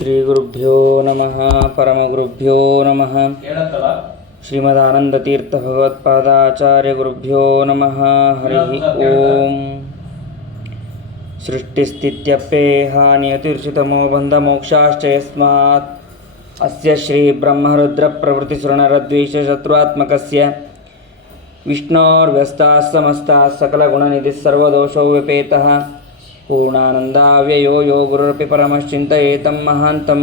ಶ್ರೀಗುರುಭ್ಯೋ ನಮಃ ಪರಮಗುರುಭ್ಯೋ ನಮಃ ಶ್ರೀಮದಾನಂದತೀರ್ಥ ಭಗವತ್ಪಾದಾಚಾರ್ಯ ಗುರುಭ್ಯೋ ನಮಃ ಹರಿ ಓಂ. ಸೃಷ್ಟಿಸ್ಥಿತ್ಯಪ್ಯೇಹ ನಿಯತಿರ್ಷಿತಮೋ ಬಂಧಮೋಕ್ಷಾಶ್ಚ ಯಸ್ಮಾತ್ ಅಸ್ಯ ಶ್ರೀ ಬ್ರಹ್ಮರುದ್ರ ಪ್ರವೃತ್ತಿಸುರನರದ್ವೇಷಶತ್ರುತ್ಮಕಸ್ಯ ವಿಷ್ಣೋರ್ವ್ಯಸ್ತಾಃ ಸಮಸ್ತಾಃ ಸಕಲಗುಣನಿಧಿಃ ಸರ್ವದೋಷೋ ವ್ಯಪೇತಃ ಪೂರ್ಣಾನಂದಾವ್ಯಯೋ ಯೋ ಗುರುರಪಿ ಪರಮಶ್ಚಿಂತಯೇತಂ ಮಹಾಂತಂ.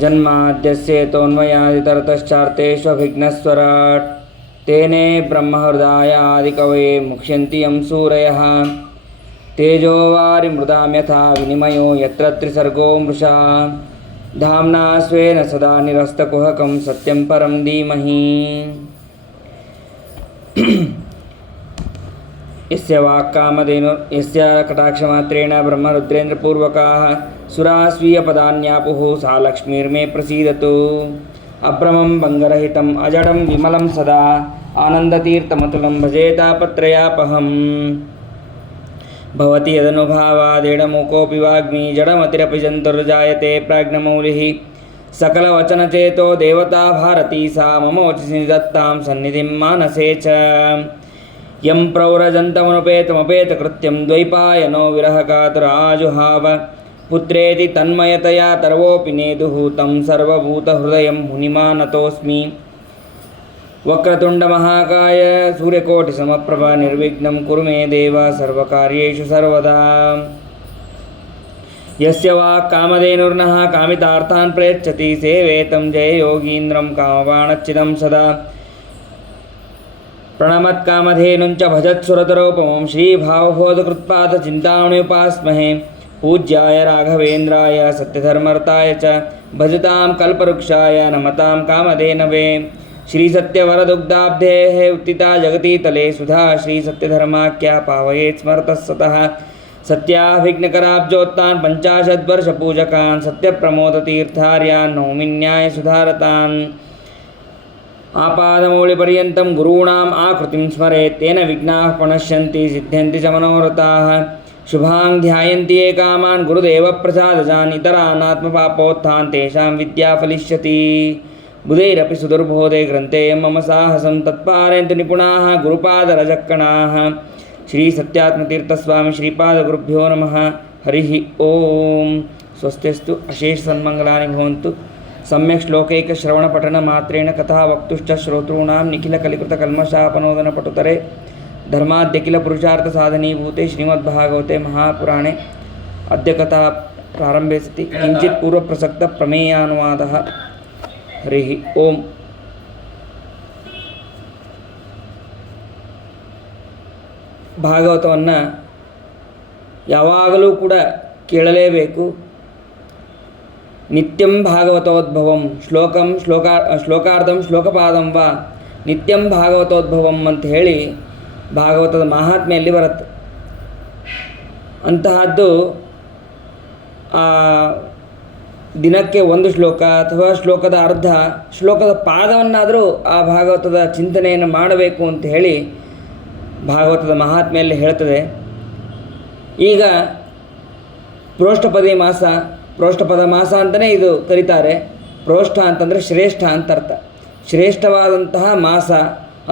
ಜನ್ಮಾದ್ಯಸ್ಯೇತೋನ್ಮಯಾದಿತರತಶ್ಚಾರ್ಥೇಷ್ವಭಿಘ್ನಸ್ವರಾಟ್ ತೇನೇ ಬ್ರಹ್ಮಹೃದಾಯ ಆದಿಕವಯೇ ಮುಖ್ಯಂತಿ ಯಂ ಸೂರಯಃ. ತೇಜೋವಾರಿ ಮೃದಾಂ ಯಥಾ ವಿನಿಮಯೋ ಯತ್ರ ತ್ರಿಸರ್ಗೋ ಮೃಷಾ ಧಾಮ್ನಾ ಸ್ವೇನ ಸದಾ ನಿರಸ್ತಕುಹಕಂ ಸತ್ಯಂ ಪರಂ ಧೀಮಹಿ. ಯಸ್ಯ ವಾಕ್ಕಾಮಧೇನು ಯಸ್ಯ ಕಟಾಕ್ಷಮಾತ್ರೇಣ ಬ್ರಹ್ಮರುದ್ರೇಂದ್ರಪೂರ್ವಕಾಃ ಸುರಾಃ ಸ್ವೀಯಪದಾನ್ಯಾಪುಃ ಸಾ ಲಕ್ಷ್ಮೀರ್ಮೇ ಪ್ರಸೀದತು. ಅಭ್ರಮಂ ಭಂಗರಹಿತಂ ಅಜಡಂ ವಿಮಲಂ ಸದಾ ಆನಂದತೀರ್ಥಮತುಲಂ ಭಜೆ ತಾಪತ್ರಯಾಪಹಂ. ಭವತಿ ಯದನುಭಾವಾದೇಡಮೂಕೋऽಪಿ ವಾಗ್ಮಿ ಜಡಮತಿರಪಿ ಜಂತುರ್ಜಾಯತೆ ಪ್ರಾಜ್ಞಮೌಲಿಃ. ಸಕಲವಚನಚೇತೋ ದೇವತಾ ಭಾರತೀ ಸಾ ಮಮ ವಚಸಿ ನಿಧತ್ತಾಂ ಸನ್ನಿಧಿಂ ಮಾನಸೇ ಚ. ಯಂ ಪ್ರವ್ರಜಂತಮನುಪೇತಮಪೇತಕೃತ್ಯಂ ದ್ವೈಪಾಯನೋ ವಿರಹಕಾತುರಾಜುಹಾವ. ಪುತ್ರೇತಿ ತನ್ಮಯತಯಾ ತರ್ವೋಪಿ ನೇದುಃ तं ಸರ್ವಭೂತಹೃದಯಂ ಮುನಿಮಾನತೋಸ್ಮಿ. ವಕ್ರತುಂಡಮಹಾಕಾಯ ಸೂರ್ಯಕೋಟಿಸಮಪ್ರಭ ನಿರ್ವಿಘ್ನಂ ಕುರು ಮೇ ದೇವ ಸರ್ವಕಾರ್ಯೇಷು ಸರ್ವದಾ. ಯಸ್ಯ ವಾಕ್ಕಾಮಧೇನುರ್ನಃ ಕಾಮಿತಾರ್ಥಾನ್ ಪ್ರಯಚ್ಛತಿ ಸೇವೆ तं ಜಯಯೋಗೀಂದ್ರಂ ಕಾಮಬಾಣಚ್ಛಿದಂ ಸದಾ. ಪ್ರಣಮತ್ಕಾಮಧೇನುಂಚ ಭಜತ್ಸುರತರೋಪಮಂ ಶ್ರೀಭಾವಬೋಧಕೃತ್ಪಾದಚಿಂತಾಮಣಿಯುಪಾಸ್ಮಹೇ. ಪೂಜ್ಯಾಯ ರಾಘವೇಂದ್ರಾಯ ಸತ್ಯಧರ್ಮರತಾಯ ಚ ಭಜತಾಂ ಕಲ್ಪವೃಕ್ಷಾಯ ನಮತಾಂ ಕಾಮಧೇನವೇ. ಶ್ರೀಸತ್ಯವರದುಗ್ಧಾಬ್ಧೇಃ ಉತ್ತಿತಾ ಜಗತೀತಲೆ ಸುಧಾ ಶ್ರೀಸತ್ಯಧರ್ಮಾಖ್ಯಾ ಪಾವಯೇತ್ ಸ್ಮರತಃ ಸತಃ. ಸತ್ಯಾಭಿಘ್ನಕರಾಬ್ಜೋತ್ತಾನ್ ಪಂಚಾಶದ್ವರ್ಷಪೂಜಕಾನ್ ಸತ್ಯಪ್ರಮೋದತೀರ್ಥಾರ್ಯಾನ್ ನೌಮಿನ್ಯಾಯ ಸುಧಾರತಾನ್. ಆಪಾದಮೌಳಿಪರ್ಯಂతం ಗುರುಣಾಂ ಆಕೃತಿಂ ಸ್ಮರೇತ್ ತೇನ ವಿಘ್ನಾಃ ಪ್ರಣಶ್ಯಂತಿ ಸಿದ್ಧ್ಯಂತಿ ಚ ಮನೋರಥಾಃ. ಶುಭಾಂ ಧ್ಯಾಯಂತಿ ಯೇ ಕಾಮಾನ್ ಗುರುದೇವಪ್ರಸಾದಜಾನ್ ಇತರಾನಾತ್ಮಪಾಪೋತ್ಥಾನ್ ತೇಷಾಂ ವಿದ್ಯಾ ಫಲಿಷ್ಯತಿ. ಬುಧೈರಪಿ ಸುದುರ್ಬೋಧೆ ಗ್ರಂಥೇಯಂ ಮಮ ಸಾಹಸಂ ತತ್ಪಾರಯಂತು ನಿಪುಣಾಃ ಗುರುಪಾದರಜಕ್ಕಣಾಃ. ಶ್ರೀ ಸತ್ಯಾತ್ಮತೀರ್ಥಸ್ವಾಮಿ ಶ್ರೀಪಾದಗುರುಭ್ಯೋ ನಮಃ ಹರಿ ಓಂ. ಸ್ವಸ್ತಿಸ್ತು ಅಶೇಷ ಸನ್ಮಂಗಲಾನಿ ಭವಂತು. ಸಮ್ಯಕ್ ಶ್ಲೋಕೈಕ ಶ್ರವಣ ಪಠನ ಮಾತ್ರೇಣ ಕಥಾ ವಕ್ತುಶ್ಚ ಶ್ರೋತॄಣಾಂ ನಿಖಿಲ ಕಲಿಕೃತ ಕಲ್ಮಷಾಪನೋದನ ಪಟುತರೆ ಧರ್ಮಾದ್ಯಖಿಲ ಪುರುಷಾರ್ಥ ಸಾಧನೀಭೂತೆ ಶ್ರೀಮದ್ಭಾಗವತೆ ಮಹಾಪುರಾಣೆ ಅದ್ಯ ಕಥಾ ಪ್ರಾರಂಭೆ ಸತಿ ಕಿಂಚಿತ್ ಪೂರ್ವಪ್ರಸಕ್ತ ಪ್ರಮೇಯಾನುವಾದಃ. ಹರಿ ಓಂ. ಭಾಗವತವನ್ನು ಯಾವಾಗಲೂ ಕೂಡ ಕೇಳಲೇಬೇಕು. ನಿತ್ಯಂ ಭಾಗವತೋದ್ಭವಂ ಶ್ಲೋಕಾರ್ಧಂ ಶ್ಲೋಕಪಾದಂ ವಾ ನಿತ್ಯಂ ಭಾಗವತೋದ್ಭವಂ ಅಂತ ಹೇಳಿ ಭಾಗವತದ ಮಹಾತ್ಮೆಯಲ್ಲಿ ಬರುತ್ತೆ. ಅಂತಹದ್ದು ದಿನಕ್ಕೆ ಒಂದು ಶ್ಲೋಕ ಅಥವಾ ಶ್ಲೋಕದ ಅರ್ಧ ಶ್ಲೋಕದ ಪಾದವನ್ನಾದರೂ ಆ ಭಾಗವತದ ಚಿಂತನೆಯನ್ನು ಮಾಡಬೇಕು ಅಂತ ಹೇಳಿ ಭಾಗವತದ ಮಹಾತ್ಮೆಯಲ್ಲಿ ಹೇಳ್ತದೆ. ಈಗ ಪ್ರೋಷ್ಠಪದಿ ಮಾಸ, ಪ್ರೋಷ್ಠಪದ ಮಾಸ ಅಂತಲೇ ಇದು ಕರೀತಾರೆ. ಪ್ರೋಷ್ಠ ಅಂತಂದರೆ ಶ್ರೇಷ್ಠ ಅಂತ ಅರ್ಥ. ಶ್ರೇಷ್ಠವಾದಂತಹ ಮಾಸ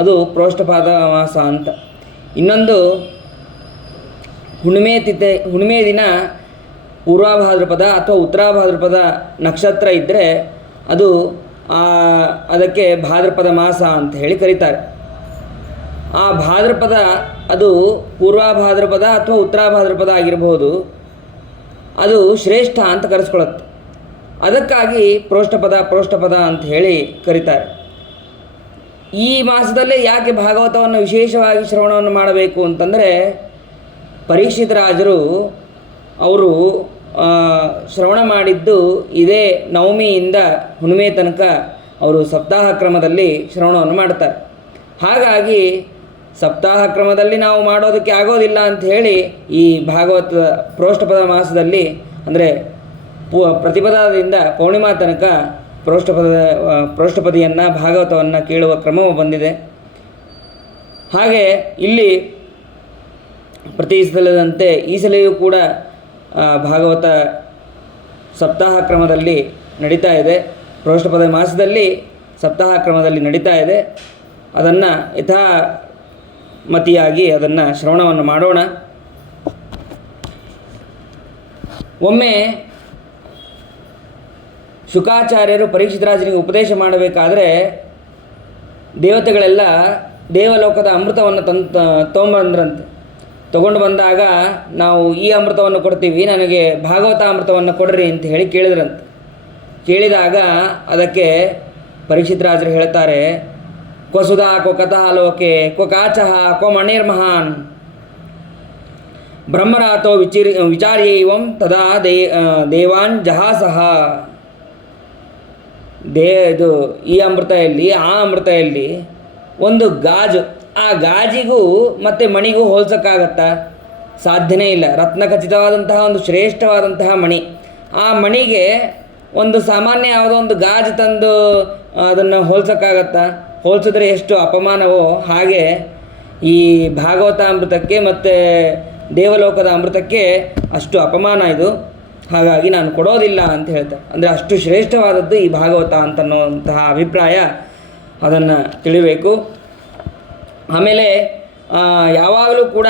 ಅದು ಪ್ರೋಷ್ಠಪಾದ ಮಾಸ ಅಂತ. ಇನ್ನೊಂದು ಹುಣ್ಣಿಮೆ ದಿನ ಪೂರ್ವಭಾದ್ರಪದ ಅಥವಾ ಉತ್ತರಾಭಾದ್ರಪದ ನಕ್ಷತ್ರ ಇದ್ದರೆ ಅದಕ್ಕೆ ಭಾದ್ರಪದ ಮಾಸ ಅಂತ ಹೇಳಿ ಕರೀತಾರೆ. ಆ ಭಾದ್ರಪದ ಅದು ಪೂರ್ವಭಾದ್ರಪದ ಅಥವಾ ಉತ್ತರಾಭಾದ್ರಪದ ಆಗಿರಬಹುದು, ಅದು ಶ್ರೇಷ್ಠ ಅಂತ ಕರೆಸ್ಕೊಳ್ಳುತ್ತೆ. ಅದಕ್ಕಾಗಿ ಪ್ರೋಷ್ಠಪದ ಅಂತ ಹೇಳಿ ಕರೀತಾರೆ. ಈ ಮಾಸದಲ್ಲೇ ಯಾಕೆ ಭಾಗವತವನ್ನು ವಿಶೇಷವಾಗಿ ಶ್ರವಣವನ್ನು ಮಾಡಬೇಕು ಅಂತಂದರೆ, ಪರೀಕ್ಷಿತ ರಾಜರು ಅವರು ಶ್ರವಣ ಮಾಡಿದ್ದು ಇದೇ ನವಮಿಯಿಂದ ಹುಣ್ಣಿಮೆ ತನಕ ಅವರು ಸಪ್ತಾಹ ಕ್ರಮದಲ್ಲಿ ಶ್ರವಣವನ್ನು ಮಾಡ್ತಾರೆ. ಹಾಗಾಗಿ ಸಪ್ತಾಹ ಕ್ರಮದಲ್ಲಿ ನಾವು ಮಾಡೋದಕ್ಕೆ ಆಗೋದಿಲ್ಲ ಅಂತ ಹೇಳಿ ಈ ಭಾಗವತ ಪ್ರೋಷ್ಠಪದ ಮಾಸದಲ್ಲಿ ಅಂದರೆ ಪ್ರತಿಪದದಿಂದ ಪೌರ್ಣಿಮಾ ತನಕ ಪ್ರೋಷ್ಠಪದಿಯನ್ನು ಭಾಗವತವನ್ನು ಕೇಳುವ ಕ್ರಮವು ಬಂದಿದೆ. ಹಾಗೆ ಇಲ್ಲಿ ಪ್ರತಿ ಸಲದಂತೆ ಈ ಸಲವೂ ಕೂಡ ಭಾಗವತ ಸಪ್ತಾಹ ಕ್ರಮದಲ್ಲಿ ನಡೀತಾ ಇದೆ. ಪ್ರೋಷ್ಠಪದ ಮಾಸದಲ್ಲಿ ಸಪ್ತಾಹ ಕ್ರಮದಲ್ಲಿ ನಡೀತಾ ಇದೆ. ಅದನ್ನು ಯಥಾಮತಿಯಾಗಿ ಅದನ್ನು ಶ್ರವಣವನ್ನು ಮಾಡೋಣ. ಒಮ್ಮೆ ಶುಕಾಚಾರ್ಯರು ಪರೀಕ್ಷಿತರಾಜನಿಗೆ ಉಪದೇಶ ಮಾಡಬೇಕಾದ್ರೆ ದೇವತೆಗಳೆಲ್ಲ ದೇವಲೋಕದ ಅಮೃತವನ್ನು ತೊಗೊಂಬಂದ್ರಂತೆ. ತಗೊಂಡು ಬಂದಾಗ ನಾವು ಈ ಅಮೃತವನ್ನು ಕೊಡ್ತೀವಿ, ನನಗೆ ಭಾಗವತ ಅಮೃತವನ್ನು ಕೊಡ್ರಿ ಅಂತ ಹೇಳಿ ಕೇಳಿದ್ರಂತೆ. ಕೇಳಿದಾಗ ಅದಕ್ಕೆ ಪರೀಕ್ಷಿತರಾಜರು ಹೇಳ್ತಾರೆ, ಕ್ವ ಸುಧಾ ಕ್ವ ಕಥಾ ಲೋಕೆ ಕ್ವ ಕಾಚಃ ಕ್ವ ಮಣಿರ್ಮಹಾನ್ ಬ್ರಹ್ಮರಾತೋ ವಿಚಾರ್ಯೈವಂ ತದಾ ದೇವಾನ್ ಜಹಾಸಹ. ಇದು ಈ ಅಮೃತ ಎಲ್ಲಿ, ಆ ಅಮೃತ ಎಲ್ಲಿ? ಒಂದು ಗಾಜು, ಆ ಗಾಜಿಗೂ ಮತ್ತು ಮಣಿಗೂ ಹೋಲ್ಸೋಕ್ಕಾಗತ್ತಾ? ಸಾಧ್ಯನೇ ಇಲ್ಲ. ರತ್ನಖಚಿತವಾದಂತಹ ಒಂದು ಶ್ರೇಷ್ಠವಾದಂತಹ ಮಣಿ, ಆ ಮಣಿಗೆ ಒಂದು ಸಾಮಾನ್ಯ ಯಾವುದೋ ಒಂದು ಗಾಜು ತಂದು ಅದನ್ನು ಹೋಲ್ಸೋಕ್ಕಾಗತ್ತಾ? ಹೋಲಿಸಿದ್ರೆ ಎಷ್ಟು ಅಪಮಾನವೋ ಹಾಗೆ ಈ ಭಾಗವತ ಅಮೃತಕ್ಕೆ ಮತ್ತು ದೇವಲೋಕದ ಅಮೃತಕ್ಕೆ ಅಷ್ಟು ಅಪಮಾನ ಇದು. ಹಾಗಾಗಿ ನಾನು ಕೊಡೋದಿಲ್ಲ ಅಂತ ಹೇಳ್ತಾರೆ. ಅಂದರೆ ಅಷ್ಟು ಶ್ರೇಷ್ಠವಾದದ್ದು ಈ ಭಾಗವತ ಅಂತನ್ನುವಂತಹ ಅಭಿಪ್ರಾಯ, ಅದನ್ನು ತಿಳಿಬೇಕು. ಆಮೇಲೆ ಯಾವಾಗಲೂ ಕೂಡ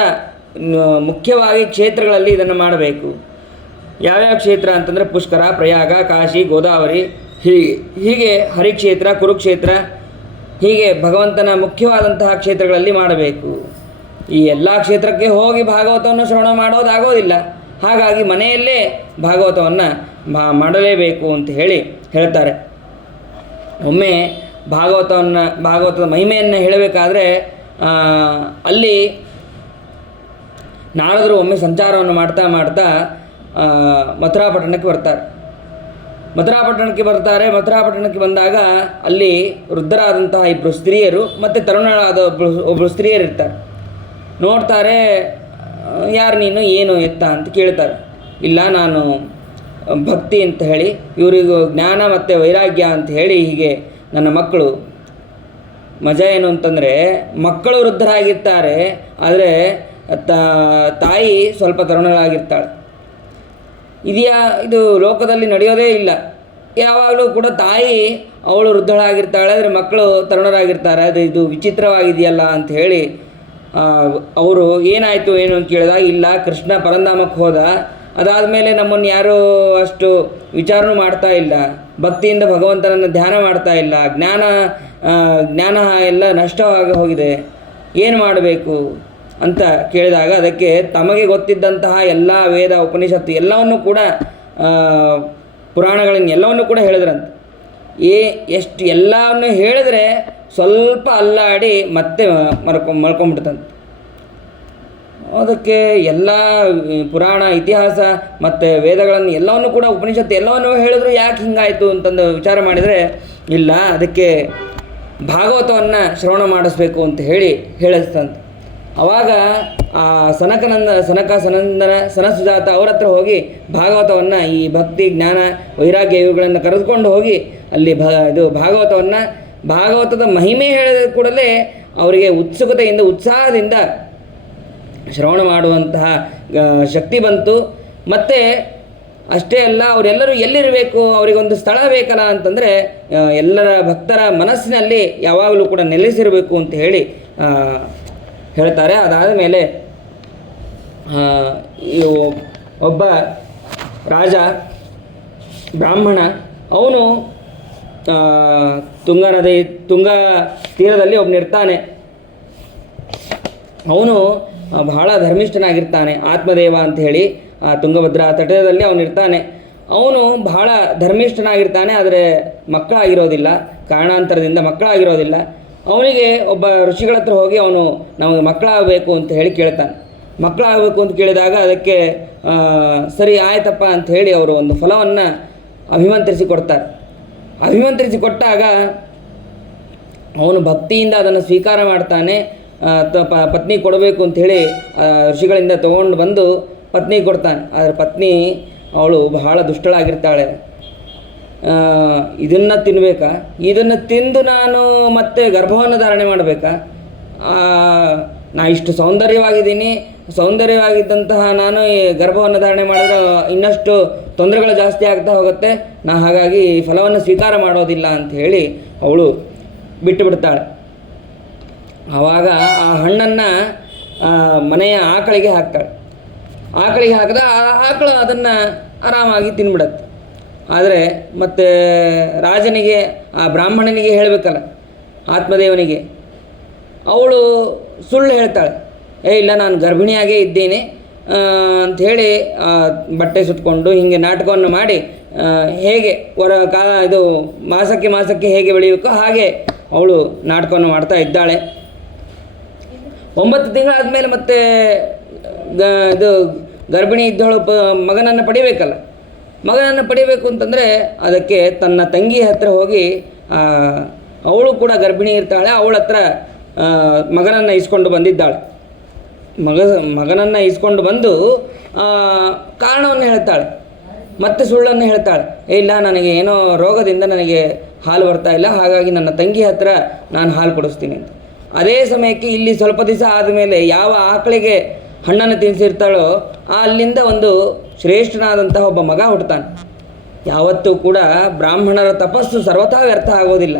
ಮುಖ್ಯವಾಗಿ ಕ್ಷೇತ್ರಗಳಲ್ಲಿ ಇದನ್ನು ಮಾಡಬೇಕು. ಯಾವ್ಯಾವ ಕ್ಷೇತ್ರ ಅಂತಂದರೆ ಪುಷ್ಕರ, ಪ್ರಯಾಗ, ಕಾಶಿ, ಗೋದಾವರಿ, ಹೀಗೆ ಹರಿಕ್ಷೇತ್ರ, ಕುರುಕ್ಷೇತ್ರ, ಹೀಗೆ ಭಗವಂತನ ಮುಖ್ಯವಾದಂತಹ ಕ್ಷೇತ್ರಗಳಲ್ಲಿ ಮಾಡಬೇಕು. ಈ ಎಲ್ಲ ಕ್ಷೇತ್ರಕ್ಕೆ ಹೋಗಿ ಭಾಗವತವನ್ನು ಶ್ರವಣ ಮಾಡೋದಾಗೋದಿಲ್ಲ. ಹಾಗಾಗಿ ಮನೆಯಲ್ಲೇ ಭಾಗವತವನ್ನು ಮಾಡಲೇಬೇಕು ಅಂತ ಹೇಳ್ತಾರೆ. ಒಮ್ಮೆ ಭಾಗವತದ ಮಹಿಮೆಯನ್ನು ಹೇಳಬೇಕಾದ್ರೆ ಅಲ್ಲಿ ನಾರದರು ಒಮ್ಮೆ ಸಂಚಾರವನ್ನು ಮಾಡ್ತಾ ಮಥುರಾಪಟ್ಟಣಕ್ಕೆ ಬರ್ತಾರೆ. ಮಥುರಾಪಟ್ಟಣಕ್ಕೆ ಬಂದಾಗ ಅಲ್ಲಿ ವೃದ್ಧರಾದಂತಹ ಇಬ್ಬರು ಸ್ತ್ರೀಯರು ಮತ್ತು ತರುಣರಾದ ಒಬ್ಬರು ಸ್ತ್ರೀಯರು ಇರ್ತಾರೆ. ನೋಡ್ತಾರೆ, ಯಾರು ನೀನು, ಏನು ಎತ್ತ ಅಂತ ಕೇಳ್ತಾರೆ. ಇಲ್ಲ, ನಾನು ಭಕ್ತಿ ಅಂತ ಹೇಳಿ, ಇವರಿಗೂ ಜ್ಞಾನ ಮತ್ತು ವೈರಾಗ್ಯ ಅಂತ ಹೇಳಿ, ಹೀಗೆ ನನ್ನ ಮಕ್ಕಳು. ಮಜಾ ಏನು ಅಂತಂದರೆ, ಮಕ್ಕಳು ವೃದ್ಧರಾಗಿರ್ತಾರೆ, ಆದರೆ ತಾಯಿ ಸ್ವಲ್ಪ ತರುಣರಾಗಿರ್ತಾಳೆ. ಇದು ಲೋಕದಲ್ಲಿ ನಡೆಯೋದೇ ಇಲ್ಲ. ಯಾವಾಗಲೂ ಕೂಡ ತಾಯಿ ಅವಳು ವೃದ್ಧಳಾಗಿರ್ತಾಳೆ, ಆದರೆ ಮಕ್ಕಳು ತರುಣರಾಗಿರ್ತಾರೆ. ಇದು ವಿಚಿತ್ರವಾಗಿದೆಯಲ್ಲ ಅಂತ ಹೇಳಿ ಅವರು ಏನಾಯಿತು ಏನು ಅಂತ ಕೇಳಿದಾಗ, ಇಲ್ಲ, ಕೃಷ್ಣ ಪರಂಧಾಮಕ್ಕೆ ಹೋದ, ಅದಾದಮೇಲೆ ನಮ್ಮನ್ನು ಯಾರೂ ಅಷ್ಟು ವಿಚಾರಣೆ ಮಾಡ್ತಾ ಇಲ್ಲ, ಭಕ್ತಿಯಿಂದ ಭಗವಂತನನ್ನು ಧ್ಯಾನ ಮಾಡ್ತಾ ಇಲ್ಲ, ಜ್ಞಾನ ಎಲ್ಲ ನಷ್ಟವಾಗಿ ಹೋಗಿದೆ, ಏನು ಮಾಡಬೇಕು ಅಂತ ಕೇಳಿದಾಗ ಅದಕ್ಕೆ ತಮಗೆ ಗೊತ್ತಿದ್ದಂತಹ ಎಲ್ಲ ವೇದ ಉಪನಿಷತ್ತು ಎಲ್ಲವನ್ನು ಕೂಡ ಪುರಾಣಗಳನ್ನು ಎಲ್ಲವನ್ನು ಕೂಡ ಹೇಳಿದ್ರಂತೆ. ಎಷ್ಟು ಎಲ್ಲವನ್ನು ಹೇಳಿದ್ರೆ ಸ್ವಲ್ಪ ಅಲ್ಲಾಡಿ ಮತ್ತೆ ಮಲ್ಕೊಂಡ್ಬಿಡ್ತಂತೆ. ಅದಕ್ಕೆ ಎಲ್ಲ ಪುರಾಣ, ಇತಿಹಾಸ ಮತ್ತು ವೇದಗಳನ್ನು ಎಲ್ಲವನ್ನು ಕೂಡ ಉಪನಿಷತ್ತು ಎಲ್ಲವನ್ನು ಹೇಳಿದ್ರು ಯಾಕೆ ಹಿಂಗಾಯಿತು ಅಂತಂದು ವಿಚಾರ ಮಾಡಿದರೆ, ಇಲ್ಲ, ಅದಕ್ಕೆ ಭಾಗವತವನ್ನು ಶ್ರವಣ ಮಾಡಿಸ್ಬೇಕು ಅಂತ ಹೇಳಿಸ್ತಂತೆ. ಆವಾಗ ಆ ಸನಸುಜಾತ ಅವ್ರ ಹತ್ರ ಹೋಗಿ ಭಾಗವತವನ್ನು, ಈ ಭಕ್ತಿ, ಜ್ಞಾನ, ವೈರಾಗ್ಯ ಇವುಗಳನ್ನು ಕರೆದುಕೊಂಡು ಹೋಗಿ ಅಲ್ಲಿ ಭಾಗವತದ ಮಹಿಮೆ ಹೇಳಿದ ಕೂಡಲೇ ಅವರಿಗೆ ಉತ್ಸುಕತೆಯಿಂದ, ಉತ್ಸಾಹದಿಂದ ಶ್ರವಣ ಮಾಡುವಂತಹ ಶಕ್ತಿ ಬಂತು. ಮತ್ತು ಅಷ್ಟೇ ಅಲ್ಲ, ಅವರೆಲ್ಲರೂ ಎಲ್ಲಿರಬೇಕು, ಅವರಿಗೊಂದು ಸ್ಥಳ ಬೇಕಲ್ಲ ಅಂತಂದರೆ ಎಲ್ಲರ ಭಕ್ತರ ಮನಸ್ಸಿನಲ್ಲಿ ಯಾವಾಗಲೂ ಕೂಡ ನೆಲೆಸಿರಬೇಕು ಅಂತ ಹೇಳ್ತಾರೆ. ಅದಾದ ಮೇಲೆ ಒಬ್ಬ ರಾಜ, ಬ್ರಾಹ್ಮಣ, ಅವನು ತುಂಗ ತೀರದಲ್ಲಿ ಒಬ್ಬನಿರ್ತಾನೆ. ಅವನು ಬಹಳ ಧರ್ಮಿಷ್ಠನಾಗಿರ್ತಾನೆ. ಆತ್ಮದೇವ ಅಂತ ಹೇಳಿ ತುಂಗಭದ್ರಾ ತಟದಲ್ಲಿ ಅವನಿರ್ತಾನೆ. ಅವನು ಬಹಳ ಧರ್ಮಿಷ್ಠನಾಗಿರ್ತಾನೆ, ಆದರೆ ಮಕ್ಕಳಾಗಿರೋದಿಲ್ಲ, ಕಾರಣಾಂತರದಿಂದ ಮಕ್ಕಳಾಗಿರೋದಿಲ್ಲ. ಅವನಿಗೆ ಒಬ್ಬ ಋಷಿಗಳ ಹತ್ರ ಹೋಗಿ ಅವನು ನಮಗೆ ಮಕ್ಕಳಾಗಬೇಕು ಅಂತ ಹೇಳಿ ಕೇಳ್ತಾನೆ. ಮಕ್ಕಳಾಗಬೇಕು ಅಂತ ಕೇಳಿದಾಗ ಅದಕ್ಕೆ ಸರಿ ಆಯ್ತಪ್ಪ ಅಂತ ಹೇಳಿ ಅವರು ಒಂದು ಫಲವನ್ನು ಅಭಿಮಂತ್ರಿಸಿ ಕೊಡ್ತಾರೆ. ಅಭಿಮಂತ್ರಿಸಿ ಕೊಟ್ಟಾಗ ಅವನು ಭಕ್ತಿಯಿಂದ ಅದನ್ನು ಸ್ವೀಕಾರ ಮಾಡ್ತಾನೆ. ಪತ್ನಿ ಕೊಡಬೇಕು ಅಂಥೇಳಿ ಋಷಿಗಳಿಂದ ತೊಗೊಂಡು ಬಂದು ಪತ್ನಿ ಕೊಡ್ತಾನೆ. ಆದರೆ ಪತ್ನಿ ಅವಳು ಬಹಳ ದುಷ್ಟಳಾಗಿರ್ತಾಳೆ. ಇದನ್ನು ತಿನ್ನಬೇಕಾ, ಇದನ್ನು ತಿಂದು ನಾನು ಮತ್ತೆ ಗರ್ಭವನ್ನು ಧಾರಣೆ ಮಾಡಬೇಕಾ, ನಾ ಇಷ್ಟು ಸೌಂದರ್ಯವಾಗಿದ್ದಂತಹ ನಾನು ಈ ಗರ್ಭವನ್ನು ಧಾರಣೆ ಮಾಡಿದ್ರೆ ಇನ್ನಷ್ಟು ತೊಂದರೆಗಳು ಜಾಸ್ತಿ ಆಗ್ತಾ ಹೋಗುತ್ತೆ, ಹಾಗಾಗಿ ಈ ಫಲವನ್ನು ಸ್ವೀಕಾರ ಮಾಡೋದಿಲ್ಲ ಅಂತ ಹೇಳಿ ಅವಳು ಬಿಟ್ಟು ಬಿಡ್ತಾಳೆ. ಆವಾಗ ಆ ಹಣ್ಣನ್ನು ಮನೆಯ ಆಕಳಿಗೆ ಹಾಕ್ತಾಳೆ. ಆಕಳಿಗೆ ಹಾಕಿದ ಆ ಆಕಳು ಅದನ್ನು ಆರಾಮಾಗಿ ತಿನ್ಬಿಡತ್ತೆ. ಆದರೆ ಮತ್ತು ರಾಜನಿಗೆ, ಆ ಬ್ರಾಹ್ಮಣನಿಗೆ ಹೇಳಬೇಕಲ್ಲ, ಆತ್ಮದೇವನಿಗೆ, ಅವಳು ಸುಳ್ಳು ಹೇಳ್ತಾಳೆ. ಇಲ್ಲ, ನಾನು ಗರ್ಭಿಣಿಯಾಗೇ ಇದ್ದೇನೆ ಅಂಥೇಳಿ ಬಟ್ಟೆ ಸುತ್ತಕೊಂಡು ಹೀಗೆ ನಾಟಕವನ್ನು ಮಾಡಿ ಹೇಗೆ ಇದು ಮಾಸಕ್ಕೆ ಹೇಗೆ ಬೆಳೆಯಬೇಕೋ ಹಾಗೆ ಅವಳು ನಾಟಕವನ್ನು ಮಾಡ್ತಾ ಇದ್ದಾಳೆ. 9 ತಿಂಗಳಾದಮೇಲೆ ಮತ್ತೆ ಇದು ಗರ್ಭಿಣಿ ಇದ್ದವಳು ಮಗನನ್ನು ಪಡಿಬೇಕಲ್ಲ. ಮಗನನ್ನು ಪಡಿಬೇಕು ಅಂತಂದರೆ ಅದಕ್ಕೆ ತನ್ನ ತಂಗಿ ಹತ್ರ ಹೋಗಿ, ಅವಳು ಕೂಡ ಗರ್ಭಿಣಿ ಇರ್ತಾಳೆ, ಅವಳ ಹತ್ರ ಮಗನನ್ನು ಇಸ್ಕೊಂಡು ಬಂದಿದ್ದಾಳೆ. ಮಗನನ್ನು ಇಸ್ಕೊಂಡು ಬಂದು ಕಾರಣವನ್ನು ಹೇಳ್ತಾಳೆ, ಮತ್ತೆ ಸುಳ್ಳನ್ನು ಹೇಳ್ತಾಳೆ. ಇಲ್ಲ, ನನಗೆ ಏನೋ ರೋಗದಿಂದ ನನಗೆ ಹಾಲು ಬರ್ತಾ ಇಲ್ಲ, ಹಾಗಾಗಿ ನನ್ನ ತಂಗಿ ಹತ್ರ ನಾನು ಹಾಲು ಕೊಡಿಸ್ತೀನಿ ಅಂತ. ಅದೇ ಸಮಯಕ್ಕೆ ಇಲ್ಲಿ ಸ್ವಲ್ಪ ದಿವಸ ಆದಮೇಲೆ ಯಾವ ಆಕಳಿಗೆ ಹಣ್ಣನ್ನು ತಿನ್ನಿಸಿರ್ತಾಳೋ ಅಲ್ಲಿಂದ ಒಂದು ಶ್ರೇಷ್ಠನಾದಂತಹ ಒಬ್ಬ ಮಗ ಹುಟ್ಟುತ್ತಾನೆ. ಯಾವತ್ತೂ ಕೂಡ ಬ್ರಾಹ್ಮಣರ ತಪಸ್ಸು ಸರ್ವಥಾ ವ್ಯರ್ಥ ಆಗೋದಿಲ್ಲ.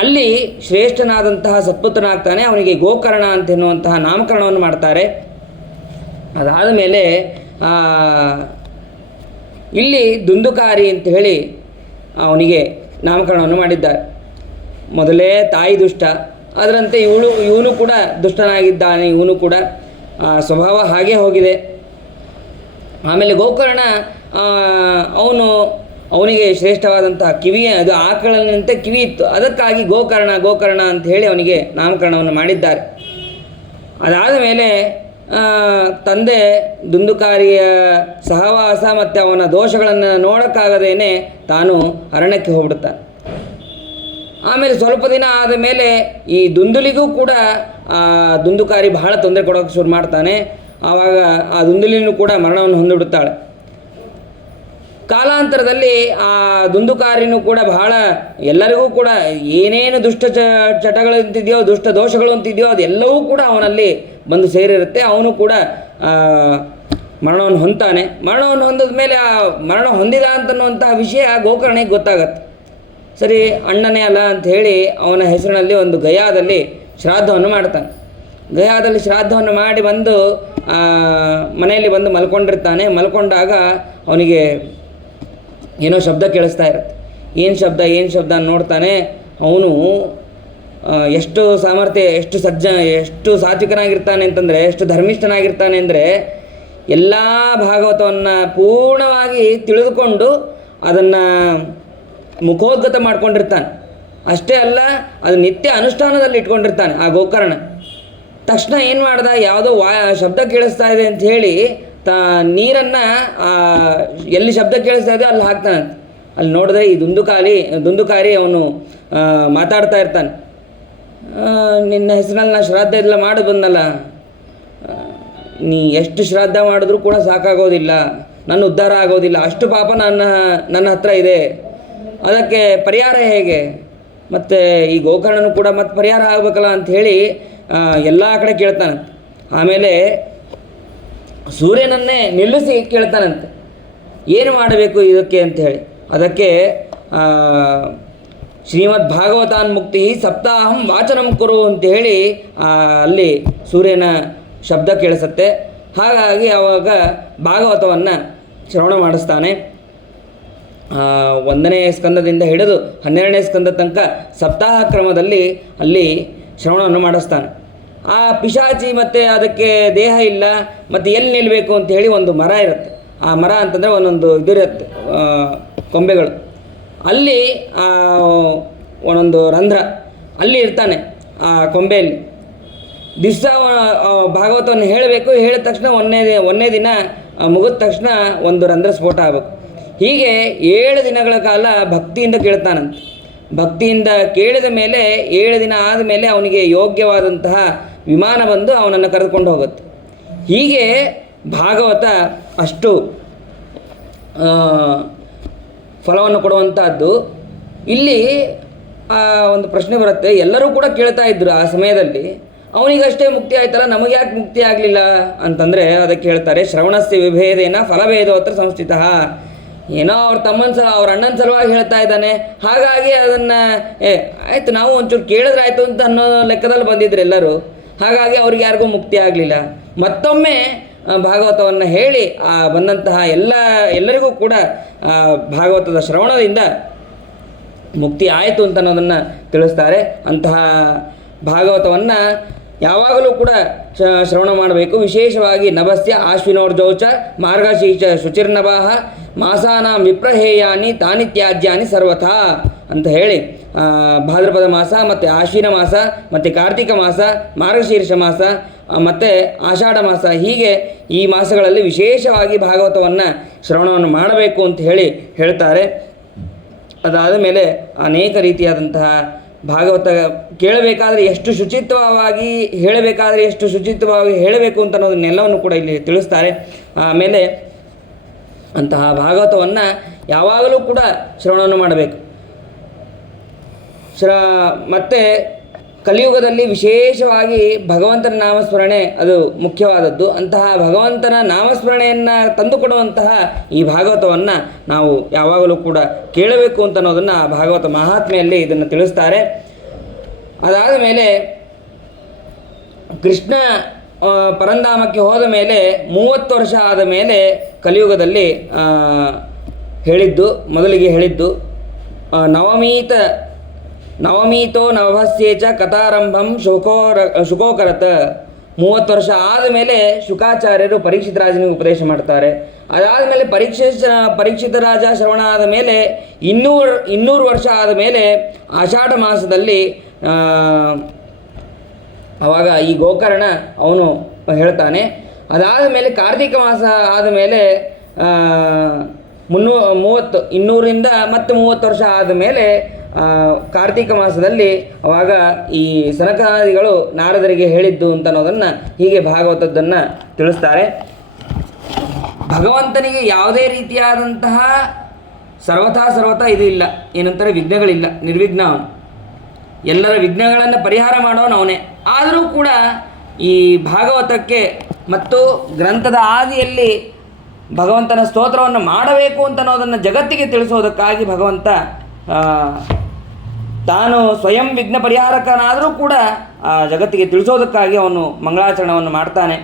ಅಲ್ಲಿ ಶ್ರೇಷ್ಠನಾದಂತಹ ಸತ್ಪುತ್ರನಾಗ್ತಾನೆ. ಅವನಿಗೆ ಗೋಕರ್ಣ ಅಂತೆನ್ನುವಂತಹ ನಾಮಕರಣವನ್ನು ಮಾಡ್ತಾರೆ. ಅದಾದ ಮೇಲೆ ಇಲ್ಲಿ ದುಂದುಕಾರಿ ಅಂತ ಹೇಳಿ ಅವನಿಗೆ ನಾಮಕರಣವನ್ನು ಮಾಡಿದ್ದಾರೆ. ಮೊದಲೇ ತಾಯಿ ದುಷ್ಟ, ಅದರಂತೆ ಇವನು ಕೂಡ ದುಷ್ಟನಾಗಿದ್ದಾನೆ. ಇವನು ಕೂಡ ಸ್ವಭಾವ ಹಾಗೇ ಹೋಗಿದೆ. ಆಮೇಲೆ ಗೋಕರ್ಣ ಅವನಿಗೆ ಶ್ರೇಷ್ಠವಾದಂತಹ ಅದು ಆಕಳನಂತೆ ಕಿವಿ ಇತ್ತು, ಅದಕ್ಕಾಗಿ ಗೋಕರ್ಣ ಅಂತ ಹೇಳಿ ಅವನಿಗೆ ನಾಮಕರಣವನ್ನು ಮಾಡಿದ್ದಾರೆ. ಅದಾದ ಮೇಲೆ ತಂದೆ ದುಂದುಕಾರಿಯ ಸಹವಾಸ ಮತ್ತು ಅವನ ದೋಷಗಳನ್ನು ನೋಡೋಕ್ಕಾಗದೇನೆ ತಾನು ಅರಣ್ಯಕ್ಕೆ ಹೋಗ್ಬಿಡ್ತಾನೆ. ಆಮೇಲೆ ಸ್ವಲ್ಪ ದಿನ ಆದ ಮೇಲೆ ಈ ದುಂದುಲಿಗೂ ಕೂಡ ದುಂದುಕಾರಿ ಬಹಳ ತೊಂದರೆ ಕೊಡೋಕ್ಕೆ ಶುರು ಮಾಡ್ತಾನೆ. ಆವಾಗ ಆ ದುಂದುಲಿನೂ ಕೂಡ ಮರಣವನ್ನು ಹೊಂದಿಬಿಡುತ್ತಾಳೆ. ಕಾಲಾಂತರದಲ್ಲಿ ಆ ದುಂದುಕಾರಿನೂ ಕೂಡ ಬಹಳ ಎಲ್ಲರಿಗೂ ಕೂಡ ಏನೇನು ದುಷ್ಟ ಚಟಗಳು ಅಂತಿದೆಯೋ, ದುಷ್ಟ ದೋಷಗಳು ಅಂತಿದೆಯೋ ಅದೆಲ್ಲವೂ ಕೂಡ ಅವನಲ್ಲಿ ಬಂದು ಸೇರಿರುತ್ತೆ. ಅವನು ಕೂಡ ಮರಣವನ್ನು ಹೊಂದ್ತಾನೆ. ಮರಣವನ್ನು ಹೊಂದಿದ ಮೇಲೆ ಆ ಮರಣ ಹೊಂದಿದ ಅಂತನ್ನುವಂತಹ ವಿಷಯ ಗೋಕರ್ಣಿಗೆ ಗೊತ್ತಾಗತ್ತೆ. ಸರಿ, ಅಣ್ಣನೇ ಅಲ್ಲ ಅಂಥೇಳಿ ಅವನ ಹೆಸರಿನಲ್ಲಿ ಒಂದು ಗಯಾದಲ್ಲಿ ಶ್ರಾದ್ದವನ್ನು ಮಾಡ್ತಾನೆ. ಗಯಾದಲ್ಲಿ ಶ್ರಾದ್ದವನ್ನು ಮಾಡಿ ಬಂದು ಮನೆಯಲ್ಲಿ ಬಂದು ಮಲ್ಕೊಂಡಿರ್ತಾನೆ. ಮಲ್ಕೊಂಡಾಗ ಅವನಿಗೆ ಏನೋ ಶಬ್ದ ಕೇಳಿಸ್ತಾ ಇರುತ್ತೆ. ಏನು ಶಬ್ದ ನೋಡ್ತಾನೆ. ಅವನು ಎಷ್ಟು ಸಾಮರ್ಥ್ಯ, ಎಷ್ಟು ಸಾತ್ವಿಕನಾಗಿರ್ತಾನೆ ಅಂತಂದರೆ, ಎಷ್ಟು ಧರ್ಮಿಷ್ಠನಾಗಿರ್ತಾನೆ ಅಂದರೆ, ಎಲ್ಲ ಭಾಗವತವನ್ನು ಪೂರ್ಣವಾಗಿ ತಿಳಿದುಕೊಂಡು ಅದನ್ನು ಮುಖೋದ್ಗತ ಮಾಡ್ಕೊಂಡಿರ್ತಾನೆ. ಅಷ್ಟೇ ಅಲ್ಲ, ಅದು ನಿತ್ಯ ಅನುಷ್ಠಾನದಲ್ಲಿ ಇಟ್ಕೊಂಡಿರ್ತಾನೆ ಆ ಗೋಕರ್ಣ. ತಕ್ಷಣ ಏನು ಮಾಡ್ದ, ಯಾವುದೋ ಶಬ್ದ ಕೇಳಿಸ್ತಾ ಇದೆ ಅಂತ ಹೇಳಿ ನೀರನ್ನು ಎಲ್ಲಿ ಶಬ್ದ ಕೇಳಿಸ್ತಾ ಇದೆ ಅಲ್ಲಿ ಹಾಕ್ತಾನಂತೆ. ಅಲ್ಲಿ ನೋಡಿದ್ರೆ ಈ ದುಂದುಕಾರಿ ಅವನು ಮಾತಾಡ್ತಾ ಇರ್ತಾನೆ. ನಿನ್ನ ಹೆಸರಲ್ಲಿ ನಾನು ಶ್ರಾದ್ದ ಎಲ್ಲ ಮಾಡಿ ಬಂದಲ್ಲ, ನೀ ಎಷ್ಟು ಶ್ರಾದ್ದ ಮಾಡಿದ್ರೂ ಕೂಡ ಸಾಕಾಗೋದಿಲ್ಲ, ನನ್ನ ಉದ್ಧಾರ ಆಗೋದಿಲ್ಲ, ಅಷ್ಟು ಪಾಪ ನನ್ನ ಹತ್ರ ಇದೆ, ಅದಕ್ಕೆ ಪರಿಹಾರ ಹೇಗೆ? ಮತ್ತು ಈ ಗೋಕರ್ಣನೂ ಕೂಡ ಮತ್ತೆ ಪರಿಹಾರ ಆಗಬೇಕಲ್ಲ ಅಂಥೇಳಿ ಎಲ್ಲ ಕಡೆ ಕೇಳ್ತಾನಂತೆ. ಆಮೇಲೆ ಸೂರ್ಯನನ್ನೇ ನಿಲ್ಲಿಸಿ ಕೇಳ್ತಾನಂತೆ, ಏನು ಮಾಡಬೇಕು ಇದಕ್ಕೆ ಅಂಥೇಳಿ. ಅದಕ್ಕೆ ಶ್ರೀಮದ್ ಭಾಗವತಾನ್ ಮುಕ್ತಿ ಸಪ್ತಾಹಂ ವಾಚನಂ ಕುರು ಅಂಥೇಳಿ ಅಲ್ಲಿ ಸೂರ್ಯನ ಶಬ್ದ ಕೇಳಿಸುತ್ತೆ. ಹಾಗಾಗಿ ಆವಾಗ ಭಾಗವತವನ್ನು ಶ್ರವಣ ಮಾಡಿಸ್ತಾನೆ. 1ನೇ ಸ್ಕಂದದಿಂದ ಹಿಡಿದು 12ನೇ ಸ್ಕಂದ ತನಕ ಸಪ್ತಾಹ ಕ್ರಮದಲ್ಲಿ ಅಲ್ಲಿ ಶ್ರವಣವನ್ನು ಮಾಡಿಸ್ತಾನೆ. ಆ ಪಿಶಾಚಿ ಮತ್ತು ಅದಕ್ಕೆ ದೇಹ ಇಲ್ಲ, ಮತ್ತು ಎಲ್ಲಿ ನಿಲ್ಲಬೇಕು ಅಂಥೇಳಿ ಒಂದು ಮರ ಇರುತ್ತೆ. ಆ ಮರ ಅಂತಂದರೆ ಒಂದೊಂದು ಇದಿರುತ್ತೆ, ಕೊಂಬೆಗಳು. ಅಲ್ಲಿ ಒಂದೊಂದು ರಂಧ್ರ, ಅಲ್ಲಿ ಇರ್ತಾನೆ ಆ ಕೊಂಬೆಯಲ್ಲಿ. ದಿವಸ ಭಾಗವತವನ್ನು ಹೇಳಬೇಕು. ಹೇಳಿದ ತಕ್ಷಣ ಒಂದನೇ ದಿನ ಮುಗಿದ ತಕ್ಷಣ ಒಂದು ರಂಧ್ರ ಸ್ಫೋಟ ಆಗಬೇಕು. ಹೀಗೆ 7 ದಿನಗಳ ಕಾಲ ಭಕ್ತಿಯಿಂದ ಕೇಳ್ತಾನಂತೆ. ಭಕ್ತಿಯಿಂದ ಕೇಳಿದ ಮೇಲೆ 7 ದಿನ ಆದಮೇಲೆ ಅವನಿಗೆ ಯೋಗ್ಯವಾದಂತಹ ವಿಮಾನ ಬಂದು ಅವನನ್ನು ಕರೆದುಕೊಂಡು ಹೋಗುತ್ತೆ. ಹೀಗೆ ಭಾಗವತ ಅಷ್ಟು ಫಲವನ್ನು ಕೊಡುವಂಥದ್ದು. ಇಲ್ಲಿ ಒಂದು ಪ್ರಶ್ನೆ ಬರುತ್ತೆ, ಎಲ್ಲರೂ ಕೂಡ ಕೇಳ್ತಾ ಇದ್ದರು ಆ ಸಮಯದಲ್ಲಿ. ಅವನಿಗಷ್ಟೇ ಮುಕ್ತಿ ಆಯ್ತಲ್ಲ, ನಮಗೆ ಯಾಕೆ ಮುಕ್ತಿ ಆಗಲಿಲ್ಲ ಅಂತಂದರೆ ಅದಕ್ಕೆ ಹೇಳ್ತಾರೆ, ಶ್ರವಣಸ್ಯ ವಿಭೇದೇನ ಫಲಭೇದೋತ್ರ ಸಂಸ್ಥಿತ. ಏನೋ ಅವ್ರ ಅವ್ರ ಅಣ್ಣನ ಸಲುವಾಗಿ ಹೇಳ್ತಾ ಇದ್ದಾನೆ, ಹಾಗಾಗಿ ಅದನ್ನು ಆಯಿತು ನಾವು ಒಂಚೂರು ಕೇಳಿದ್ರಾಯ್ತು ಅಂತ ಅನ್ನೋ ಲೆಕ್ಕದಲ್ಲಿ ಬಂದಿದ್ರು ಎಲ್ಲರೂ. ಹಾಗಾಗಿ ಅವ್ರಿಗೆ ಯಾರಿಗೂ ಮುಕ್ತಿ ಆಗಲಿಲ್ಲ. ಮತ್ತೊಮ್ಮೆ ಭಾಗವತವನ್ನು ಹೇಳಿ ಬಂದಂತಹ ಎಲ್ಲರಿಗೂ ಕೂಡ ಭಾಗವತದ ಶ್ರವಣದಿಂದ ಮುಕ್ತಿ ಆಯಿತು ಅಂತ ಅನ್ನೋದನ್ನು ತಿಳಿಸ್ತಾರೆ. ಅಂತಹ ಭಾಗವತವನ್ನು ಯಾವಾಗಲೂ ಕೂಡ ಶ್ರವಣ ಮಾಡಬೇಕು. ವಿಶೇಷವಾಗಿ ನಭಸ್ಯ ಆಶ್ವಿನೋರ್ಜೌಚ ಮಾರ್ಗಶೀರ್ಷ ಶುಚಿರ್ನಭಾಹ ಮಾಸಾನಾಂ ವಿಪ್ರಹೇಯಾನಿ ತಾನಿ ತ್ಯಾಜ್ಯಾನಿ ಸರ್ವಥಾ ಅಂತ ಹೇಳಿ ಭಾದ್ರಪದ ಮಾಸ ಮತ್ತು ಆಶ್ವಿನ ಮಾಸ ಮತ್ತು ಕಾರ್ತಿಕ ಮಾಸ, ಮಾರ್ಗಶೀರ್ಷ ಮಾಸ ಮತ್ತು ಆಷಾಢ ಮಾಸ, ಹೀಗೆ ಈ ಮಾಸಗಳಲ್ಲಿ ವಿಶೇಷವಾಗಿ ಭಾಗವತವನ್ನು ಶ್ರವಣವನ್ನು ಮಾಡಬೇಕು ಅಂತ ಹೇಳ್ತಾರೆ. ಅದಾದ ಮೇಲೆ ಅನೇಕ ರೀತಿಯಾದಂತಹ ಭಾಗವತ ಕೇಳಬೇಕಾದ್ರೆ ಎಷ್ಟು ಶುಚಿತ್ವವಾಗಿ ಹೇಳಬೇಕಾದ್ರೆ ಎಷ್ಟು ಶುಚಿತ್ವವಾಗಿ ಹೇಳಬೇಕು ಅಂತ ಅನ್ನೋದನ್ನೆಲ್ಲವನ್ನು ಕೂಡ ಇಲ್ಲಿ ತಿಳಿಸ್ತಾರೆ. ಆಮೇಲೆ ಅಂತಹ ಭಾಗವತವನ್ನು ಯಾವಾಗಲೂ ಕೂಡ ಶ್ರವಣವನ್ನು ಮಾಡಬೇಕು. ಮತ್ತು ಕಲಿಯುಗದಲ್ಲಿ ವಿಶೇಷವಾಗಿ ಭಗವಂತನ ನಾಮಸ್ಮರಣೆ ಅದು ಮುಖ್ಯವಾದದ್ದು. ಅಂತಹ ಭಗವಂತನ ನಾಮಸ್ಮರಣೆಯನ್ನು ತಂದುಕೊಡುವಂತಹ ಈ ಭಾಗವತವನ್ನು ನಾವು ಯಾವಾಗಲೂ ಕೂಡ ಕೇಳಬೇಕು ಅಂತ ಅನ್ನೋದನ್ನು ಭಾಗವತ ಮಹಾತ್ಮೆಯಲ್ಲಿ ಇದನ್ನು ತಿಳಿಸ್ತಾರೆ. ಅದಾದ ಮೇಲೆ ಕೃಷ್ಣ ಪರಂಧಾಮಕ್ಕೆ ಹೋದ ಮೇಲೆ 30 ವರ್ಷ ಆದ ಮೇಲೆ ಕಲಿಯುಗದಲ್ಲಿ ಮೊದಲಿಗೆ ಹೇಳಿದ್ದು ನವಮೀತೋ ನವಭಸ್ಯೇಚ ಕಥಾರಂಭಂ ಶುಕೋಕರತ್. 30 ವರ್ಷ ಆದಮೇಲೆ ಶುಕಾಚಾರ್ಯರು ಪರೀಕ್ಷಿತ ರಾಜನಿಗೆ ಉಪದೇಶ ಮಾಡ್ತಾರೆ. ಅದಾದ ಮೇಲೆ ಪರೀಕ್ಷಿತ ರಾಜ ಶ್ರವಣ ಆದ ಮೇಲೆ 200 ವರ್ಷ ಆದ ಮೇಲೆ ಆಷಾಢ ಮಾಸದಲ್ಲಿ ಆವಾಗ ಈ ಗೋಕರ್ಣ ಅವನು ಹೇಳ್ತಾನೆ. ಅದಾದ ಮೇಲೆ ಕಾರ್ತಿಕ ಮಾಸ ಆದ ಮೇಲೆ 200ರಿಂದ ಮತ್ತೆ 30 ವರ್ಷ ಆದ ಮೇಲೆ ಕಾರ್ತಿಕ ಮಾಸದಲ್ಲಿ ಅವಾಗ ಈ ಸನಕಾದಿಗಳು ನಾರದರಿಗೆ ಹೇಳಿದ್ದು ಅಂತ ಅನ್ನೋದನ್ನು ಹೀಗೆ ಭಾಗವತದ್ದನ್ನು ತಿಳಿಸ್ತಾರೆ. ಭಗವಂತನಿಗೆ ಯಾವುದೇ ರೀತಿಯಾದಂತಹ ಸರ್ವಥಾ ಇದು ಇಲ್ಲ, ಏನಂತಾರೆ ವಿಘ್ನಗಳಿಲ್ಲ, ನಿರ್ವಿಘ್ನ ಅವನು. ಎಲ್ಲರ ವಿಘ್ನಗಳನ್ನು ಪರಿಹಾರ ಮಾಡೋನು ಅವನೇ. ಆದರೂ ಕೂಡ ಈ ಭಾಗವತಕ್ಕೆ ಮತ್ತು ಗ್ರಂಥದ ಆದಿಯಲ್ಲಿ ಭಗವಂತನ ಸ್ತೋತ್ರವನ್ನು ಮಾಡಬೇಕು ಅಂತ ಅನ್ನೋದನ್ನು ಜಗತ್ತಿಗೆ ತಿಳಿಸೋದಕ್ಕಾಗಿ ಭಗವಂತ ತಾನು ಸ್ವಯಂ ವಿಘ್ನ ಪರಿಹಾರಕನಾದರೂ ಕೂಡ ಜಗತ್ತಿಗೆ ತಿಳಿಸೋದಕ್ಕಾಗಿ ಅವನು ಮಂಗಳಾಚರಣವನ್ನು ಮಾಡ್ತಾನೆ.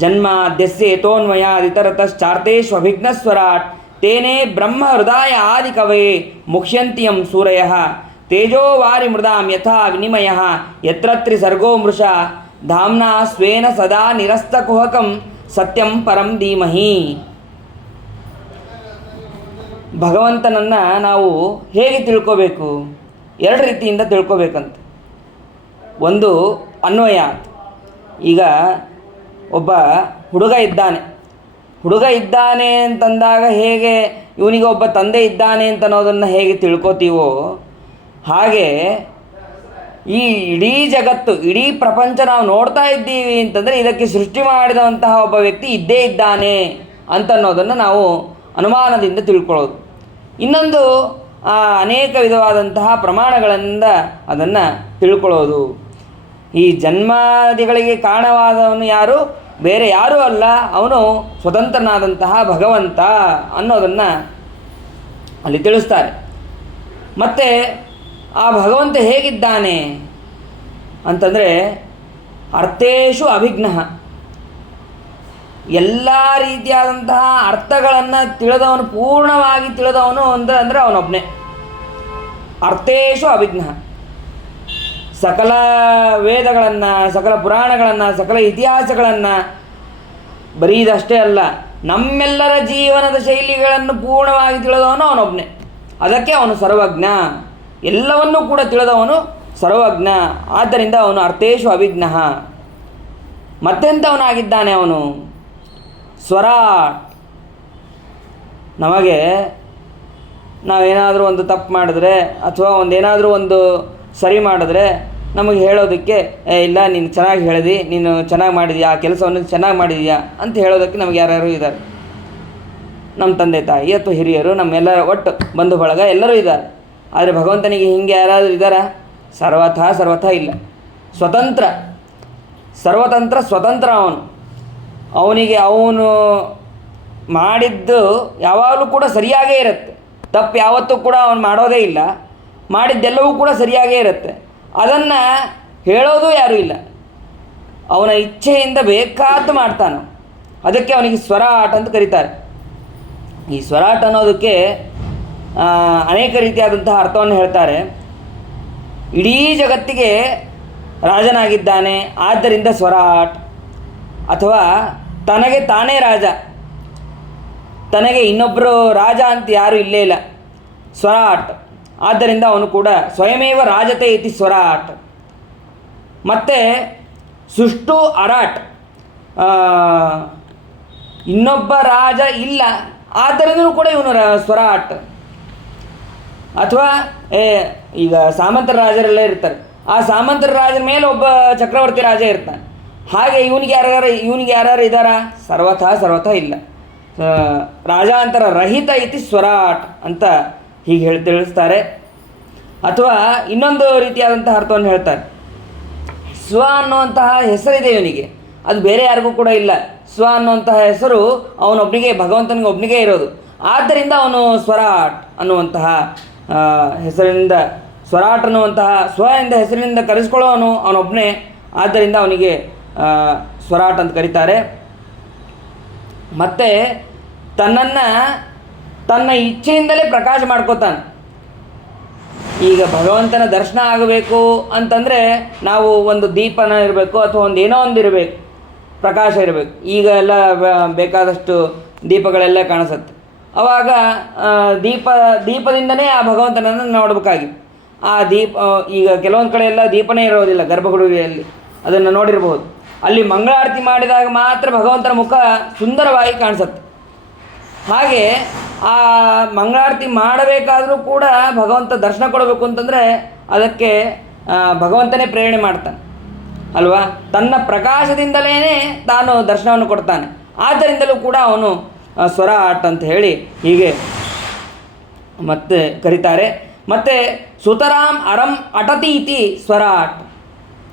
ಜನ್ಮಾದ್ಯಸ್ಯ ಯತೋನ್ಮಯಾದಿತರತಶ್ಚಾರ್ತೇಷ್ವಭಿಘ್ನಸ್ವರಾಟ್ ತೇನೇ ಬ್ರಹ್ಮ ಹೃದಯ ಆದಿ ಕವಯೇ ಮುಖ್ಯಂತಿಯಂ ಸೂರಯಃ ತೇಜೋ ವಾರಿ ಮೃದಾಂ ಯಥಾ ವಿನಿಮಯ ಯತ್ರತ್ರಿ ಸರ್ಗೋ ಮೃಷ ಧಾಮ್ನಾ ಸ್ವೇನ ಸದಾ ನಿರಸ್ತಕುಹಕಂ ಸತ್ಯಂ ಪರಂ ಧೀಮಹಿ. ಭಗವಂತನನ್ನು ನಾವು ಹೇಗೆ ತಿಳ್ಕೋಬೇಕು? 2 ರೀತಿಯಿಂದ ತಿಳ್ಕೋಬೇಕಂತ. ಒಂದು ಅನ್ವಯ. ಈಗ ಒಬ್ಬ ಹುಡುಗ ಇದ್ದಾನೆ ಅಂತಂದಾಗ ಹೇಗೆ ಇವನಿಗೆ ಒಬ್ಬ ತಂದೆ ಇದ್ದಾನೆ ಅಂತ ಅನ್ನೋದನ್ನು ಹೇಗೆ ತಿಳ್ಕೋತೀವೋ ಹಾಗೆ ಈ ಇಡೀ ಜಗತ್ತು, ಇಡೀ ಪ್ರಪಂಚ ನಾವು ನೋಡ್ತಾ ಇದ್ದೀವಿ ಅಂತಂದರೆ ಇದಕ್ಕೆ ಸೃಷ್ಟಿ ಮಾಡಿದಂತಹ ಒಬ್ಬ ವ್ಯಕ್ತಿ ಇದ್ದೇ ಇದ್ದಾನೆ ಅಂತನ್ನೋದನ್ನು ನಾವು ಅನುಮಾನದಿಂದ ತಿಳ್ಕೊಳ್ಳೋದು. ಇನ್ನೊಂದು ಅನೇಕ ವಿಧವಾದಂತಹ ಪ್ರಮಾಣಗಳಿಂದ ಅದನ್ನು ತಿಳ್ಕೊಳ್ಳೋದು. ಈ ಜನ್ಮಾದಿಗಳಿಗೆ ಕಾರಣವಾದವನು ಯಾರು? ಬೇರೆ ಯಾರೂ ಅಲ್ಲ, ಅವನು ಸ್ವತಂತ್ರನಾದಂತಹ ಭಗವಂತ ಅನ್ನೋದನ್ನು ಅಲ್ಲಿ ತಿಳಿಸ್ತಾರೆ. ಮತ್ತು ಆ ಭಗವಂತ ಹೇಗಿದ್ದಾನೆ ಅಂತಂದರೆ ಅರ್ಥೇಶು ಅಭಿಘ್ನ. ಎಲ್ಲ ರೀತಿಯಾದಂತಹ ಅರ್ಥಗಳನ್ನು ಪೂರ್ಣವಾಗಿ ತಿಳಿದವನು ಅಂದರೆ ಅವನೊಬ್ಬನೇ. ಅರ್ಥೇಶು ಅಭಿಘ್ನ. ಸಕಲ ವೇದಗಳನ್ನು, ಸಕಲ ಪುರಾಣಗಳನ್ನು, ಸಕಲ ಇತಿಹಾಸಗಳನ್ನು ಬರೀದಷ್ಟೇ ಅಲ್ಲ, ನಮ್ಮೆಲ್ಲರ ಜೀವನದ ಶೈಲಿಗಳನ್ನು ಪೂರ್ಣವಾಗಿ ತಿಳಿದವನು ಅವನೊಬ್ಬನೇ. ಅದಕ್ಕೆ ಅವನು ಸರ್ವಜ್ಞ. ಎಲ್ಲವನ್ನೂ ಕೂಡ ತಿಳಿದವನು ಸರ್ವಜ್ಞ. ಆದ್ದರಿಂದ ಅವನು ಅರ್ಥೇಶು ಅಭಿಜ್ಞ. ಮತ್ತೆಂಥವನಾಗಿದ್ದಾನೆ ಅವನು? ಸ್ವರಾಟ್. ನಮಗೆ ನಾವೇನಾದರೂ ಒಂದು ತಪ್ಪು ಮಾಡಿದ್ರೆ ಅಥವಾ ಏನಾದರೂ ಒಂದು ಸರಿ ಮಾಡಿದ್ರೆ ನಮಗೆ ಹೇಳೋದಕ್ಕೆ ಇಲ್ಲ ನೀನು ಚೆನ್ನಾಗಿ ಹೇಳಿದಿ, ನೀನು ಚೆನ್ನಾಗಿ ಮಾಡಿದೀಯಾ, ಆ ಕೆಲಸವನ್ನು ಚೆನ್ನಾಗಿ ಮಾಡಿದೀಯಾ ಅಂತ ಹೇಳೋದಕ್ಕೆ ನಮಗೆ ಯಾರ್ಯಾರು ಇದ್ದಾರೆ. ನಮ್ಮ ತಂದೆ ತಾಯಿ ಅಥವಾ ಹಿರಿಯರು, ನಮ್ಮೆಲ್ಲರ ಒಟ್ಟು ಬಂಧು ಬಳಗ ಎಲ್ಲರೂ ಇದ್ದಾರೆ. ಆದರೆ ಭಗವಂತನಿಗೆ ಹೀಗೆ ಯಾರಾದರೂ ಇದ್ದಾರಾ? ಸರ್ವಥಾ ಇಲ್ಲ. ಸ್ವತಂತ್ರ. ಸರ್ವತಂತ್ರ ಸ್ವತಂತ್ರ ಅವನಿಗೆ ಅವನು ಮಾಡಿದ್ದು ಯಾವಾಗಲೂ ಕೂಡ ಸರಿಯಾಗೇ ಇರುತ್ತೆ. ತಪ್ಪು ಯಾವತ್ತೂ ಕೂಡ ಅವನು ಮಾಡೋದೇ ಇಲ್ಲ. ಮಾಡಿದ್ದೆಲ್ಲವೂ ಕೂಡ ಸರಿಯಾಗೇ ಇರುತ್ತೆ. ಅದನ್ನು ಹೇಳೋದು ಯಾರೂ ಇಲ್ಲ. ಅವನ ಇಚ್ಛೆಯಿಂದ ಬೇಕಾದ್ದು ಮಾಡ್ತಾನೆ. ಅದಕ್ಕೆ ಅವನಿಗೆ ಸ್ವರಾಟ್ ಅಂತ ಕರೀತಾರೆ. ಈ ಸ್ವರಾಟ್ ಅನ್ನೋದಕ್ಕೆ ಅನೇಕ ರೀತಿಯಾದಂತಹ ಅರ್ಥವನ್ನು ಹೇಳ್ತಾರೆ. ಇಡೀ ಜಗತ್ತಿಗೆ ರಾಜನಾಗಿದ್ದಾನೆ, ಆದ್ದರಿಂದ ಸ್ವರಾಟ್. ಅಥವಾ ತನಗೆ ತಾನೇ ರಾಜ, ತನಗೆ ಇನ್ನೊಬ್ಬರು ರಾಜ ಅಂತ ಯಾರೂ ಇಲ್ಲೇ ಇಲ್ಲ, ಸ್ವರಾಟ್. ಆದ್ದರಿಂದ ಅವನು ಕೂಡ ಸ್ವಯಮೇವ ರಾಜತೆ ಇತಿ ಸ್ವರಾಟ್. ಮತ್ತು ಸುಷ್ಟು ಅರಾಟ್, ಇನ್ನೊಬ್ಬ ರಾಜ ಇಲ್ಲ, ಆದ್ದರಿಂದಲೂ ಕೂಡ ಇವನು ಸ್ವರಾಟ್. ಅಥವಾ ಈಗ ಸಾಮಂತರ ರಾಜರೆಲ್ಲ ಇರ್ತಾರೆ, ಆ ಸಾಮಂತರ ರಾಜರ ಮೇಲೆ ಒಬ್ಬ ಚಕ್ರವರ್ತಿ ರಾಜ ಇರ್ತಾನೆ. ಹಾಗೆ ಇವನಿಗೆ ಯಾರು ಇದ್ದಾರಾ? ಸರ್ವಥಾ ಇಲ್ಲ. ರಾಜಾಂತರ ರಹಿತ ಇತಿ ಸ್ವರಾಟ್ ಅಂತ ಹೀಗೆ ತಿಳಿಸ್ತಾರೆ. ಅಥವಾ ಇನ್ನೊಂದು ರೀತಿಯಾದಂತಹ ಅರ್ಥವನ್ನು ಹೇಳ್ತಾರೆ. ಸ್ವ ಅನ್ನುವಂತಹ ಹೆಸರಿದೆ ಇವನಿಗೆ, ಅದು ಬೇರೆ ಯಾರಿಗೂ ಕೂಡ ಇಲ್ಲ. ಸ್ವ ಅನ್ನುವಂತಹ ಹೆಸರು ಅವನೊಬ್ಬನಿಗೆ, ಭಗವಂತನಿಗೆ ಒಬ್ಬನಿಗೆ ಇರೋದು. ಆದ್ದರಿಂದ ಅವನು ಸ್ವರಾಟ್ ಅನ್ನುವಂತಹ ಹೆಸರಿನಿಂದ, ಸ್ವರಾಟ್ ಅನ್ನುವಂತಹ ಸ್ವದಿಂದ ಹೆಸರಿನಿಂದ ಕರೆಸ್ಕೊಳ್ಳೋನು ಅವನೊಬ್ಬನೇ. ಆದ್ದರಿಂದ ಅವನಿಗೆ ಸ್ವರಾಟ್ ಅಂತ ಕರೀತಾರೆ. ಮತ್ತು ತನ್ನನ್ನು ತನ್ನ ಇಚ್ಛೆಯಿಂದಲೇ ಪ್ರಕಾಶ ಮಾಡ್ಕೋತಾನೆ. ಈಗ ಭಗವಂತನ ದರ್ಶನ ಆಗಬೇಕು ಅಂತಂದರೆ ನಾವು ಒಂದು ದೀಪನ ಇರಬೇಕು, ಅಥವಾ ಒಂದು ಏನೋ ಒಂದು ಇರಬೇಕು, ಪ್ರಕಾಶ ಇರಬೇಕು. ಈಗ ಎಲ್ಲ ಬೇಕಾದಷ್ಟು ದೀಪಗಳೆಲ್ಲ ಕಾಣಿಸುತ್ತೆ. ಆವಾಗ ದೀಪದಿಂದನೇ ಆ ಭಗವಂತನನ್ನು ನೋಡಬೇಕಾಗಿ. ಆ ಈಗ ಕೆಲವೊಂದು ಕಡೆ ಎಲ್ಲ ದೀಪನೇ ಇರೋದಿಲ್ಲ ಗರ್ಭಗುಡಿಯಲ್ಲಿ, ಅದನ್ನು ನೋಡಿರಬಹುದು. ಅಲ್ಲಿ ಮಂಗಳಾರತಿ ಮಾಡಿದಾಗ ಮಾತ್ರ ಭಗವಂತನ ಮುಖ ಸುಂದರವಾಗಿ ಕಾಣಿಸುತ್ತೆ. ಹಾಗೆ ಆ ಮಂಗಳಾರತಿ ಮಾಡಬೇಕಾದರೂ ಕೂಡ ಭಗವಂತ ದರ್ಶನ ಕೊಡಬೇಕು ಅಂತಂದರೆ ಅದಕ್ಕೆ ಭಗವಂತನೇ ಪ್ರೇರಣೆ ಮಾಡ್ತಾನೆ ಅಲ್ವಾ. ತನ್ನ ಪ್ರಕಾಶದಿಂದಲೇ ತಾನು ದರ್ಶನವನ್ನು ಕೊಡ್ತಾನೆ. ಆದ್ದರಿಂದಲೂ ಕೂಡ ಅವನು ಸ್ವರಾಟ್ ಅಂತ ಹೇಳಿ ಹೀಗೆ ಮತ್ತೆ ಕರೀತಾರೆ. ಮತ್ತು ಸುತರಾಮ್ ಅರಂ ಅಟತಿ ಇತಿ ಸ್ವರಾಟ್.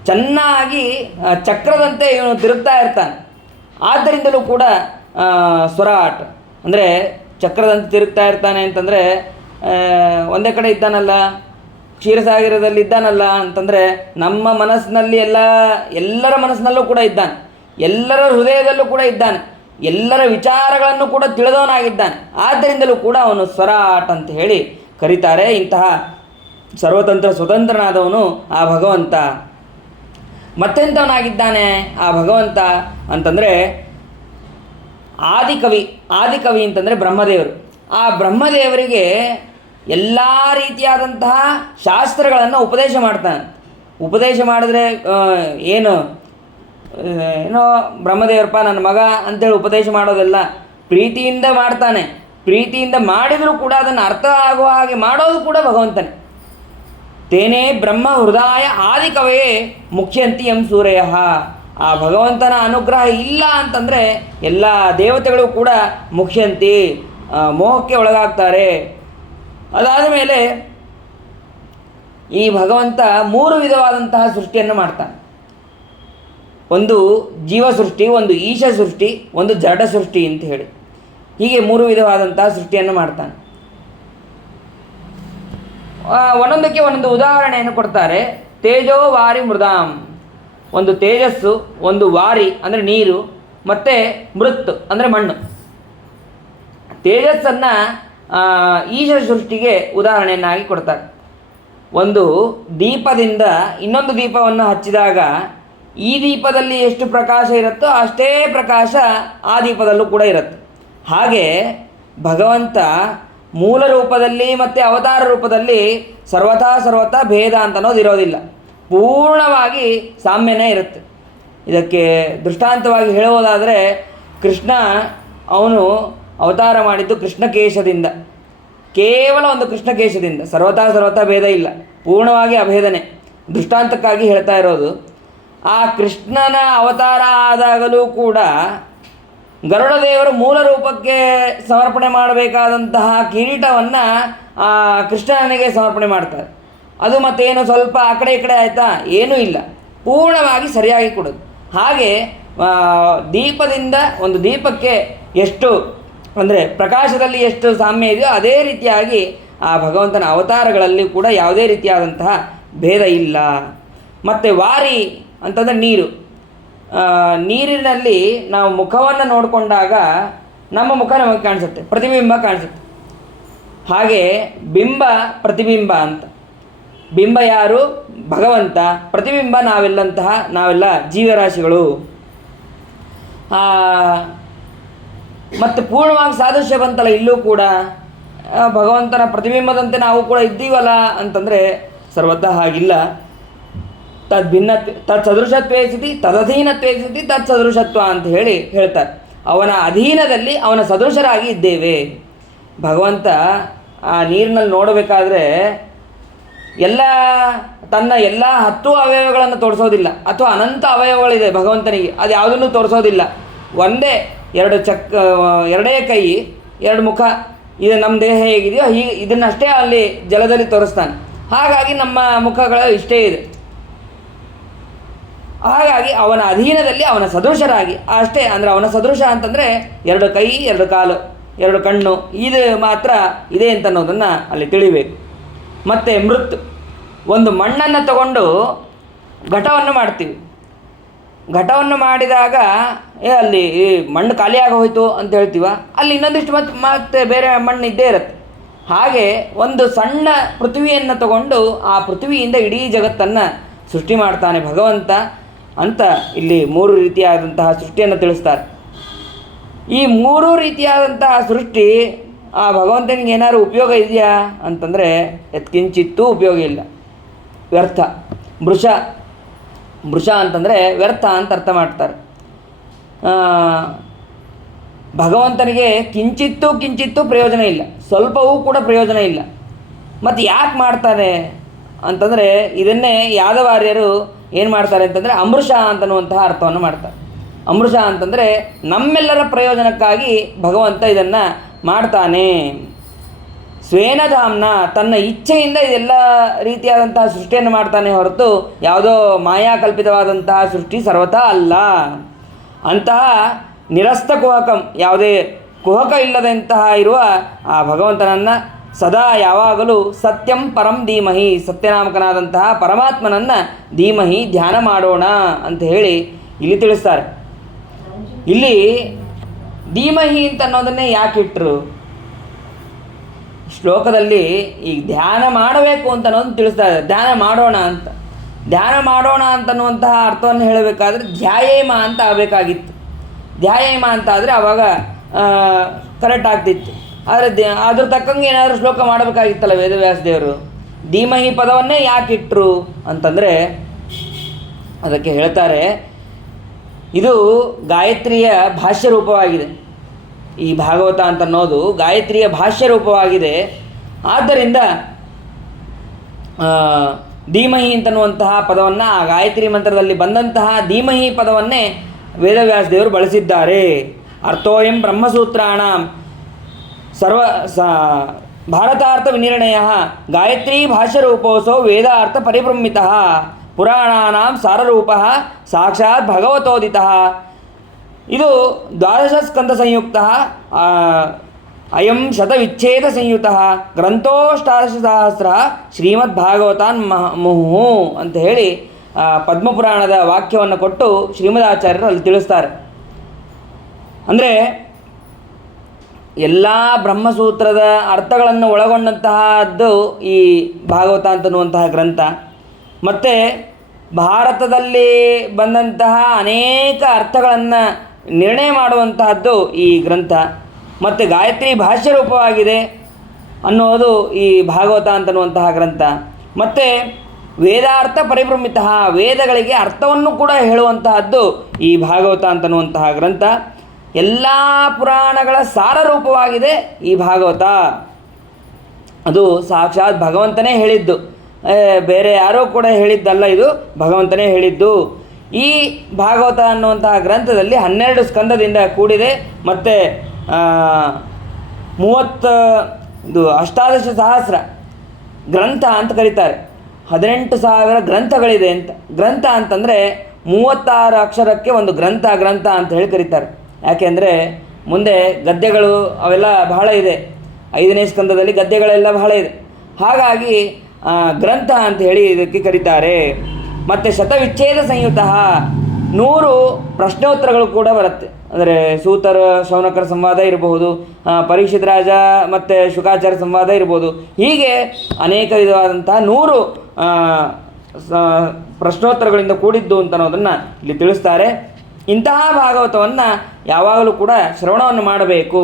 ಚೆನ್ನಾಗಿ ಚಕ್ರದಂತೆ ಇವನು ತಿರುಗ್ತಾ ಇರ್ತಾನೆ, ಆದ್ದರಿಂದಲೂ ಕೂಡ ಸ್ವರಾಟ್. ಅಂದರೆ ಚಕ್ರದಂತೆ ತಿರುಗ್ತಾ ಇರ್ತಾನೆ ಅಂತಂದರೆ ಒಂದೇ ಕಡೆ ಇದ್ದಾನಲ್ಲ, ಕ್ಷೀರಸಾಗರದಲ್ಲಿ ಇದ್ದಾನಲ್ಲ ಅಂತಂದರೆ ನಮ್ಮ ಮನಸ್ಸಿನಲ್ಲಿ ಎಲ್ಲರ ಮನಸ್ಸಿನಲ್ಲೂ ಕೂಡ ಇದ್ದಾನೆ, ಎಲ್ಲರ ಹೃದಯದಲ್ಲೂ ಕೂಡ ಇದ್ದಾನೆ, ಎಲ್ಲರ ವಿಚಾರಗಳನ್ನು ಕೂಡ ತಿಳಿದವನಾಗಿದ್ದಾನೆ. ಆದ್ದರಿಂದಲೂ ಕೂಡ ಅವನು ಸ್ವರಾಟ್ ಅಂತ ಹೇಳಿ ಕರೀತಾರೆ. ಇಂತಹ ಸರ್ವತಂತ್ರ ಸ್ವತಂತ್ರನಾದವನು ಆ ಭಗವಂತ. ಮತ್ತೆಂಥವನಾಗಿದ್ದಾನೆ ಆ ಭಗವಂತ ಅಂತಂದರೆ ಆದಿಕವಿ ಅಂತಂದರೆ ಬ್ರಹ್ಮದೇವರು. ಆ ಬ್ರಹ್ಮದೇವರಿಗೆ ಎಲ್ಲ ರೀತಿಯಾದಂತಹ ಶಾಸ್ತ್ರಗಳನ್ನು ಉಪದೇಶ ಮಾಡ್ತಾನೆ. ಉಪದೇಶ ಮಾಡಿದ್ರೆ ಏನೋ ಬ್ರಹ್ಮದೇವರಪ್ಪ ನನ್ನ ಮಗ ಅಂತೇಳಿ ಉಪದೇಶ ಮಾಡೋದಲ್ಲ, ಪ್ರೀತಿಯಿಂದ ಮಾಡ್ತಾನೆ. ಪ್ರೀತಿಯಿಂದ ಮಾಡಿದರೂ ಕೂಡ ಅದನ್ನು ಅರ್ಥ ಆಗುವ ಹಾಗೆ ಮಾಡೋದು ಕೂಡ ಭಗವಂತನೇ. ತೇನೇ ಬ್ರಹ್ಮ ಹೃದಯ ಆದಿಕವೇ ಮುಖ್ಯಂತಿ ಎಂ ಸೂರ್ಯ. ಆ ಭಗವಂತನ ಅನುಗ್ರಹ ಇಲ್ಲ ಅಂತಂದರೆ ಎಲ್ಲ ದೇವತೆಗಳು ಕೂಡ ಮುಖ್ಯಂತಿ, ಮೋಹಕ್ಕೆ ಒಳಗಾಗ್ತಾರೆ. ಅದಾದ ಮೇಲೆ ಈ ಭಗವಂತ 3 ವಿಧವಾದಂತಹ ಸೃಷ್ಟಿಯನ್ನು ಮಾಡ್ತಾನೆ. ಒಂದು ಜೀವ ಸೃಷ್ಟಿ, ಒಂದು ಈಶ ಸೃಷ್ಟಿ, ಒಂದು ಜಡ ಸೃಷ್ಟಿ ಅಂತ ಹೇಳಿ ಹೀಗೆ 3 ವಿಧವಾದಂತಹ ಸೃಷ್ಟಿಯನ್ನು ಮಾಡ್ತಾನೆ. ಒಂದೊಂದಕ್ಕೆ ಒಂದೊಂದು ಉದಾಹರಣೆಯನ್ನು ಕೊಡ್ತಾರೆ. ತೇಜೋ ವಾರಿ ಮೃದಾಂ, ಒಂದು ತೇಜಸ್ಸು, ಒಂದು ವಾರಿ ಅಂದರೆ ನೀರು, ಮತ್ತು ಮೃತ್ ಅಂದರೆ ಮಣ್ಣು. ತೇಜಸ್ಸನ್ನು ಈಶ ಸೃಷ್ಟಿಗೆ ಉದಾಹರಣೆಯನ್ನಾಗಿ ಕೊಡ್ತಾರೆ. ಒಂದು ದೀಪದಿಂದ ಇನ್ನೊಂದು ದೀಪವನ್ನು ಹಚ್ಚಿದಾಗ ಈ ದೀಪದಲ್ಲಿ ಎಷ್ಟು ಪ್ರಕಾಶ ಇರುತ್ತೋ ಅಷ್ಟೇ ಪ್ರಕಾಶ ಆ ದೀಪದಲ್ಲೂ ಕೂಡ ಇರುತ್ತೆ. ಹಾಗೆ ಭಗವಂತ ಮೂಲ ರೂಪದಲ್ಲಿ ಮತ್ತು ಅವತಾರ ರೂಪದಲ್ಲಿ ಸರ್ವಥಾ ಭೇದ ಅಂತ ಅನ್ನೋದು ಇರೋದಿಲ್ಲ, ಪೂರ್ಣವಾಗಿ ಸಾಮ್ಯನೇ ಇರುತ್ತೆ. ಇದಕ್ಕೆ ದೃಷ್ಟಾಂತವಾಗಿ ಹೇಳುವುದಾದರೆ ಕೃಷ್ಣ ಅವನು ಅವತಾರ ಮಾಡಿದ್ದು ಕೃಷ್ಣಕೇಶದಿಂದ, ಕೇವಲ ಒಂದು ಕೃಷ್ಣಕೇಶದಿಂದ, ಸರ್ವಥಾ ಭೇದ ಇಲ್ಲ, ಪೂರ್ಣವಾಗಿ ಅಭೇದನೆ. ದೃಷ್ಟಾಂತಕ್ಕಾಗಿ ಹೇಳ್ತಾ ಇರೋದು. ಆ ಕೃಷ್ಣನ ಅವತಾರ ಆದಾಗಲೂ ಕೂಡ ಗರುಡದೇವರು ಮೂಲ ರೂಪಕ್ಕೆ ಸಮರ್ಪಣೆ ಮಾಡಬೇಕಾದಂತಹ ಕಿರೀಟವನ್ನು ಆ ಕೃಷ್ಣನಿಗೆ ಸಮರ್ಪಣೆ ಮಾಡ್ತಾರೆ. ಅದು ಮತ್ತೇನು ಸ್ವಲ್ಪ ಆ ಕಡೆ ಈ ಕಡೆ ಆಯಿತಾ? ಏನೂ ಇಲ್ಲ, ಪೂರ್ಣವಾಗಿ ಸರಿಯಾಗಿ ಕೊಡೋದು. ಹಾಗೆ ದೀಪದಿಂದ ಒಂದು ದೀಪಕ್ಕೆ ಎಷ್ಟು ಅಂದರೆ ಪ್ರಕಾಶದಲ್ಲಿ ಎಷ್ಟು ಸಾಮ್ಯ ಇದೆಯೋ ಅದೇ ರೀತಿಯಾಗಿ ಆ ಭಗವಂತನ ಅವತಾರಗಳಲ್ಲಿ ಕೂಡ ಯಾವುದೇ ರೀತಿಯಾದಂತಹ ಭೇದ ಇಲ್ಲ. ಮತ್ತು ವಾರಿ ಅಂತಂದರೆ ನೀರು. ನೀರಿನಲ್ಲಿ ನಾವು ಮುಖವನ್ನು ನೋಡಿಕೊಂಡಾಗ ನಮ್ಮ ಮುಖ ನಮಗೆ ಕಾಣಿಸುತ್ತೆ, ಪ್ರತಿಬಿಂಬ ಕಾಣಿಸುತ್ತೆ. ಹಾಗೆ ಬಿಂಬ ಪ್ರತಿಬಿಂಬ ಅಂತ. ಬಿಂಬ ಯಾರು? ಭಗವಂತ. ಪ್ರತಿಬಿಂಬ ನಾವೆಲ್ಲ ಜೀವರಾಶಿಗಳು. ಮತ್ತು ಪೂರ್ಣವಾಗಿ ಸಾದೃಶ್ಯ ಬಂತಲ್ಲ ಇಲ್ಲೂ ಕೂಡ ಭಗವಂತನ ಪ್ರತಿಬಿಂಬದಂತೆ ನಾವು ಕೂಡ ಇದ್ದೀವಲ್ಲ ಅಂತಂದರೆ ಸರ್ವತಃ ಹಾಗಿಲ್ಲ. ತತ್ಸದೃಶತ್ವೇ ಸ್ಥಿತಿ ತದಧೀನತ್ವೇ ಸ್ಥಿತಿ ತತ್ಸದೃಶತ್ವ ಅಂತ ಹೇಳ್ತಾರೆ. ಅವನ ಅಧೀನದಲ್ಲಿ ಅವನ ಸದೃಶರಾಗಿ ಇದ್ದೇವೆ. ಭಗವಂತ ಆ ನೀರಿನಲ್ಲಿ ನೋಡಬೇಕಾದ್ರೆ ತನ್ನ ಎಲ್ಲ 10 ಅವಯವಗಳನ್ನು ತೋರಿಸೋದಿಲ್ಲ, ಅಥವಾ ಅನಂತ ಅವಯವಗಳಿದೆ ಭಗವಂತನಿಗೆ, ಅದು ಯಾವುದನ್ನು ತೋರಿಸೋದಿಲ್ಲ. ಒಂದೇ ಎರಡೇ ಕೈ, 2 ಮುಖ, ಇದು ನಮ್ಮ ದೇಹ ಹೇಗಿದೆಯೋ ಹೀಗೆ ಇದನ್ನಷ್ಟೇ ಅಲ್ಲಿ ಜಲದಲ್ಲಿ ತೋರಿಸ್ತಾನೆ. ಹಾಗಾಗಿ ನಮ್ಮ ಮುಖಗಳು ಇಷ್ಟೇ ಇದೆ. ಹಾಗಾಗಿ ಅವನ ಅಧೀನದಲ್ಲಿ ಅವನ ಸದೃಶರಾಗಿ ಅಷ್ಟೇ. ಅಂದರೆ ಅವನ ಸದೃಶ ಅಂತಂದರೆ 2 ಕೈ, 2 ಕಾಲು, 2 ಕಣ್ಣು, ಇದು ಮಾತ್ರ ಇದೆ ಅಂತ ಅನ್ನೋದನ್ನು ಅಲ್ಲಿ ತಿಳಿಬೇಕು. ಮತ್ತು ಒಂದು ಮಣ್ಣನ್ನು ತಗೊಂಡು ಘಟವನ್ನು ಮಾಡ್ತೀವಿ. ಘಟವನ್ನು ಮಾಡಿದಾಗ ಅಲ್ಲಿ ಮಣ್ಣು ಖಾಲಿಯಾಗಿ ಹೋಯಿತು ಅಂತ ಹೇಳ್ತೀವ, ಅಲ್ಲಿ ಇನ್ನೊಂದಿಷ್ಟು ಮತ್ತೆ ಬೇರೆ ಮಣ್ಣು ಇದ್ದೇ ಇರುತ್ತೆ. ಹಾಗೆ ಒಂದು ಸಣ್ಣ ಪೃಥ್ವಿಯನ್ನು ತಗೊಂಡು ಆ ಪೃಥ್ವಿಯಿಂದ ಇಡೀ ಜಗತ್ತನ್ನು ಸೃಷ್ಟಿ ಮಾಡ್ತಾನೆ ಭಗವಂತ ಅಂತ ಇಲ್ಲಿ 3 ರೀತಿಯಾದಂತಹ ಸೃಷ್ಟಿಯನ್ನು ತಿಳಿಸ್ತಾರೆ. ಈ 3 ರೀತಿಯಾದಂತಹ ಸೃಷ್ಟಿ ಆ ಭಗವಂತನಿಗೆ ಏನಾದ್ರು ಉಪಯೋಗ ಇದೆಯಾ ಅಂತಂದರೆ ಎತ್ಕಿಂಚಿತ್ತೂ ಉಪಯೋಗ ಇಲ್ಲ, ವ್ಯರ್ಥ. ಮೃಷ ಅಂತಂದರೆ ವ್ಯರ್ಥ ಅಂತ ಅರ್ಥ ಮಾಡ್ತಾರೆ. ಭಗವಂತನಿಗೆ ಕಿಂಚಿತ್ತೂ ಪ್ರಯೋಜನ ಇಲ್ಲ, ಸ್ವಲ್ಪವೂ ಕೂಡ ಪ್ರಯೋಜನ ಇಲ್ಲ. ಮತ್ತು ಯಾಕೆ ಮಾಡ್ತಾನೆ ಅಂತಂದರೆ ಇದನ್ನೇ ಯಾದವಾರ್ಯರು ಏನು ಮಾಡ್ತಾರೆ ಅಂತಂದರೆ ಅಮೃಷ ಅಂತನ್ನುವಂತಹ ಅರ್ಥವನ್ನು ಮಾಡ್ತಾರೆ. ಅಮೃಷ ಅಂತಂದರೆ ನಮ್ಮೆಲ್ಲರ ಪ್ರಯೋಜನಕ್ಕಾಗಿ ಭಗವಂತ ಇದನ್ನು ಮಾಡ್ತಾನೆ. ಸ್ವೇನಧಾಮ್ನ, ತನ್ನ ಇಚ್ಛೆಯಿಂದ ಇದೆಲ್ಲ ರೀತಿಯಾದಂತಹ ಸೃಷ್ಟಿಯನ್ನು ಮಾಡ್ತಾನೆ ಹೊರತು ಯಾವುದೋ ಮಾಯಾಕಲ್ಪಿತವಾದಂತಹ ಸೃಷ್ಟಿ ಸರ್ವತಾ ಅಲ್ಲ. ಅಂತಹ ನಿರಸ್ತ ಕುಹಕಂ, ಯಾವುದೇ ಕುಹಕ ಇಲ್ಲದಂತಹ ಇರುವ ಆ ಭಗವಂತನನ್ನು ಸದಾ ಯಾವಾಗಲೂ ಸತ್ಯಂ ಪರಂ ಧೀಮಹಿ, ಸತ್ಯನಾಮಕನಾದಂತಹ ಪರಮಾತ್ಮನನ್ನು ಧೀಮಹಿ ಧ್ಯಾನ ಮಾಡೋಣ ಅಂತ ಹೇಳಿ ಇಲ್ಲಿ ತಿಳಿಸ್ತಾರೆ. ಇಲ್ಲಿ ಧೀಮಹಿ ಅಂತ ಅನ್ನೋದನ್ನೇ ಯಾಕೆ ಇಟ್ಟರು ಶ್ಲೋಕದಲ್ಲಿ? ಈಗ ಧ್ಯಾನ ಮಾಡಬೇಕು ಅಂತ ಅನ್ನೋದನ್ನು ತಿಳಿಸ್ತಾರೆ. ಧ್ಯಾನ ಮಾಡೋಣ ಅಂತನ್ನುವಂತಹ ಅರ್ಥವನ್ನು ಹೇಳಬೇಕಾದ್ರೆ ಧ್ಯಾಯೇಮ ಅಂತ ಆಗಬೇಕಾಗಿತ್ತು. ಧ್ಯಾಯೇಮ ಅಂತ ಆದರೆ ಆವಾಗ ಕರೆಕ್ಟ್ ಆಗ್ತಿತ್ತು. ಆದರೆ ಅದ್ರ ತಕ್ಕಂಗೆ ಏನಾದರೂ ಶ್ಲೋಕ ಮಾಡಬೇಕಾಗಿತ್ತಲ್ಲ ವೇದವ್ಯಾಸ ದೇವರು. ಧೀಮಹಿ ಪದವನ್ನೇ ಯಾಕೆ ಇಟ್ಟರು ಅಂತಂದರೆ ಅದಕ್ಕೆ ಹೇಳ್ತಾರೆ, ಇದು ಗಾಯತ್ರಿಯ ಭಾಷ್ಯ ರೂಪವಾಗಿದೆ. ಈ ಭಾಗವತ ಅಂತನ್ನೋದು ಗಾಯತ್ರಿಯ ಭಾಷ್ಯ ರೂಪವಾಗಿದೆ. ಆದ್ದರಿಂದ ಧೀಮಹಿ ಅಂತನ್ನುವಂತಹ ಪದವನ್ನು, ಆ ಗಾಯತ್ರಿ ಮಂತ್ರದಲ್ಲಿ ಬಂದಂತಹ ಧೀಮಹಿ ಪದವನ್ನೇ ವೇದವ್ಯಾಸ ದೇವರು ಬಳಸಿದ್ದಾರೆ. ಅರ್ಥೋಯಂ ಬ್ರಹ್ಮಸೂತ್ರಾಣ ಭಾರತಾರ್ಥ ವಿನಿರ್ಣಯ ಗಾಯತ್ರಿ ಭಾಷ್ಯರೂಪೋಸೋ ವೇದಾರ್ಥ ಪರಿಭ್ರಮಿತ ಪುರಾಣಾನಾಂ ಸಾರರೂಪ ಸಾಕ್ಷಾತ್ ಭಗವತೋದಿತ. ಇದು 12 ಸ್ಕಂದ ಸಂಯುಕ್ತ ಅಯಂ ಶತವಿಚ್ಛೇದ ಸಂಯುತ ಗ್ರಂಥೋಷ್ಟಾದಶಸಹಸ್ರ ಶ್ರೀಮದ್ಭಾಗವತಾನ್ ಮುಹು ಅಂತ ಹೇಳಿ ಪದ್ಮಪುರಾಣದ ವಾಕ್ಯವನ್ನು ಕೊಟ್ಟು ಶ್ರೀಮದಾಚಾರ್ಯರು ಅಲ್ಲಿ ತಿಳಿಸ್ತಾರೆ. ಅಂದರೆ ಎಲ್ಲ ಬ್ರಹ್ಮಸೂತ್ರದ ಅರ್ಥಗಳನ್ನು ಒಳಗೊಂಡಂತಹದ್ದು ಈ ಭಾಗವತ ಅಂತನ್ನುವಂತಹ ಗ್ರಂಥ. ಮತ್ತು ಭಾರತದಲ್ಲಿ ಬಂದಂತಹ ಅನೇಕ ಅರ್ಥಗಳನ್ನು ನಿರ್ಣಯ ಮಾಡುವಂತಹದ್ದು ಈ ಗ್ರಂಥ. ಮತ್ತು ಗಾಯತ್ರಿ ಭಾಷ್ಯ ರೂಪವಾಗಿದೆ ಅನ್ನೋದು ಈ ಭಾಗವತ ಅಂತನ್ನುವಂತಹ ಗ್ರಂಥ. ಮತ್ತು ವೇದಾರ್ಥ ಪರಿಭ್ರಮಿತ, ವೇದಗಳಿಗೆ ಅರ್ಥವನ್ನು ಕೂಡ ಹೇಳುವಂತಹದ್ದು ಈ ಭಾಗವತ ಅಂತನ್ನುವಂತಹ ಗ್ರಂಥ. ಎಲ್ಲ ಪುರಾಣಗಳ ಸಾರ ರೂಪವಾಗಿದೆ ಈ ಭಾಗವತ. ಅದು ಸಾಕ್ಷಾತ್ ಭಗವಂತನೇ ಹೇಳಿದ್ದು, ಬೇರೆ ಯಾರೋ ಕೂಡ ಹೇಳಿದ್ದಲ್ಲ, ಇದು ಭಗವಂತನೇ ಹೇಳಿದ್ದು. ಈ ಭಾಗವತ ಅನ್ನುವಂತಹ ಗ್ರಂಥದಲ್ಲಿ 12 ಸ್ಕಂದದಿಂದ ಕೂಡಿದೆ. ಮತ್ತು 18 ಸಹಸ್ರ ಗ್ರಂಥ ಅಂತ ಕರೀತಾರೆ. 18,000 ಗ್ರಂಥಗಳಿದೆ ಅಂತ. ಗ್ರಂಥ ಅಂತಂದರೆ 36 ಅಕ್ಷರಕ್ಕೆ ಒಂದು ಗ್ರಂಥ ಅಂತ ಹೇಳಿ ಕರೀತಾರೆ. ಯಾಕೆಂದರೆ ಮುಂದೆ ಗದ್ಯಗಳು ಅವೆಲ್ಲ ಬಹಳ ಇದೆ, 5ನೇ ಸ್ಕಂದದಲ್ಲಿ ಗದ್ಯಗಳೆಲ್ಲ ಬಹಳ ಇದೆ. ಹಾಗಾಗಿ ಗ್ರಂಥ ಅಂತ ಹೇಳಿ ಇದಕ್ಕೆ ಕರೀತಾರೆ. ಮತ್ತು ಶತವಿಚ್ಛೇದ ಸಂಯುತ 100 ಪ್ರಶ್ನೋತ್ತರಗಳು ಕೂಡ ಬರುತ್ತೆ. ಅಂದರೆ ಸೂತರ ಶೌನಕರ ಸಂವಾದ ಇರಬಹುದು, ಪರೀಕ್ಷಿತ್ ರಾಜ ಮತ್ತು ಶುಕಾಚಾರ್ಯ ಸಂವಾದ ಇರ್ಬೋದು. ಹೀಗೆ ಅನೇಕ ವಿಧವಾದಂತಹ 100 ಪ್ರಶ್ನೋತ್ತರಗಳಿಂದ ಕೂಡಿದ್ದು ಅಂತ ಅನ್ನೋದನ್ನು ಇಲ್ಲಿ ತಿಳಿಸ್ತಾರೆ. ಇಂತಹ ಭಾಗವತವನ್ನು ಯಾವಾಗಲೂ ಕೂಡ ಶ್ರವಣವನ್ನು ಮಾಡಬೇಕು.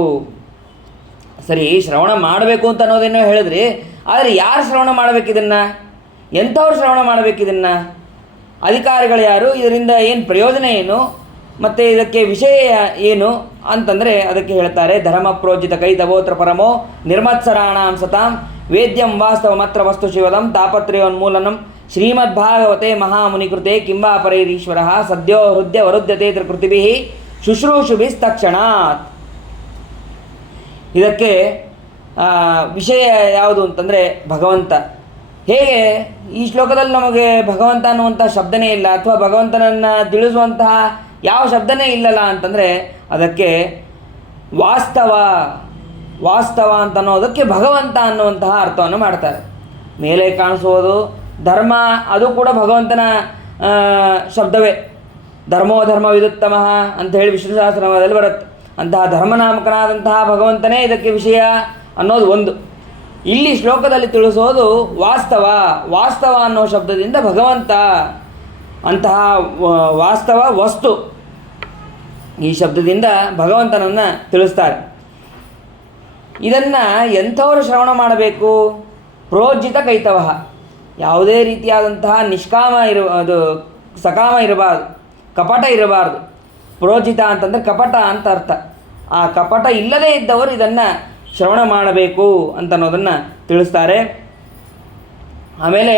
ಸರಿ, ಶ್ರವಣ ಮಾಡಬೇಕು ಅಂತ ಅನ್ನೋದೇನೋ ಹೇಳಿದ್ರಿ, ಆದರೆ ಯಾರು ಶ್ರವಣ ಮಾಡಬೇಕಿದನ್ನು? ಎಂಥವ್ರು ಶ್ರವಣ ಮಾಡಬೇಕಿದನ್ನು? ಅಧಿಕಾರಿಗಳು ಯಾರು? ಇದರಿಂದ ಏನು ಪ್ರಯೋಜನ ಏನು? ಮತ್ತು ಇದಕ್ಕೆ ವಿಷಯ ಏನು ಅಂತಂದರೆ ಅದಕ್ಕೆ ಹೇಳ್ತಾರೆ, ಧರ್ಮ ಪ್ರೋಜಿತ ಕೈತವೋತ್ರ ಪರಮೋ ನಿರ್ಮತ್ಸರಾಣಾಂ ಸತಾಂ ವೇದ್ಯಂ ವಾಸ್ತವ ಮಾತ್ರ ವಸ್ತು ಶಿವದಂ ತಾಪತ್ರಯೋನ್ಮೂಲನಂ ಶ್ರೀಮದ್ಭಾಗವತೆ ಮಹಾಮುನಿಕೃತೆ ಕಿಂವಾ ಪರೈರೀಶ್ವರ ಸದ್ಯೋ ಹೃದಯ ವರುದ್ಯತೆ ಕೃತಿಭಿ ಶುಶ್ರೂಷುಭಿಸ್ತಕ್ಷಣಾತ್. ಇದಕ್ಕೆ ವಿಷಯ ಯಾವುದು ಅಂತಂದರೆ ಭಗವಂತ. ಹೇಗೆ ಈ ಶ್ಲೋಕದಲ್ಲಿ ನಮಗೆ ಭಗವಂತ ಅನ್ನುವಂಥ ಶಬ್ದನೇ ಇಲ್ಲ, ಅಥವಾ ಭಗವಂತನನ್ನು ತಿಳಿಸುವಂತಹ ಯಾವ ಶಬ್ದನೇ ಇಲ್ಲಲ್ಲ ಅಂತಂದರೆ ಅದಕ್ಕೆ ವಾಸ್ತವ ಅಂತ ಅನ್ನೋದಕ್ಕೆ ಭಗವಂತ ಅನ್ನುವಂತಹ ಅರ್ಥವನ್ನು ಮಾಡ್ತಾರೆ. ಮೇಲೆ ಕಾಣಿಸುವುದು ಧರ್ಮ, ಅದು ಕೂಡ ಭಗವಂತನ ಶಬ್ದವೇ. ಧರ್ಮೋ ಧರ್ಮ ವಿದುತ್ತಮಃ ಅಂತ ಹೇಳಿ ವಿಷ್ಣು ಸಹಸ್ರನಾಮದಲ್ಲಿ ಬರುತ್ತೆ. ಅಂತಹ ಧರ್ಮನಾಮಕನಾದಂತಹ ಭಗವಂತನೇ ಇದಕ್ಕೆ ವಿಷಯ ಅನ್ನೋದು ಒಂದು. ಇಲ್ಲಿ ಶ್ಲೋಕದಲ್ಲಿ ತಿಳಿಸೋದು ವಾಸ್ತವ ಅನ್ನೋ ಶಬ್ದದಿಂದ ಭಗವಂತ, ಅಂತಹ ವಾಸ್ತವ ವಸ್ತು, ಈ ಶಬ್ದದಿಂದ ಭಗವಂತನನ್ನು ತಿಳಿಸ್ತಾರೆ. ಇದನ್ನು ಎಂಥವರು ಶ್ರವಣ ಮಾಡಬೇಕು? ಪ್ರೋಜ್ಜಿತ ಕೈತವ, ಯಾವುದೇ ರೀತಿಯಾದಂತಹ ನಿಷ್ಕಾಮ ಅದು ಸಕಾಮ ಇರಬಾರ್ದು, ಕಪಟ ಇರಬಾರ್ದು. ಪ್ರೋಜಿತ ಅಂತಂದರೆ ಕಪಟ ಅಂತ ಅರ್ಥ. ಆ ಕಪಟ ಇಲ್ಲದೇ ಇದ್ದವರು ಇದನ್ನು ಶ್ರವಣ ಮಾಡಬೇಕು ಅಂತ ಅನ್ನೋದನ್ನು ತಿಳಿಸ್ತಾರೆ. ಆಮೇಲೆ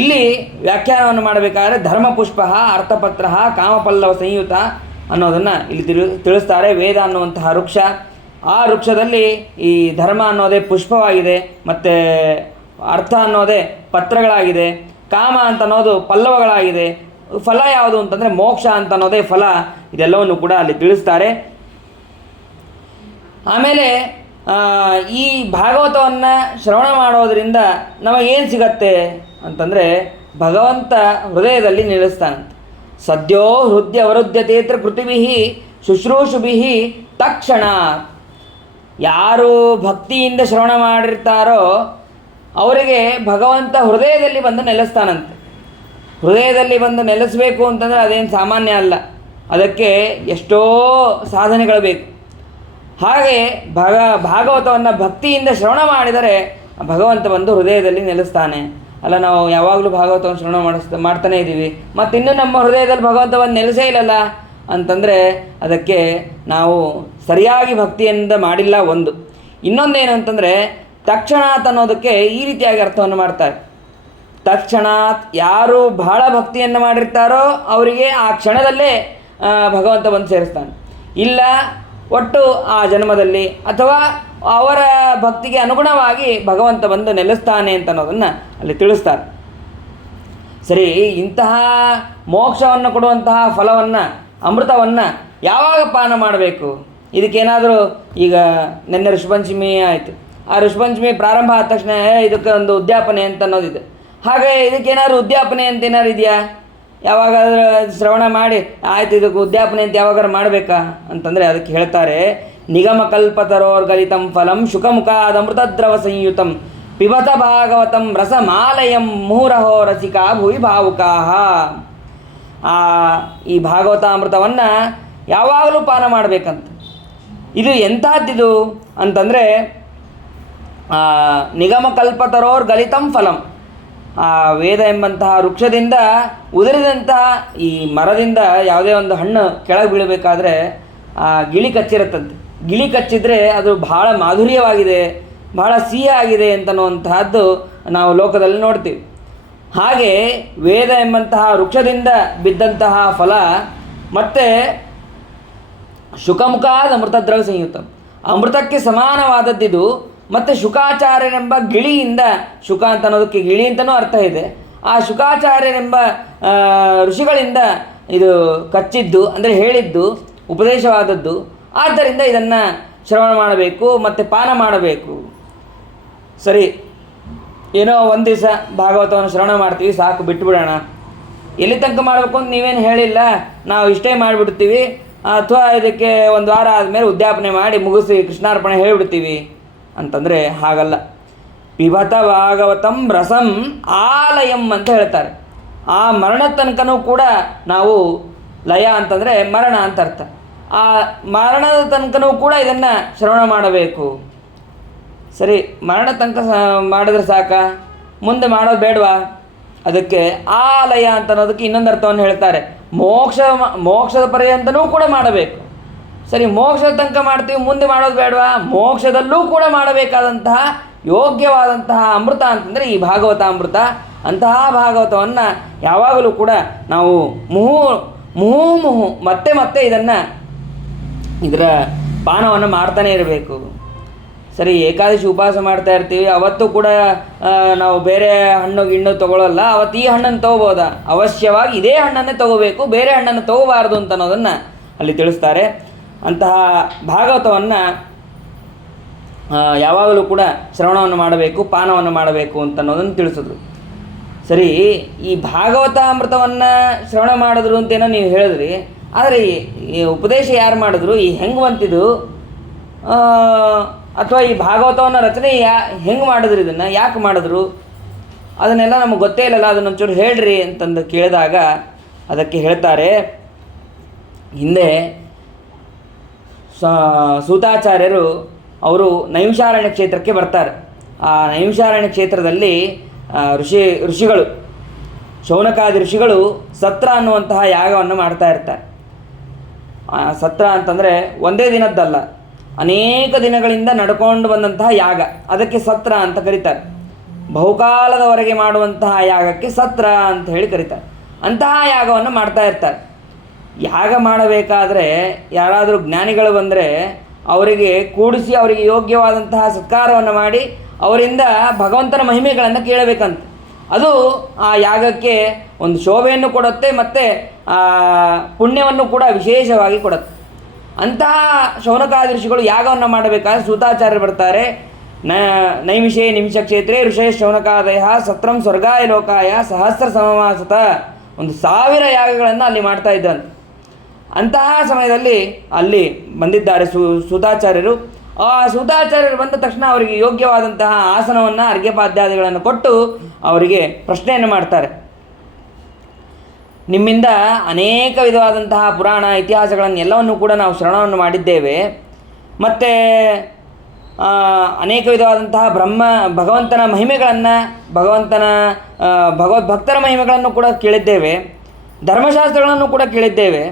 ಇಲ್ಲಿ ವ್ಯಾಖ್ಯಾನವನ್ನು ಮಾಡಬೇಕಾದ್ರೆ ಧರ್ಮಪುಷ್ಪ ಅರ್ಥಪತ್ರ ಕಾಮಪಲ್ಲವ ಸಂಯುತ ಅನ್ನೋದನ್ನು ಇಲ್ಲಿ ತಿಳಿಸ್ತಾರೆ. ವೇದ ಅನ್ನುವಂತಹ ವೃಕ್ಷ, ಆ ವೃಕ್ಷದಲ್ಲಿ ಈ ಧರ್ಮ ಅನ್ನೋದೇ ಪುಷ್ಪವಾಗಿದೆ, ಮತ್ತು ಅರ್ಥ ಅನ್ನೋದೇ ಪತ್ರಗಳಾಗಿದೆ, ಕಾಮ ಅಂತ ಅನ್ನೋದು ಪಲ್ಲವಗಳಾಗಿದೆ, ಫಲ ಯಾವುದು ಅಂತಂದರೆ ಮೋಕ್ಷ ಅಂತ ಅನ್ನೋದೇ ಫಲ. ಇದೆಲ್ಲವನ್ನು ಕೂಡ ಅಲ್ಲಿ ತಿಳಿಸ್ತಾರೆ. ಆಮೇಲೆ ಈ ಭಾಗವತವನ್ನು ಶ್ರವಣ ಮಾಡೋದರಿಂದ ನಮಗೇನು ಸಿಗತ್ತೆ ಅಂತಂದರೆ ಭಗವಂತ ಹೃದಯದಲ್ಲಿ ನಿಲ್ಲಿಸ್ತಾನಂತೆ. ಸದ್ಯೋ ಹೃದಯ ವರುದ್ಯತೇತ್ರ ಕೃತಿಭಿ ಶುಶ್ರೂಷುಭಿ ತಕ್ಷಣ. ಯಾರು ಭಕ್ತಿಯಿಂದ ಶ್ರವಣ ಮಾಡಿರ್ತಾರೋ ಅವರಿಗೆ ಭಗವಂತ ಹೃದಯದಲ್ಲಿ ಬಂದು ನೆಲೆಸ್ತಾನಂತೆ. ಹೃದಯದಲ್ಲಿ ಬಂದು ನೆಲೆಸಬೇಕು ಅಂತಂದರೆ ಅದೇನು ಸಾಮಾನ್ಯ ಅಲ್ಲ, ಅದಕ್ಕೆ ಎಷ್ಟೋ ಸಾಧನೆಗಳು ಬೇಕು. ಹಾಗೆ ಭಾಗವತವನ್ನು ಭಕ್ತಿಯಿಂದ ಶ್ರವಣ ಮಾಡಿದರೆ ಭಗವಂತ ಬಂದು ಹೃದಯದಲ್ಲಿ ನೆಲೆಸ್ತಾನೆ. ಅಲ್ಲ, ನಾವು ಯಾವಾಗಲೂ ಭಾಗವತವನ್ನು ಶ್ರವಣ ಮಾಡ್ತಾನೇ ಇದ್ದೀವಿ, ಮತ್ತು ಇನ್ನೂ ನಮ್ಮ ಹೃದಯದಲ್ಲಿ ಭಗವಂತ ಬಂದು ನೆಲೆಸೇ ಇಲ್ಲಲ್ಲ ಅಂತಂದರೆ ಅದಕ್ಕೆ ನಾವು ಸರಿಯಾಗಿ ಭಕ್ತಿಯಿಂದ ಮಾಡಿಲ್ಲ ಒಂದು. ಇನ್ನೊಂದೇನು ಅಂತಂದರೆ ತಕ್ಷಣಾತ್ ಅನ್ನೋದಕ್ಕೆ ಈ ರೀತಿಯಾಗಿ ಅರ್ಥವನ್ನು ಮಾಡ್ತಾರೆ. ತಕ್ಷಣಾತ್, ಯಾರು ಬಹಳ ಭಕ್ತಿಯನ್ನು ಮಾಡಿರ್ತಾರೋ ಅವರಿಗೆ ಆ ಕ್ಷಣದಲ್ಲೇ ಭಗವಂತ ಬಂದು ಸೇರಿಸ್ತಾನೆ. ಇಲ್ಲ, ಒಟ್ಟು ಆ ಜನ್ಮದಲ್ಲಿ ಅಥವಾ ಅವರ ಭಕ್ತಿಗೆ ಅನುಗುಣವಾಗಿ ಭಗವಂತ ಬಂದು ನೆಲೆಸ್ತಾನೆ ಅಂತ ಅನ್ನೋದನ್ನು ಅಲ್ಲಿ ತಿಳಿಸ್ತಾರೆ. ಸರಿ, ಇಂತಹ ಮೋಕ್ಷವನ್ನು ಕೊಡುವಂತಹ ಫಲವನ್ನು, ಅಮೃತವನ್ನು ಯಾವಾಗ ಪಾನ ಮಾಡಬೇಕು? ಇದಕ್ಕೇನಾದರೂ ಈಗ ನಿನ್ನೆ ಋಷಿಪಂಚಮಿ ಆಯಿತು, ಆ ಋಷಿಪಂಚಮಿ ಪ್ರಾರಂಭ ಆದ ತಕ್ಷಣ ಇದಕ್ಕೆ ಒಂದು ಉದ್ಯಾಪನೆ ಅಂತ ಅನ್ನೋದಿದೆ. ಹಾಗೆ ಇದಕ್ಕೇನಾದ್ರು ಉದ್ಯಾಪನೆ ಅಂತ ಏನಾದ್ರು ಇದೆಯಾ? ಯಾವಾಗಾದ್ರೂ ಶ್ರವಣ ಮಾಡಿ ಆಯ್ತು ಇದಕ್ಕೆ ಉದ್ಯಾಪನೆ ಅಂತ ಯಾವಾಗಾರು ಮಾಡಬೇಕಾ ಅಂತಂದರೆ ಅದಕ್ಕೆ ಹೇಳ್ತಾರೆ, ನಿಗಮಕಲ್ಪತರೋರ್ಗಲಿತಂ ಫಲಂ ಶುಕಮುಖಾದಮೃತದ್ರವ ಸಂಯುತಂ ಪಿಬತ ಭಾಗವತಂ ರಸಮಾಲಯಂ ಮುಹುರಹೋ ರಸಿಕಾ ಭುವಿ ಭಾವುಕಾಹ. ಈ ಭಾಗವತಾಮೃತವನ್ನು ಯಾವಾಗಲೂ ಪಾನ ಮಾಡಬೇಕಂತ. ಇದು ಎಂಥದ್ದಿದು ಅಂತಂದರೆ ನಿಗಮಕಲ್ಪತರೋರ್ಗಲಿತಂ ಫಲಂ, ಆ ವೇದ ಎಂಬಂತಹ ವೃಕ್ಷದಿಂದ ಉದುರಿದಂತಹ ಈ ಮರದಿಂದ ಯಾವುದೇ ಒಂದು ಹಣ್ಣು ಕೆಳಗೆ ಬೀಳಬೇಕಾದ್ರೆ ಗಿಳಿ ಕಚ್ಚಿರುತ್ತಂತೆ. ಗಿಳಿ ಕಚ್ಚಿದರೆ ಅದು ಬಹಳ ಮಾಧುರ್ಯವಾಗಿದೆ, ಬಹಳ ಸಿಹಿಯಾಗಿದೆ ಅಂತನ್ನುವಂತಹದ್ದು ನಾವು ಲೋಕದಲ್ಲಿ ನೋಡ್ತೀವಿ. ಹಾಗೆ ವೇದ ಎಂಬಂತಹ ವೃಕ್ಷದಿಂದ ಬಿದ್ದಂತಹ ಫಲ ಮತ್ತು ಶುಕಮುಖಾದ ಅಮೃತದ್ರವ ಸಂಯುಕ್ತ, ಅಮೃತಕ್ಕೆ ಸಮಾನವಾದದ್ದಿದು. ಮತ್ತು ಶುಕಾಚಾರ್ಯನೆಂಬ ಗಿಳಿಯಿಂದ, ಶುಕ ಅಂತ ಅನ್ನೋದಕ್ಕೆ ಗಿಳಿ ಅಂತಲೂ ಅರ್ಥ ಇದೆ, ಆ ಶುಕಾಚಾರ್ಯರೆಂಬ ಋಷಿಗಳಿಂದ ಇದು ಕಚ್ಚಿದ್ದು, ಅಂದರೆ ಹೇಳಿದ್ದು, ಉಪದೇಶವಾದದ್ದು. ಆದ್ದರಿಂದ ಇದನ್ನು ಶ್ರವಣ ಮಾಡಬೇಕು ಮತ್ತು ಪಾನ ಮಾಡಬೇಕು. ಸರಿ, ಏನೋ ಒಂದು ದಿವಸ ಭಾಗವತವನ್ನು ಶ್ರವಣ ಮಾಡ್ತೀವಿ, ಸಾಕು ಬಿಟ್ಟುಬಿಡೋಣ. ಎಲ್ಲಿ ತನಕ ಮಾಡಬೇಕು ಅಂತ ನೀವೇನು ಹೇಳಿಲ್ಲ, ನಾವು ಇಷ್ಟೇ ಮಾಡಿಬಿಡ್ತೀವಿ, ಅಥವಾ ಇದಕ್ಕೆ ಒಂದು ವಾರ ಆದಮೇಲೆ ಉದ್ಯಾಪನೆ ಮಾಡಿ ಮುಗಿಸಿ ಕೃಷ್ಣಾರ್ಪಣೆ ಹೇಳಿಬಿಡ್ತೀವಿ ಅಂತಂದರೆ ಹಾಗಲ್ಲ. ಪಿಬತ ಭಾಗವತಂ ರಸಂ ಆಲಯಂ ಅಂತ ಹೇಳ್ತಾರೆ. ಆ ಮರಣ ತನಕನೂ ಕೂಡ ನಾವು, ಲಯ ಅಂತಂದರೆ ಮರಣ ಅಂತ ಅರ್ಥ, ಆ ಮರಣದ ತನಕನೂ ಕೂಡ ಇದನ್ನು ಶ್ರವಣ ಮಾಡಬೇಕು. ಸರಿ, ಮರಣ ತನಕ ಮಾಡಿದ್ರೆ ಸಾಕ, ಮುಂದೆ ಮಾಡೋದು ಬೇಡವಾ? ಅದಕ್ಕೆ ಆಲಯ ಅಂತ ಅನ್ನೋದಕ್ಕೆ ಇನ್ನೊಂದು ಅರ್ಥವನ್ನು ಹೇಳ್ತಾರೆ, ಮೋಕ್ಷದ ಪರ್ಯಂತನೂ ಕೂಡ ಮಾಡಬೇಕು. ಸರಿ, ಮೋಕ್ಷದ ತನಕ ಮಾಡ್ತೀವಿ, ಮುಂದೆ ಮಾಡೋದು ಬೇಡವಾ? ಮೋಕ್ಷದಲ್ಲೂ ಕೂಡ ಮಾಡಬೇಕಾದಂತಹ ಯೋಗ್ಯವಾದಂತಹ ಅಮೃತ ಅಂತಂದರೆ ಈ ಭಾಗವತಾಮೃತ. ಅಂತಹ ಭಾಗವತವನ್ನು ಯಾವಾಗಲೂ ಕೂಡ ನಾವು ಮುಹು ಮತ್ತೆ ಇದರ ಪಾನವನ್ನು ಮಾಡ್ತಾನೆ ಇರಬೇಕು. ಸರಿ, ಏಕಾದಶಿ ಉಪವಾಸ ಮಾಡ್ತಾ ಇರ್ತೀವಿ, ಅವತ್ತು ಕೂಡ ನಾವು ಬೇರೆ ಹಣ್ಣು ತೊಗೊಳ್ಳಲ್ಲ. ಅವತ್ತು ಈ ಹಣ್ಣನ್ನು ತೊಗೋಬೋದಾ? ಅವಶ್ಯವಾಗಿ ಇದೇ ಹಣ್ಣನ್ನೇ ತೊಗೋಬೇಕು, ಬೇರೆ ಹಣ್ಣನ್ನು ತೊಗೋಬಾರ್ದು ಅಂತ ಅನ್ನೋದನ್ನು ಅಲ್ಲಿ ತಿಳಿಸ್ತಾರೆ. ಅಂತಹ ಭಾಗವತವನ್ನು ಯಾವಾಗಲೂ ಕೂಡ ಶ್ರವಣವನ್ನು ಮಾಡಬೇಕು, ಪಾನವನ್ನು ಮಾಡಬೇಕು ಅಂತ ಅನ್ನೋದನ್ನು ತಿಳಿಸಿದ್ರು. ಸರಿ, ಈ ಭಾಗವತಾಮೃತವನ್ನು ಶ್ರವಣ ಮಾಡಿದ್ರು ಅಂತೇನೋ ನೀವು ಹೇಳಿದ್ರಿ, ಆದರೆ ಈ ಉಪದೇಶ ಯಾರು ಮಾಡಿದ್ರು, ಈ ಹೆಂಗೆ ಬಂತಿದ್ದು, ಅಥವಾ ಈ ಭಾಗವತವನ್ನು ರಚನೆ ಹೆಂಗೆ ಮಾಡಿದ್ರು, ಇದನ್ನು ಯಾಕೆ ಮಾಡಿದ್ರು, ಅದನ್ನೆಲ್ಲ ನಮಗೆ ಗೊತ್ತೇ ಇಲ್ಲಲ್ಲ, ಅದನ್ನೊಂಚೂರು ಹೇಳ್ರಿ ಅಂತಂದು ಕೇಳಿದಾಗ ಅದಕ್ಕೆ ಹೇಳ್ತಾರೆ, ಹಿಂದೆ ಸೂತಾಚಾರ್ಯರು ಅವರು ನೈಮಿಷಾರಣ್ಯ ಕ್ಷೇತ್ರಕ್ಕೆ ಬರ್ತಾರೆ. ಆ ನೈಮಿಷಾರಣ್ಯ ಕ್ಷೇತ್ರದಲ್ಲಿ ಋಷಿಗಳು, ಶೌನಕಾದಿ ಋಷಿಗಳು ಸತ್ರ ಅನ್ನುವಂತಹ ಯಾಗವನ್ನು ಮಾಡ್ತಾ ಇರ್ತಾರೆ. ಸತ್ರ ಅಂತಂದರೆ ಒಂದೇ ದಿನದ್ದಲ್ಲ, ಅನೇಕ ದಿನಗಳಿಂದ ನಡ್ಕೊಂಡು ಬಂದಂತಹ ಯಾಗ, ಅದಕ್ಕೆ ಸತ್ರ ಅಂತ ಕರೀತಾರೆ. ಬಹುಕಾಲದವರೆಗೆ ಮಾಡುವಂತಹ ಯಾಗಕ್ಕೆ ಸತ್ರ ಅಂತ ಹೇಳಿ ಕರೀತಾರೆ. ಅಂತಹ ಯಾಗವನ್ನು ಮಾಡ್ತಾ ಇರ್ತಾರೆ. ಯಾಗ ಮಾಡಬೇಕಾದ್ರೆ ಯಾರಾದರೂ ಜ್ಞಾನಿಗಳು ಬಂದರೆ ಅವರಿಗೆ ಕೂಡಿಸಿ ಅವರಿಗೆ ಯೋಗ್ಯವಾದಂತಹ ಸತ್ಕಾರವನ್ನು ಮಾಡಿ ಅವರಿಂದ ಭಗವಂತನ ಮಹಿಮೆಗಳನ್ನು ಕೇಳಬೇಕಂತ. ಅದು ಆ ಯಾಗಕ್ಕೆ ಒಂದು ಶೋಭೆಯನ್ನು ಕೊಡುತ್ತೆ ಮತ್ತು ಪುಣ್ಯವನ್ನು ಕೂಡ ವಿಶೇಷವಾಗಿ ಕೊಡುತ್ತೆ. ಅಂತಹ ಶೌನಕಾದಿ ಋಷಿಗಳು ಯಾಗವನ್ನು ಮಾಡಬೇಕಾದ್ರೆ ಸೂತಾಚಾರ್ಯರು ಬರ್ತಾರೆ. ನೈಮಿಷೇ ನಿಮಿಷ ಕ್ಷೇತ್ರೇ ಋಷಯ ಶೌನಕಾದಯ ಸತ್ರಂ ಸ್ವರ್ಗಾಯ ಲೋಕಾಯ ಸಹಸ್ರ ಸಮಮಾಸತ, 1000 ಯಾಗಗಳನ್ನು ಅಲ್ಲಿ ಮಾಡ್ತಾ ಇದ್ದಂತೆ. ಅಂತಹ ಸಮಯದಲ್ಲಿ ಅಲ್ಲಿ ಬಂದಿದ್ದಾರೆ ಸೂತಾಚಾರ್ಯರು. ಆ ಸೂತಾಚಾರ್ಯರು ಬಂದ ತಕ್ಷಣ ಅವರಿಗೆ ಯೋಗ್ಯವಾದಂತಹ ಆಸನವನ್ನು, ಅರ್ಘ್ಯಪಾದ್ಯಾದಿಗಳನ್ನು ಕೊಟ್ಟು ಅವರಿಗೆ ಪ್ರಶ್ನೆಯನ್ನು ಮಾಡ್ತಾರೆ. ನಿಮ್ಮಿಂದ ಅನೇಕ ವಿಧವಾದಂತಹ ಪುರಾಣ ಇತಿಹಾಸಗಳನ್ನು ಎಲ್ಲವನ್ನು ಕೂಡ ನಾವು ಶ್ರವಣವನ್ನು ಮಾಡಿದ್ದೇವೆ, ಮತ್ತು ಅನೇಕ ವಿಧವಾದಂತಹ ಭಗವಂತನ ಮಹಿಮೆಗಳನ್ನು, ಭಗವದ್ಭಕ್ತರ ಮಹಿಮೆಗಳನ್ನು ಕೂಡ ಕೇಳಿದ್ದೇವೆ, ಧರ್ಮಶಾಸ್ತ್ರಗಳನ್ನು ಕೂಡ ಕೇಳಿದ್ದೇವೆ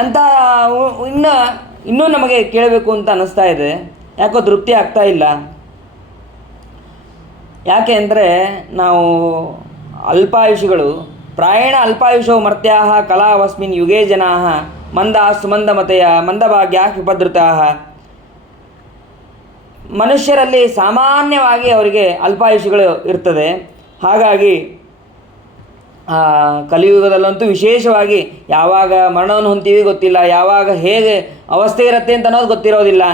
ಅಂತ ಇನ್ನೂ ನಮಗೆ ಕೇಳಬೇಕು ಅಂತ ಅನ್ನಿಸ್ತಾ ಇದೆ. ಯಾಕೋ ತೃಪ್ತಿ ಆಗ್ತಾ ಇಲ್ಲ. ಯಾಕೆ ಅಂದರೆ ನಾವು ಅಲ್ಪಾಯುಷಿಗಳು, ಪ್ರಾಯಣ ಅಲ್ಪಾಯುಷೋ ಮರ್ತ್ಯಾ ಕಲಾವಸ್ಮಿನ್ ಯುಗೇ ಜನಾ ಮಂದ ಸುಮಂದಮತೆಯ ಮಂದಭಾಗ್ಯ ಉಪದ್ರುತಾ. ಮನುಷ್ಯರಲ್ಲಿ ಸಾಮಾನ್ಯವಾಗಿ ಅವರಿಗೆ ಅಲ್ಪಾಯುಷಿಗಳು ಇರ್ತದೆ. ಹಾಗಾಗಿ ಕಲಿಯುಗದಲ್ಲಂತೂ ವಿಶೇಷವಾಗಿ ಯಾವಾಗ ಮರಣವನ್ನು ಹೊಂತೀವಿ ಗೊತ್ತಿಲ್ಲ, ಯಾವಾಗ ಹೇಗೆ ಅವಸ್ಥೆ ಇರುತ್ತೆ ಅಂತ ಅನ್ನೋದು ಗೊತ್ತಿರೋದಿಲ್ಲ,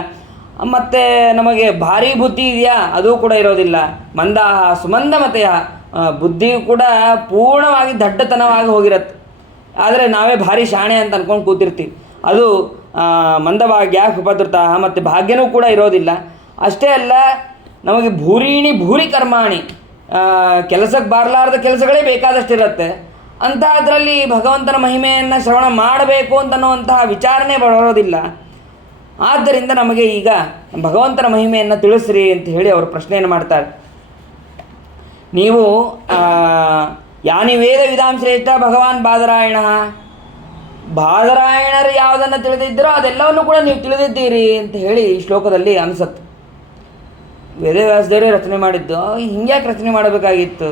ಮತ್ತು ನಮಗೆ ಭಾರಿ ಬುದ್ಧಿ ಇದೆಯಾ ಅದು ಕೂಡ ಇರೋದಿಲ್ಲ. ಮಂದಾಹ ಸುಮಂದಮತೆಯ, ಬುದ್ಧಿಯು ಕೂಡ ಪೂರ್ಣವಾಗಿ ದಡ್ಡತನವಾಗಿ ಹೋಗಿರುತ್ತೆ. ಆದರೆ ನಾವೇ ಭಾರಿ ಶಾಣೆ ಅಂತ ಅಂದ್ಕೊಂಡು ಕೂತಿರ್ತೀವಿ. ಅದು ಮಂದಭಾಗ್ಯ ಉಪದ್ರುತ, ಮತ್ತು ಭಾಗ್ಯನೂ ಕೂಡ ಇರೋದಿಲ್ಲ. ಅಷ್ಟೇ ಅಲ್ಲ, ನಮಗೆ ಭೂರಿ ಕರ್ಮಾಣಿ, ಕೆಲಸಕ್ಕೆ ಬಾರಲಾರದ ಕೆಲಸಗಳೇ ಬೇಕಾದಷ್ಟಿರುತ್ತೆ. ಅಂಥದ್ರಲ್ಲಿ ಭಗವಂತನ ಮಹಿಮೆಯನ್ನು ಶ್ರವಣ ಮಾಡಬೇಕು ಅಂತನ್ನುವಂತಹ ವಿಚಾರಣೆ ಬರೋದಿಲ್ಲ. ಆದ್ದರಿಂದ ನಮಗೆ ಈಗ ಭಗವಂತನ ಮಹಿಮೆಯನ್ನು ತಿಳಿಸ್ರಿ ಅಂತ ಹೇಳಿ ಅವರು ಪ್ರಶ್ನೆಯನ್ನು ಮಾಡ್ತಾರೆ. ನೀವು ಯಾನಿ ವೇದ ವಿಧಾಂ ಶ್ರೇಷ್ಠ ಭಗವಾನ್ ಬಾದರಾಯಣರು ಯಾವುದನ್ನು ತಿಳಿದಿದ್ದರೋ ಅದೆಲ್ಲವನ್ನು ಕೂಡ ನೀವು ತಿಳಿದಿದ್ದೀರಿ ಅಂತ ಹೇಳಿ ಈ ಶ್ಲೋಕದಲ್ಲಿ ಅನಿಸುತ್ತೆ. ವೇದವ್ಯಾಸದೇವರೇ ರಚನೆ ಮಾಡಿದ್ದು, ಹಿಂಗ್ಯಾಕೆ ರಚನೆ ಮಾಡಬೇಕಾಗಿತ್ತು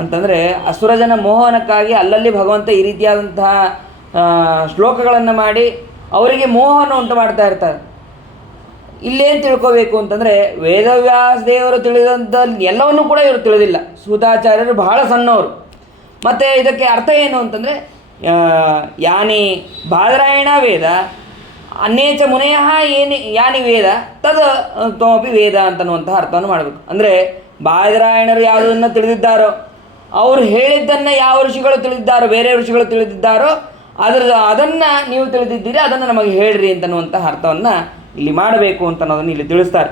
ಅಂತಂದರೆ ಅಸುರಜನ ಮೋಹನಕ್ಕಾಗಿ ಅಲ್ಲಲ್ಲಿ ಭಗವಂತ ಈ ರೀತಿಯಾದಂತಹ ಶ್ಲೋಕಗಳನ್ನು ಮಾಡಿ ಅವರಿಗೆ ಮೋಹವನ್ನು ಉಂಟು ಮಾಡ್ತಾ ಇರ್ತಾರೆ. ಇಲ್ಲೇನು ತಿಳ್ಕೋಬೇಕು ಅಂತಂದರೆ ವೇದವ್ಯಾಸ ದೇವರು ತಿಳಿದಂಥ ಎಲ್ಲವನ್ನೂ ಕೂಡ ಇವರು ತಿಳಿದಿಲ್ಲ. ಸೂತಾಚಾರ್ಯರು ಬಹಳ ಸಣ್ಣವರು. ಮತ್ತು ಇದಕ್ಕೆ ಅರ್ಥ ಏನು ಅಂತಂದರೆ ಯಾನಿ ಬಾದರಾಯಣ ವೇದ ಅನೇಚ ಮುನೆಯ ಯಾನಿ ವೇದ ತದ ತೋಪಿ ವೇದ ಅಂತನ್ನುವಂತಹ ಅರ್ಥವನ್ನು ಮಾಡಬೇಕು. ಅಂದರೆ ಬಾದರಾಯಣರು ಯಾವುದನ್ನು ತಿಳಿದಿದ್ದಾರೋ, ಅವರು ಹೇಳಿದ್ದನ್ನು ಯಾವ ಋಷಿಗಳು ತಿಳಿದಿದ್ದಾರೋ, ಬೇರೆ ಋಷಿಗಳು ತಿಳಿದಿದ್ದಾರೋ ಅದನ್ನು ನೀವು ತಿಳಿದಿದ್ದೀರಿ, ಅದನ್ನು ನಮಗೆ ಹೇಳ್ರಿ ಅಂತನ್ನುವಂತಹ ಅರ್ಥವನ್ನು ಇಲ್ಲಿ ಮಾಡಬೇಕು ಅಂತ ಅನ್ನೋದನ್ನು ಇಲ್ಲಿ ತಿಳಿಸ್ತಾರೆ.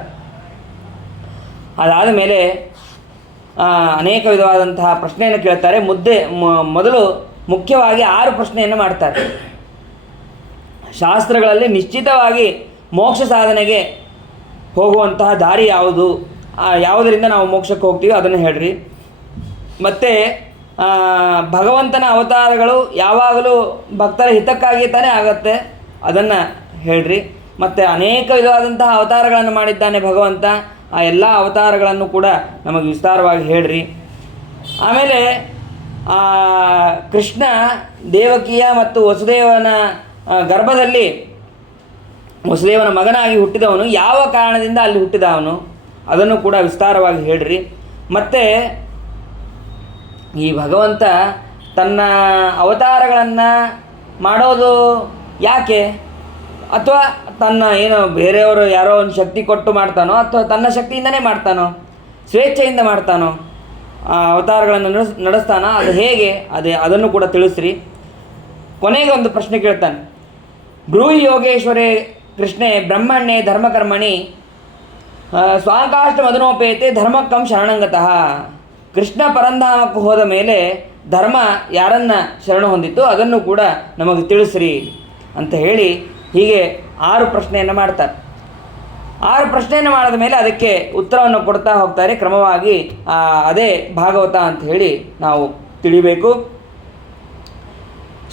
ಅದಾದ ಮೇಲೆ ಅನೇಕ ವಿಧವಾದಂತಹ ಪ್ರಶ್ನೆಯನ್ನು ಕೇಳ್ತಾರೆ. ಮೊದಲು ಮುಖ್ಯವಾಗಿ 6 ಪ್ರಶ್ನೆಯನ್ನು ಮಾಡ್ತಾರೆ. ಶಾಸ್ತ್ರಗಳಲ್ಲಿ ನಿಶ್ಚಿತವಾಗಿ ಮೋಕ್ಷ ಸಾಧನೆಗೆ ಹೋಗುವಂತಹ ದಾರಿ ಯಾವುದು, ಯಾವುದರಿಂದ ನಾವು ಮೋಕ್ಷಕ್ಕೆ ಹೋಗ್ತೀವಿ ಅದನ್ನು ಹೇಳ್ರಿ. ಮತ್ತು ಭಗವಂತನ ಅವತಾರಗಳು ಯಾವಾಗಲೂ ಭಕ್ತರ ಹಿತಕ್ಕಾಗಿ ತಾನೇ ಆಗತ್ತೆ, ಅದನ್ನು ಹೇಳ್ರಿ. ಮತ್ತು ಅನೇಕ ವಿಧವಾದಂತಹ ಅವತಾರಗಳನ್ನು ಮಾಡಿದ್ದಾನೆ ಭಗವಂತ, ಆ ಎಲ್ಲ ಅವತಾರಗಳನ್ನು ಕೂಡ ನಮಗೆ ವಿಸ್ತಾರವಾಗಿ ಹೇಳ್ರಿ. ಆಮೇಲೆ ಕೃಷ್ಣ ದೇವಕಿಯ ಮತ್ತು ವಸುದೇವನ ಗರ್ಭದಲ್ಲಿ ವಸುದೇವನ ಮಗನಾಗಿ ಹುಟ್ಟಿದವನು ಯಾವ ಕಾರಣದಿಂದ ಅಲ್ಲಿ ಹುಟ್ಟಿದವನು ಅದನ್ನು ಕೂಡ ವಿಸ್ತಾರವಾಗಿ ಹೇಳ್ರಿ. ಮತ್ತು ಈ ಭಗವಂತ ತನ್ನ ಅವತಾರಗಳನ್ನು ಮಾಡೋದು ಯಾಕೆ, ಅಥವಾ ತನ್ನ ಏನು ಬೇರೆಯವರು ಯಾರೋ ಒಂದು ಶಕ್ತಿ ಕೊಟ್ಟು ಮಾಡ್ತಾನೋ ಅಥವಾ ತನ್ನ ಶಕ್ತಿಯಿಂದನೇ ಮಾಡ್ತಾನೋ, ಸ್ವೇಚ್ಛೆಯಿಂದ ಮಾಡ್ತಾನೋ, ಆ ಅವತಾರಗಳನ್ನು ನಡೆಸ್ತಾನ, ಅದು ಹೇಗೆ, ಅದನ್ನು ಕೂಡ ತಿಳಿಸ್ರಿ. ಕೊನೆಗೆ ಒಂದು ಪ್ರಶ್ನೆ ಕೇಳ್ತಾನೆ. ಬ್ರೂಹಿ ಯೋಗೇಶ್ವರೇ ಕೃಷ್ಣೇ ಬ್ರಹ್ಮಣ್ಯೇ ಧರ್ಮಕರ್ಮಣಿ ಸ್ವಾಕಾಷ್ಟ ಮದನೋಪೇತೆ ಧರ್ಮಕ್ಕಂ ಶರಣಂಗತಃ. ಕೃಷ್ಣ ಪರಂಧಾಮಕ್ಕೆ ಹೋದ ಮೇಲೆ ಧರ್ಮ ಯಾರನ್ನು ಶರಣ ಹೊಂದಿತ್ತು ಅದನ್ನು ಕೂಡ ನಮಗೆ ತಿಳಿಸ್ರಿ ಅಂತ ಹೇಳಿ ಹೀಗೆ 6 ಪ್ರಶ್ನೆಯನ್ನು ಮಾಡ್ತಾರೆ. 6 ಪ್ರಶ್ನೆಯನ್ನು ಮಾಡಿದ ಮೇಲೆ ಅದಕ್ಕೆ ಉತ್ತರವನ್ನು ಕೊಡ್ತಾ ಹೋಗ್ತಾರೆ ಕ್ರಮವಾಗಿ. ಅದೇ ಭಾಗವತ ಅಂತ ಹೇಳಿ ನಾವು ತಿಳಿಬೇಕು.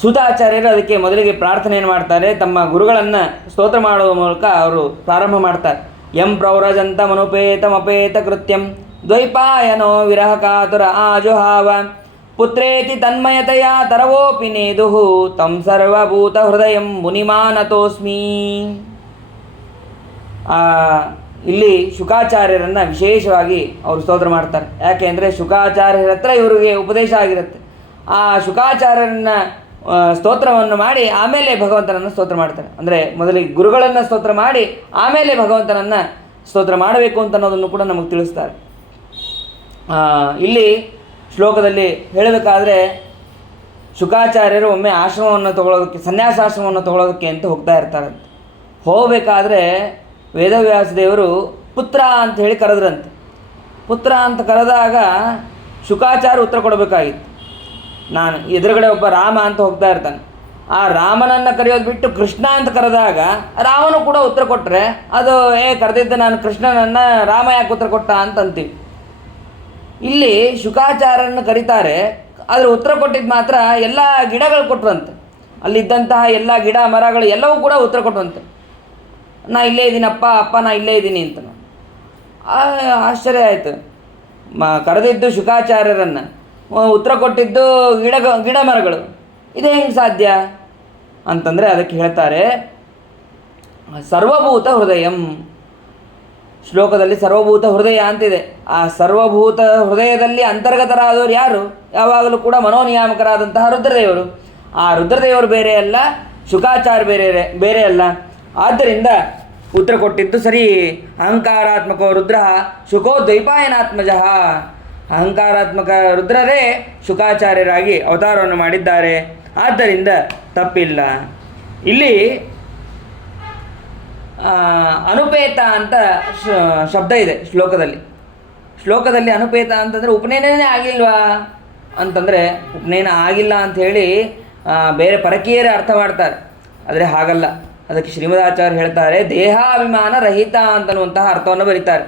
ಸೂತಾಚಾರ್ಯರು ಅದಕ್ಕೆ ಮೊದಲಿಗೆ ಪ್ರಾರ್ಥನೆಯನ್ನು ಮಾಡ್ತಾರೆ. ತಮ್ಮ ಗುರುಗಳನ್ನು ಸ್ತೋತ್ರ ಮಾಡುವ ಮೂಲಕ ಅವರು ಪ್ರಾರಂಭ ಮಾಡ್ತಾರೆ. ಯಂ ಪ್ರವ್ರಜಂತ ಮನುಪೇತಮಪೇತ ಕೃತ್ಯಂ ದ್ವೈಪಾಯನೋ ವಿರಹ ಕಾತುರ ಆಜುಹಾವ ಪುತ್ರೇತಿ ತನ್ಮಯತೆಯ ತರವೋಪಿ ನೇದುಹು ತಂ ಸರ್ವಭೂತ ಹೃದಯಂ ಮುನಿಮಾನತೋಸ್ಮಿ. ಇಲ್ಲಿ ಶುಕಾಚಾರ್ಯರನ್ನು ವಿಶೇಷವಾಗಿ ಅವರು ಸ್ತೋತ್ರ ಮಾಡ್ತಾರೆ. ಯಾಕೆ ಅಂದರೆ ಶುಕಾಚಾರ್ಯರ ಹತ್ರ ಇವರಿಗೆ ಉಪದೇಶ ಆಗಿರುತ್ತೆ. ಆ ಶುಕಾಚಾರ್ಯರನ್ನು ಸ್ತೋತ್ರವನ್ನು ಮಾಡಿ ಆಮೇಲೆ ಭಗವಂತನನ್ನು ಸ್ತೋತ್ರ ಮಾಡ್ತಾರೆ. ಅಂದರೆ ಮೊದಲಿಗೆ ಗುರುಗಳನ್ನು ಸ್ತೋತ್ರ ಮಾಡಿ ಆಮೇಲೆ ಭಗವಂತನನ್ನು ಸ್ತೋತ್ರ ಮಾಡಬೇಕು ಅಂತ ಅನ್ನೋದನ್ನು ಕೂಡ ನಮಗೆ ತಿಳಿಸ್ತಾರೆ. ಇಲ್ಲಿ ಶ್ಲೋಕದಲ್ಲಿ ಹೇಳಬೇಕಾದ್ರೆ ಶುಕಾಚಾರ್ಯರು ಒಮ್ಮೆ ಆಶ್ರಮವನ್ನು ತಗೊಳ್ಳೋದಕ್ಕೆ, ಸನ್ಯಾಸಾಶ್ರಮವನ್ನು ತಗೊಳ್ಳೋದಕ್ಕೆ ಅಂತ ಹೋಗ್ತಾ ಇರ್ತಾರಂತೆ. ಹೋಗಬೇಕಾದ್ರೆ ವೇದವ್ಯಾಸ ದೇವರು ಪುತ್ರ ಅಂತ ಹೇಳಿ ಕರೆದ್ರಂತೆ. ಪುತ್ರ ಅಂತ ಕರೆದಾಗ ಶುಕಾಚಾರ್ಯ ಉತ್ತರ ಕೊಡಬೇಕಾಗಿತ್ತು. ನಾನು ಎದುರುಗಡೆ ಒಬ್ಬ ರಾಮ ಅಂತ ಹೋಗ್ತಾ ಇರ್ತಾನೆ, ಆ ರಾಮನನ್ನು ಕರೆಯೋದು ಬಿಟ್ಟು ಕೃಷ್ಣ ಅಂತ ಕರೆದಾಗ ರಾಮನು ಕೂಡ ಉತ್ತರ ಕೊಟ್ಟರೆ ಅದು ಕರೆದಿದ್ದ ನಾನು ಕೃಷ್ಣನನ್ನು ರಾಮ ಯಾಕೆ ಉತ್ತರ ಕೊಟ್ಟ ಅಂತಂತೀವಿ. ಇಲ್ಲಿ ಶುಕಾಚಾರ್ಯರನ್ನು ಕರೀತಾರೆ, ಆದರೆ ಉತ್ತರ ಕೊಟ್ಟಿದ್ದು ಮಾತ್ರ ಎಲ್ಲ ಗಿಡಗಳು ಕೊಟ್ರಂತೆ. ಅಲ್ಲಿದ್ದಂತಹ ಎಲ್ಲ ಗಿಡ ಮರಗಳು ಎಲ್ಲವೂ ಕೂಡ ಉತ್ತರ ಕೊಟ್ಟವಂತೆ. ನಾ ಇಲ್ಲೇ ಇದ್ದೀನಪ್ಪ, ಅಪ್ಪ ನಾ ಇಲ್ಲೇ ಇದ್ದೀನಿ ಅಂತ. ಆಶ್ಚರ್ಯ ಆಯಿತು. ಕರೆದಿದ್ದು ಶುಕಾಚಾರ್ಯರನ್ನು, ಉತ್ತರ ಕೊಟ್ಟಿದ್ದು ಗಿಡ ಮರಗಳು, ಇದೇ ಹೆಂಗೆ ಸಾಧ್ಯ ಅಂತಂದರೆ ಅದಕ್ಕೆ ಹೇಳ್ತಾರೆ ಸರ್ವಭೂತ ಹೃದಯಂ. ಶ್ಲೋಕದಲ್ಲಿ ಸರ್ವಭೂತ ಹೃದಯ ಅಂತಿದೆ. ಆ ಸರ್ವಭೂತ ಹೃದಯದಲ್ಲಿ ಅಂತರ್ಗತರಾದವರು ಯಾರು? ಯಾವಾಗಲೂ ಕೂಡ ಮನೋನಿಯಾಮಕರಾದಂತಹ ರುದ್ರದೇವರು. ಆ ರುದ್ರದೇವರು ಬೇರೆ ಅಲ್ಲ, ಶುಕಾಚಾರ್ಯ ಬೇರೆ ಅಲ್ಲ. ಆದ್ದರಿಂದ ಉತ್ತರ ಕೊಟ್ಟಿದ್ದು ಸರಿ. ಅಹಂಕಾರಾತ್ಮಕೋ ರುದ್ರ ಶುಕೋ ದ್ವೈಪಾಯನಾತ್ಮಜ. ಅಹಂಕಾರಾತ್ಮಕ ರುದ್ರರೇ ಶುಕಾಚಾರ್ಯರಾಗಿ ಅವತಾರವನ್ನು ಮಾಡಿದ್ದಾರೆ. ಆದ್ದರಿಂದ ತಪ್ಪಿಲ್ಲ. ಇಲ್ಲಿ ಅನುಪೇತ ಅಂತ ಶಬ್ದ ಇದೆ ಶ್ಲೋಕದಲ್ಲಿ ಅನುಪೇತ ಅಂತಂದರೆ ಉಪನಯನನೇ ಆಗಿಲ್ವಾ ಅಂತಂದರೆ ಉಪನಯನ ಆಗಿಲ್ಲ ಅಂಥೇಳಿ ಬೇರೆ ಪರಕೀಯರೇ ಅರ್ಥ ಮಾಡ್ತಾರೆ. ಆದರೆ ಹಾಗಲ್ಲ. ಅದಕ್ಕೆ ಶ್ರೀಮದಾಚಾರ್ಯ ಹೇಳ್ತಾರೆ ದೇಹಾಭಿಮಾನ ರಹಿತ ಅಂತನ್ನುವಂತಹ ಅರ್ಥವನ್ನು ಬರೀತಾರೆ.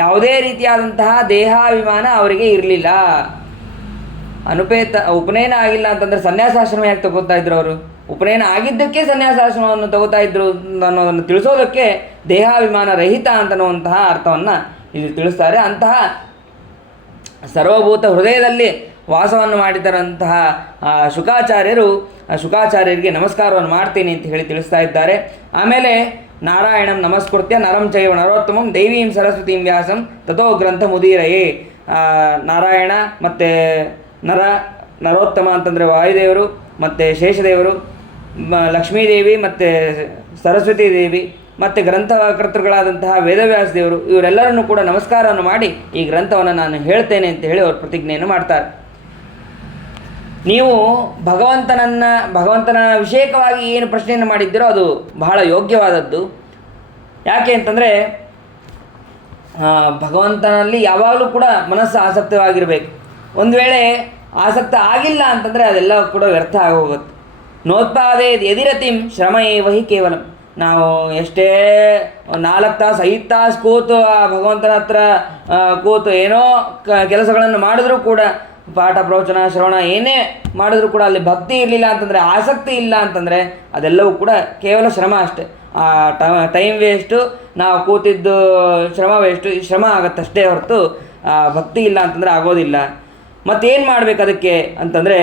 ಯಾವುದೇ ರೀತಿಯಾದಂತಹ ದೇಹಾಭಿಮಾನ ಅವರಿಗೆ ಇರಲಿಲ್ಲ. ಉಪನಯನ ಆಗಿಲ್ಲ ಅಂತಂದರೆ ಸನ್ಯಾಸಾಶ್ರಮ ಯಾಕೆ ತಗೋತಾ ಇದ್ರು ಅವರು? ಉಪನಯನ ಆಗಿದ್ದಕ್ಕೆ ಸನ್ಯಾಸಾಶ್ರಮವನ್ನು ತಗೋತಾ ಇದ್ರು ಅನ್ನೋದನ್ನು ತಿಳಿಸೋದಕ್ಕೆ ದೇಹಾಭಿಮಾನ ರಹಿತ ಅಂತನ್ನುವಂತಹ ಅರ್ಥವನ್ನು ಇಲ್ಲಿ ತಿಳಿಸ್ತಾರೆ. ಅಂತಹ ಸರ್ವಭೂತ ಹೃದಯದಲ್ಲಿ ವಾಸವನ್ನು ಮಾಡಿದರಂತಹ ಶುಕಾಚಾರ್ಯರಿಗೆ ನಮಸ್ಕಾರವನ್ನು ಮಾಡ್ತೀನಿ ಅಂತ ಹೇಳಿ ತಿಳಿಸ್ತಾ ಇದ್ದಾರೆ. ಆಮೇಲೆ ನಾರಾಯಣಂ ನಮಸ್ಕೃತ್ಯ ನರಂ ಚೈವ ನರೋತ್ತಮಂ ದೈವೀಂ ಸರಸ್ವತೀಂ ವ್ಯಾಸಂ ತಥೋ ಗ್ರಂಥ ಮುದೀರಯೇ. ನಾರಾಯಣ ಮತ್ತು ನರೋತ್ತಮ ಅಂತಂದರೆ ವಾಯುದೇವರು ಮತ್ತು ಶೇಷದೇವರು, ಲಕ್ಷ್ಮೀದೇವಿ ಮತ್ತು ಸರಸ್ವತೀ ದೇವಿ ಮತ್ತು ಗ್ರಂಥಕರ್ತೃಗಳಾದಂತಹ ವೇದವ್ಯಾಸ ದೇವರು, ಇವರೆಲ್ಲರನ್ನು ಕೂಡ ನಮಸ್ಕಾರವನ್ನು ಮಾಡಿ ಈ ಗ್ರಂಥವನ್ನು ನಾನು ಹೇಳ್ತೇನೆ ಅಂತ ಹೇಳಿ ಅವರು ಪ್ರತಿಜ್ಞೆಯನ್ನು ಮಾಡ್ತಾರೆ. ನೀವು ಭಗವಂತನ ವಿಷಯಕವಾಗಿ ಏನು ಪ್ರಶ್ನೆಯನ್ನು ಮಾಡಿದ್ದೀರೋ ಅದು ಬಹಳ ಯೋಗ್ಯವಾದದ್ದು. ಯಾಕೆ ಅಂತಂದರೆ ಭಗವಂತನಲ್ಲಿ ಯಾವಾಗಲೂ ಕೂಡ ಮನಸ್ಸು ಆಸಕ್ತವಾಗಿರಬೇಕು. ಒಂದು ವೇಳೆ ಆಸಕ್ತ ಆಗಿಲ್ಲ ಅಂತಂದರೆ ಅದೆಲ್ಲ ಕೂಡ ವ್ಯರ್ಥ ಆಗೋಗುತ್ತೆ. ನೋತ್ಪಾದೇ ಯದಿರತಿಂ ಶ್ರಮ ಏವಹಿ ಕೇವಲಂ. ನಾವು ಎಷ್ಟೇ 4 ತಾಸು 5 ತಾಸು ಕೂತು ಆ ಭಗವಂತನ ಹತ್ರ ಕೂತು ಏನೋ ಕೆಲಸಗಳನ್ನು ಮಾಡಿದ್ರೂ ಕೂಡ, ಪಾಠ ಪ್ರವಚನ ಶ್ರವಣ ಏನೇ ಮಾಡಿದ್ರೂ ಕೂಡ ಅಲ್ಲಿ ಭಕ್ತಿ ಇರಲಿಲ್ಲ ಅಂತಂದರೆ, ಆಸಕ್ತಿ ಇಲ್ಲ ಅಂತಂದರೆ ಅದೆಲ್ಲವೂ ಕೂಡ ಕೇವಲ ಶ್ರಮ ಅಷ್ಟೆ. ಆ ಟೈಮ್ ವೇಸ್ಟು, ನಾವು ಕೂತಿದ್ದು ಶ್ರಮ ವೇಸ್ಟು, ಶ್ರಮ ಆಗುತ್ತಷ್ಟೇ ಹೊರತು ಭಕ್ತಿ ಇಲ್ಲ ಅಂತಂದರೆ ಆಗೋದಿಲ್ಲ. ಮತ್ತೇನು ಮಾಡಬೇಕು ಅದಕ್ಕೆ ಅಂತಂದರೆ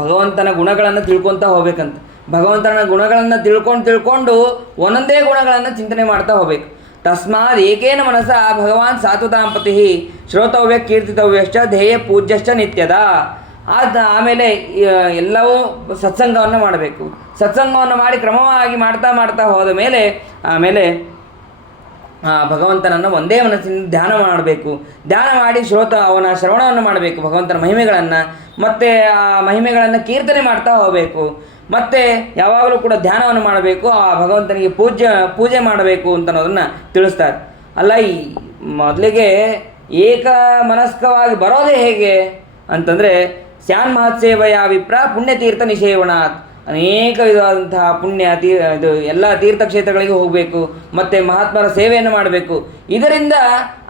ಭಗವಂತನ ಗುಣಗಳನ್ನು ತಿಳ್ಕೊತಾ ಹೋಗ್ಬೇಕಂತ. ಭಗವಂತನ ಗುಣಗಳನ್ನು ತಿಳ್ಕೊಂಡು ಒಂದೊಂದೇ ಗುಣಗಳನ್ನು ಚಿಂತನೆ ಮಾಡ್ತಾ ಹೋಗ್ಬೇಕು. ತಸ್ಮಾತ್ ಏಕೇನ ಮನಸ ಭಗವಾನ್ ಸಾತ್ವತಾಂಪತಿ ಶ್ರೋತವ್ಯ ಕೀರ್ತಿತವ್ಯಶ್ಚ ಧ್ಯೇಯ ಪೂಜ್ಯಶ್ಚ ನಿತ್ಯದ. ಆಮೇಲೆ ಎಲ್ಲವೂ ಸತ್ಸಂಗವನ್ನು ಮಾಡಬೇಕು. ಸತ್ಸಂಗವನ್ನು ಮಾಡಿ ಕ್ರಮವಾಗಿ ಮಾಡ್ತಾ ಹೋದ ಮೇಲೆ ಆಮೇಲೆ ಭಗವಂತನನ್ನು ಒಂದೇ ಮನಸ್ಸಿನಿಂದ ಧ್ಯಾನ ಮಾಡಬೇಕು. ಧ್ಯಾನ ಮಾಡಿ ಅವನ ಶ್ರವಣವನ್ನು ಮಾಡಬೇಕು, ಭಗವಂತನ ಮಹಿಮೆಗಳನ್ನು, ಮತ್ತು ಆ ಮಹಿಮೆಗಳನ್ನು ಕೀರ್ತನೆ ಮಾಡ್ತಾ ಹೋಗಬೇಕು. ಮತ್ತು ಯಾವಾಗಲೂ ಕೂಡ ಧ್ಯಾನವನ್ನು ಮಾಡಬೇಕು, ಆ ಭಗವಂತನಿಗೆ ಪೂಜೆ ಮಾಡಬೇಕು ಅಂತ ಅನ್ನೋದನ್ನು ತಿಳಿಸ್ತಾರೆ. ಅಲ್ಲ, ಈ ಮೊದಲಿಗೆ ಏಕ ಮನಸ್ಕವಾಗಿ ಬರೋದೇ ಹೇಗೆ ಅಂತಂದರೆ ಸ್ಯಾನ್ ಮಹತ್ಸೇವಯ ವಿಪ್ರ ಪುಣ್ಯತೀರ್ಥ ನಿಷೇವಣಾತ್. ಅನೇಕ ವಿಧವಾದಂತಹ ಇದು ಎಲ್ಲ ತೀರ್ಥಕ್ಷೇತ್ರಗಳಿಗೆ ಹೋಗಬೇಕು, ಮತ್ತು ಮಹಾತ್ಮರ ಸೇವೆಯನ್ನು ಮಾಡಬೇಕು. ಇದರಿಂದ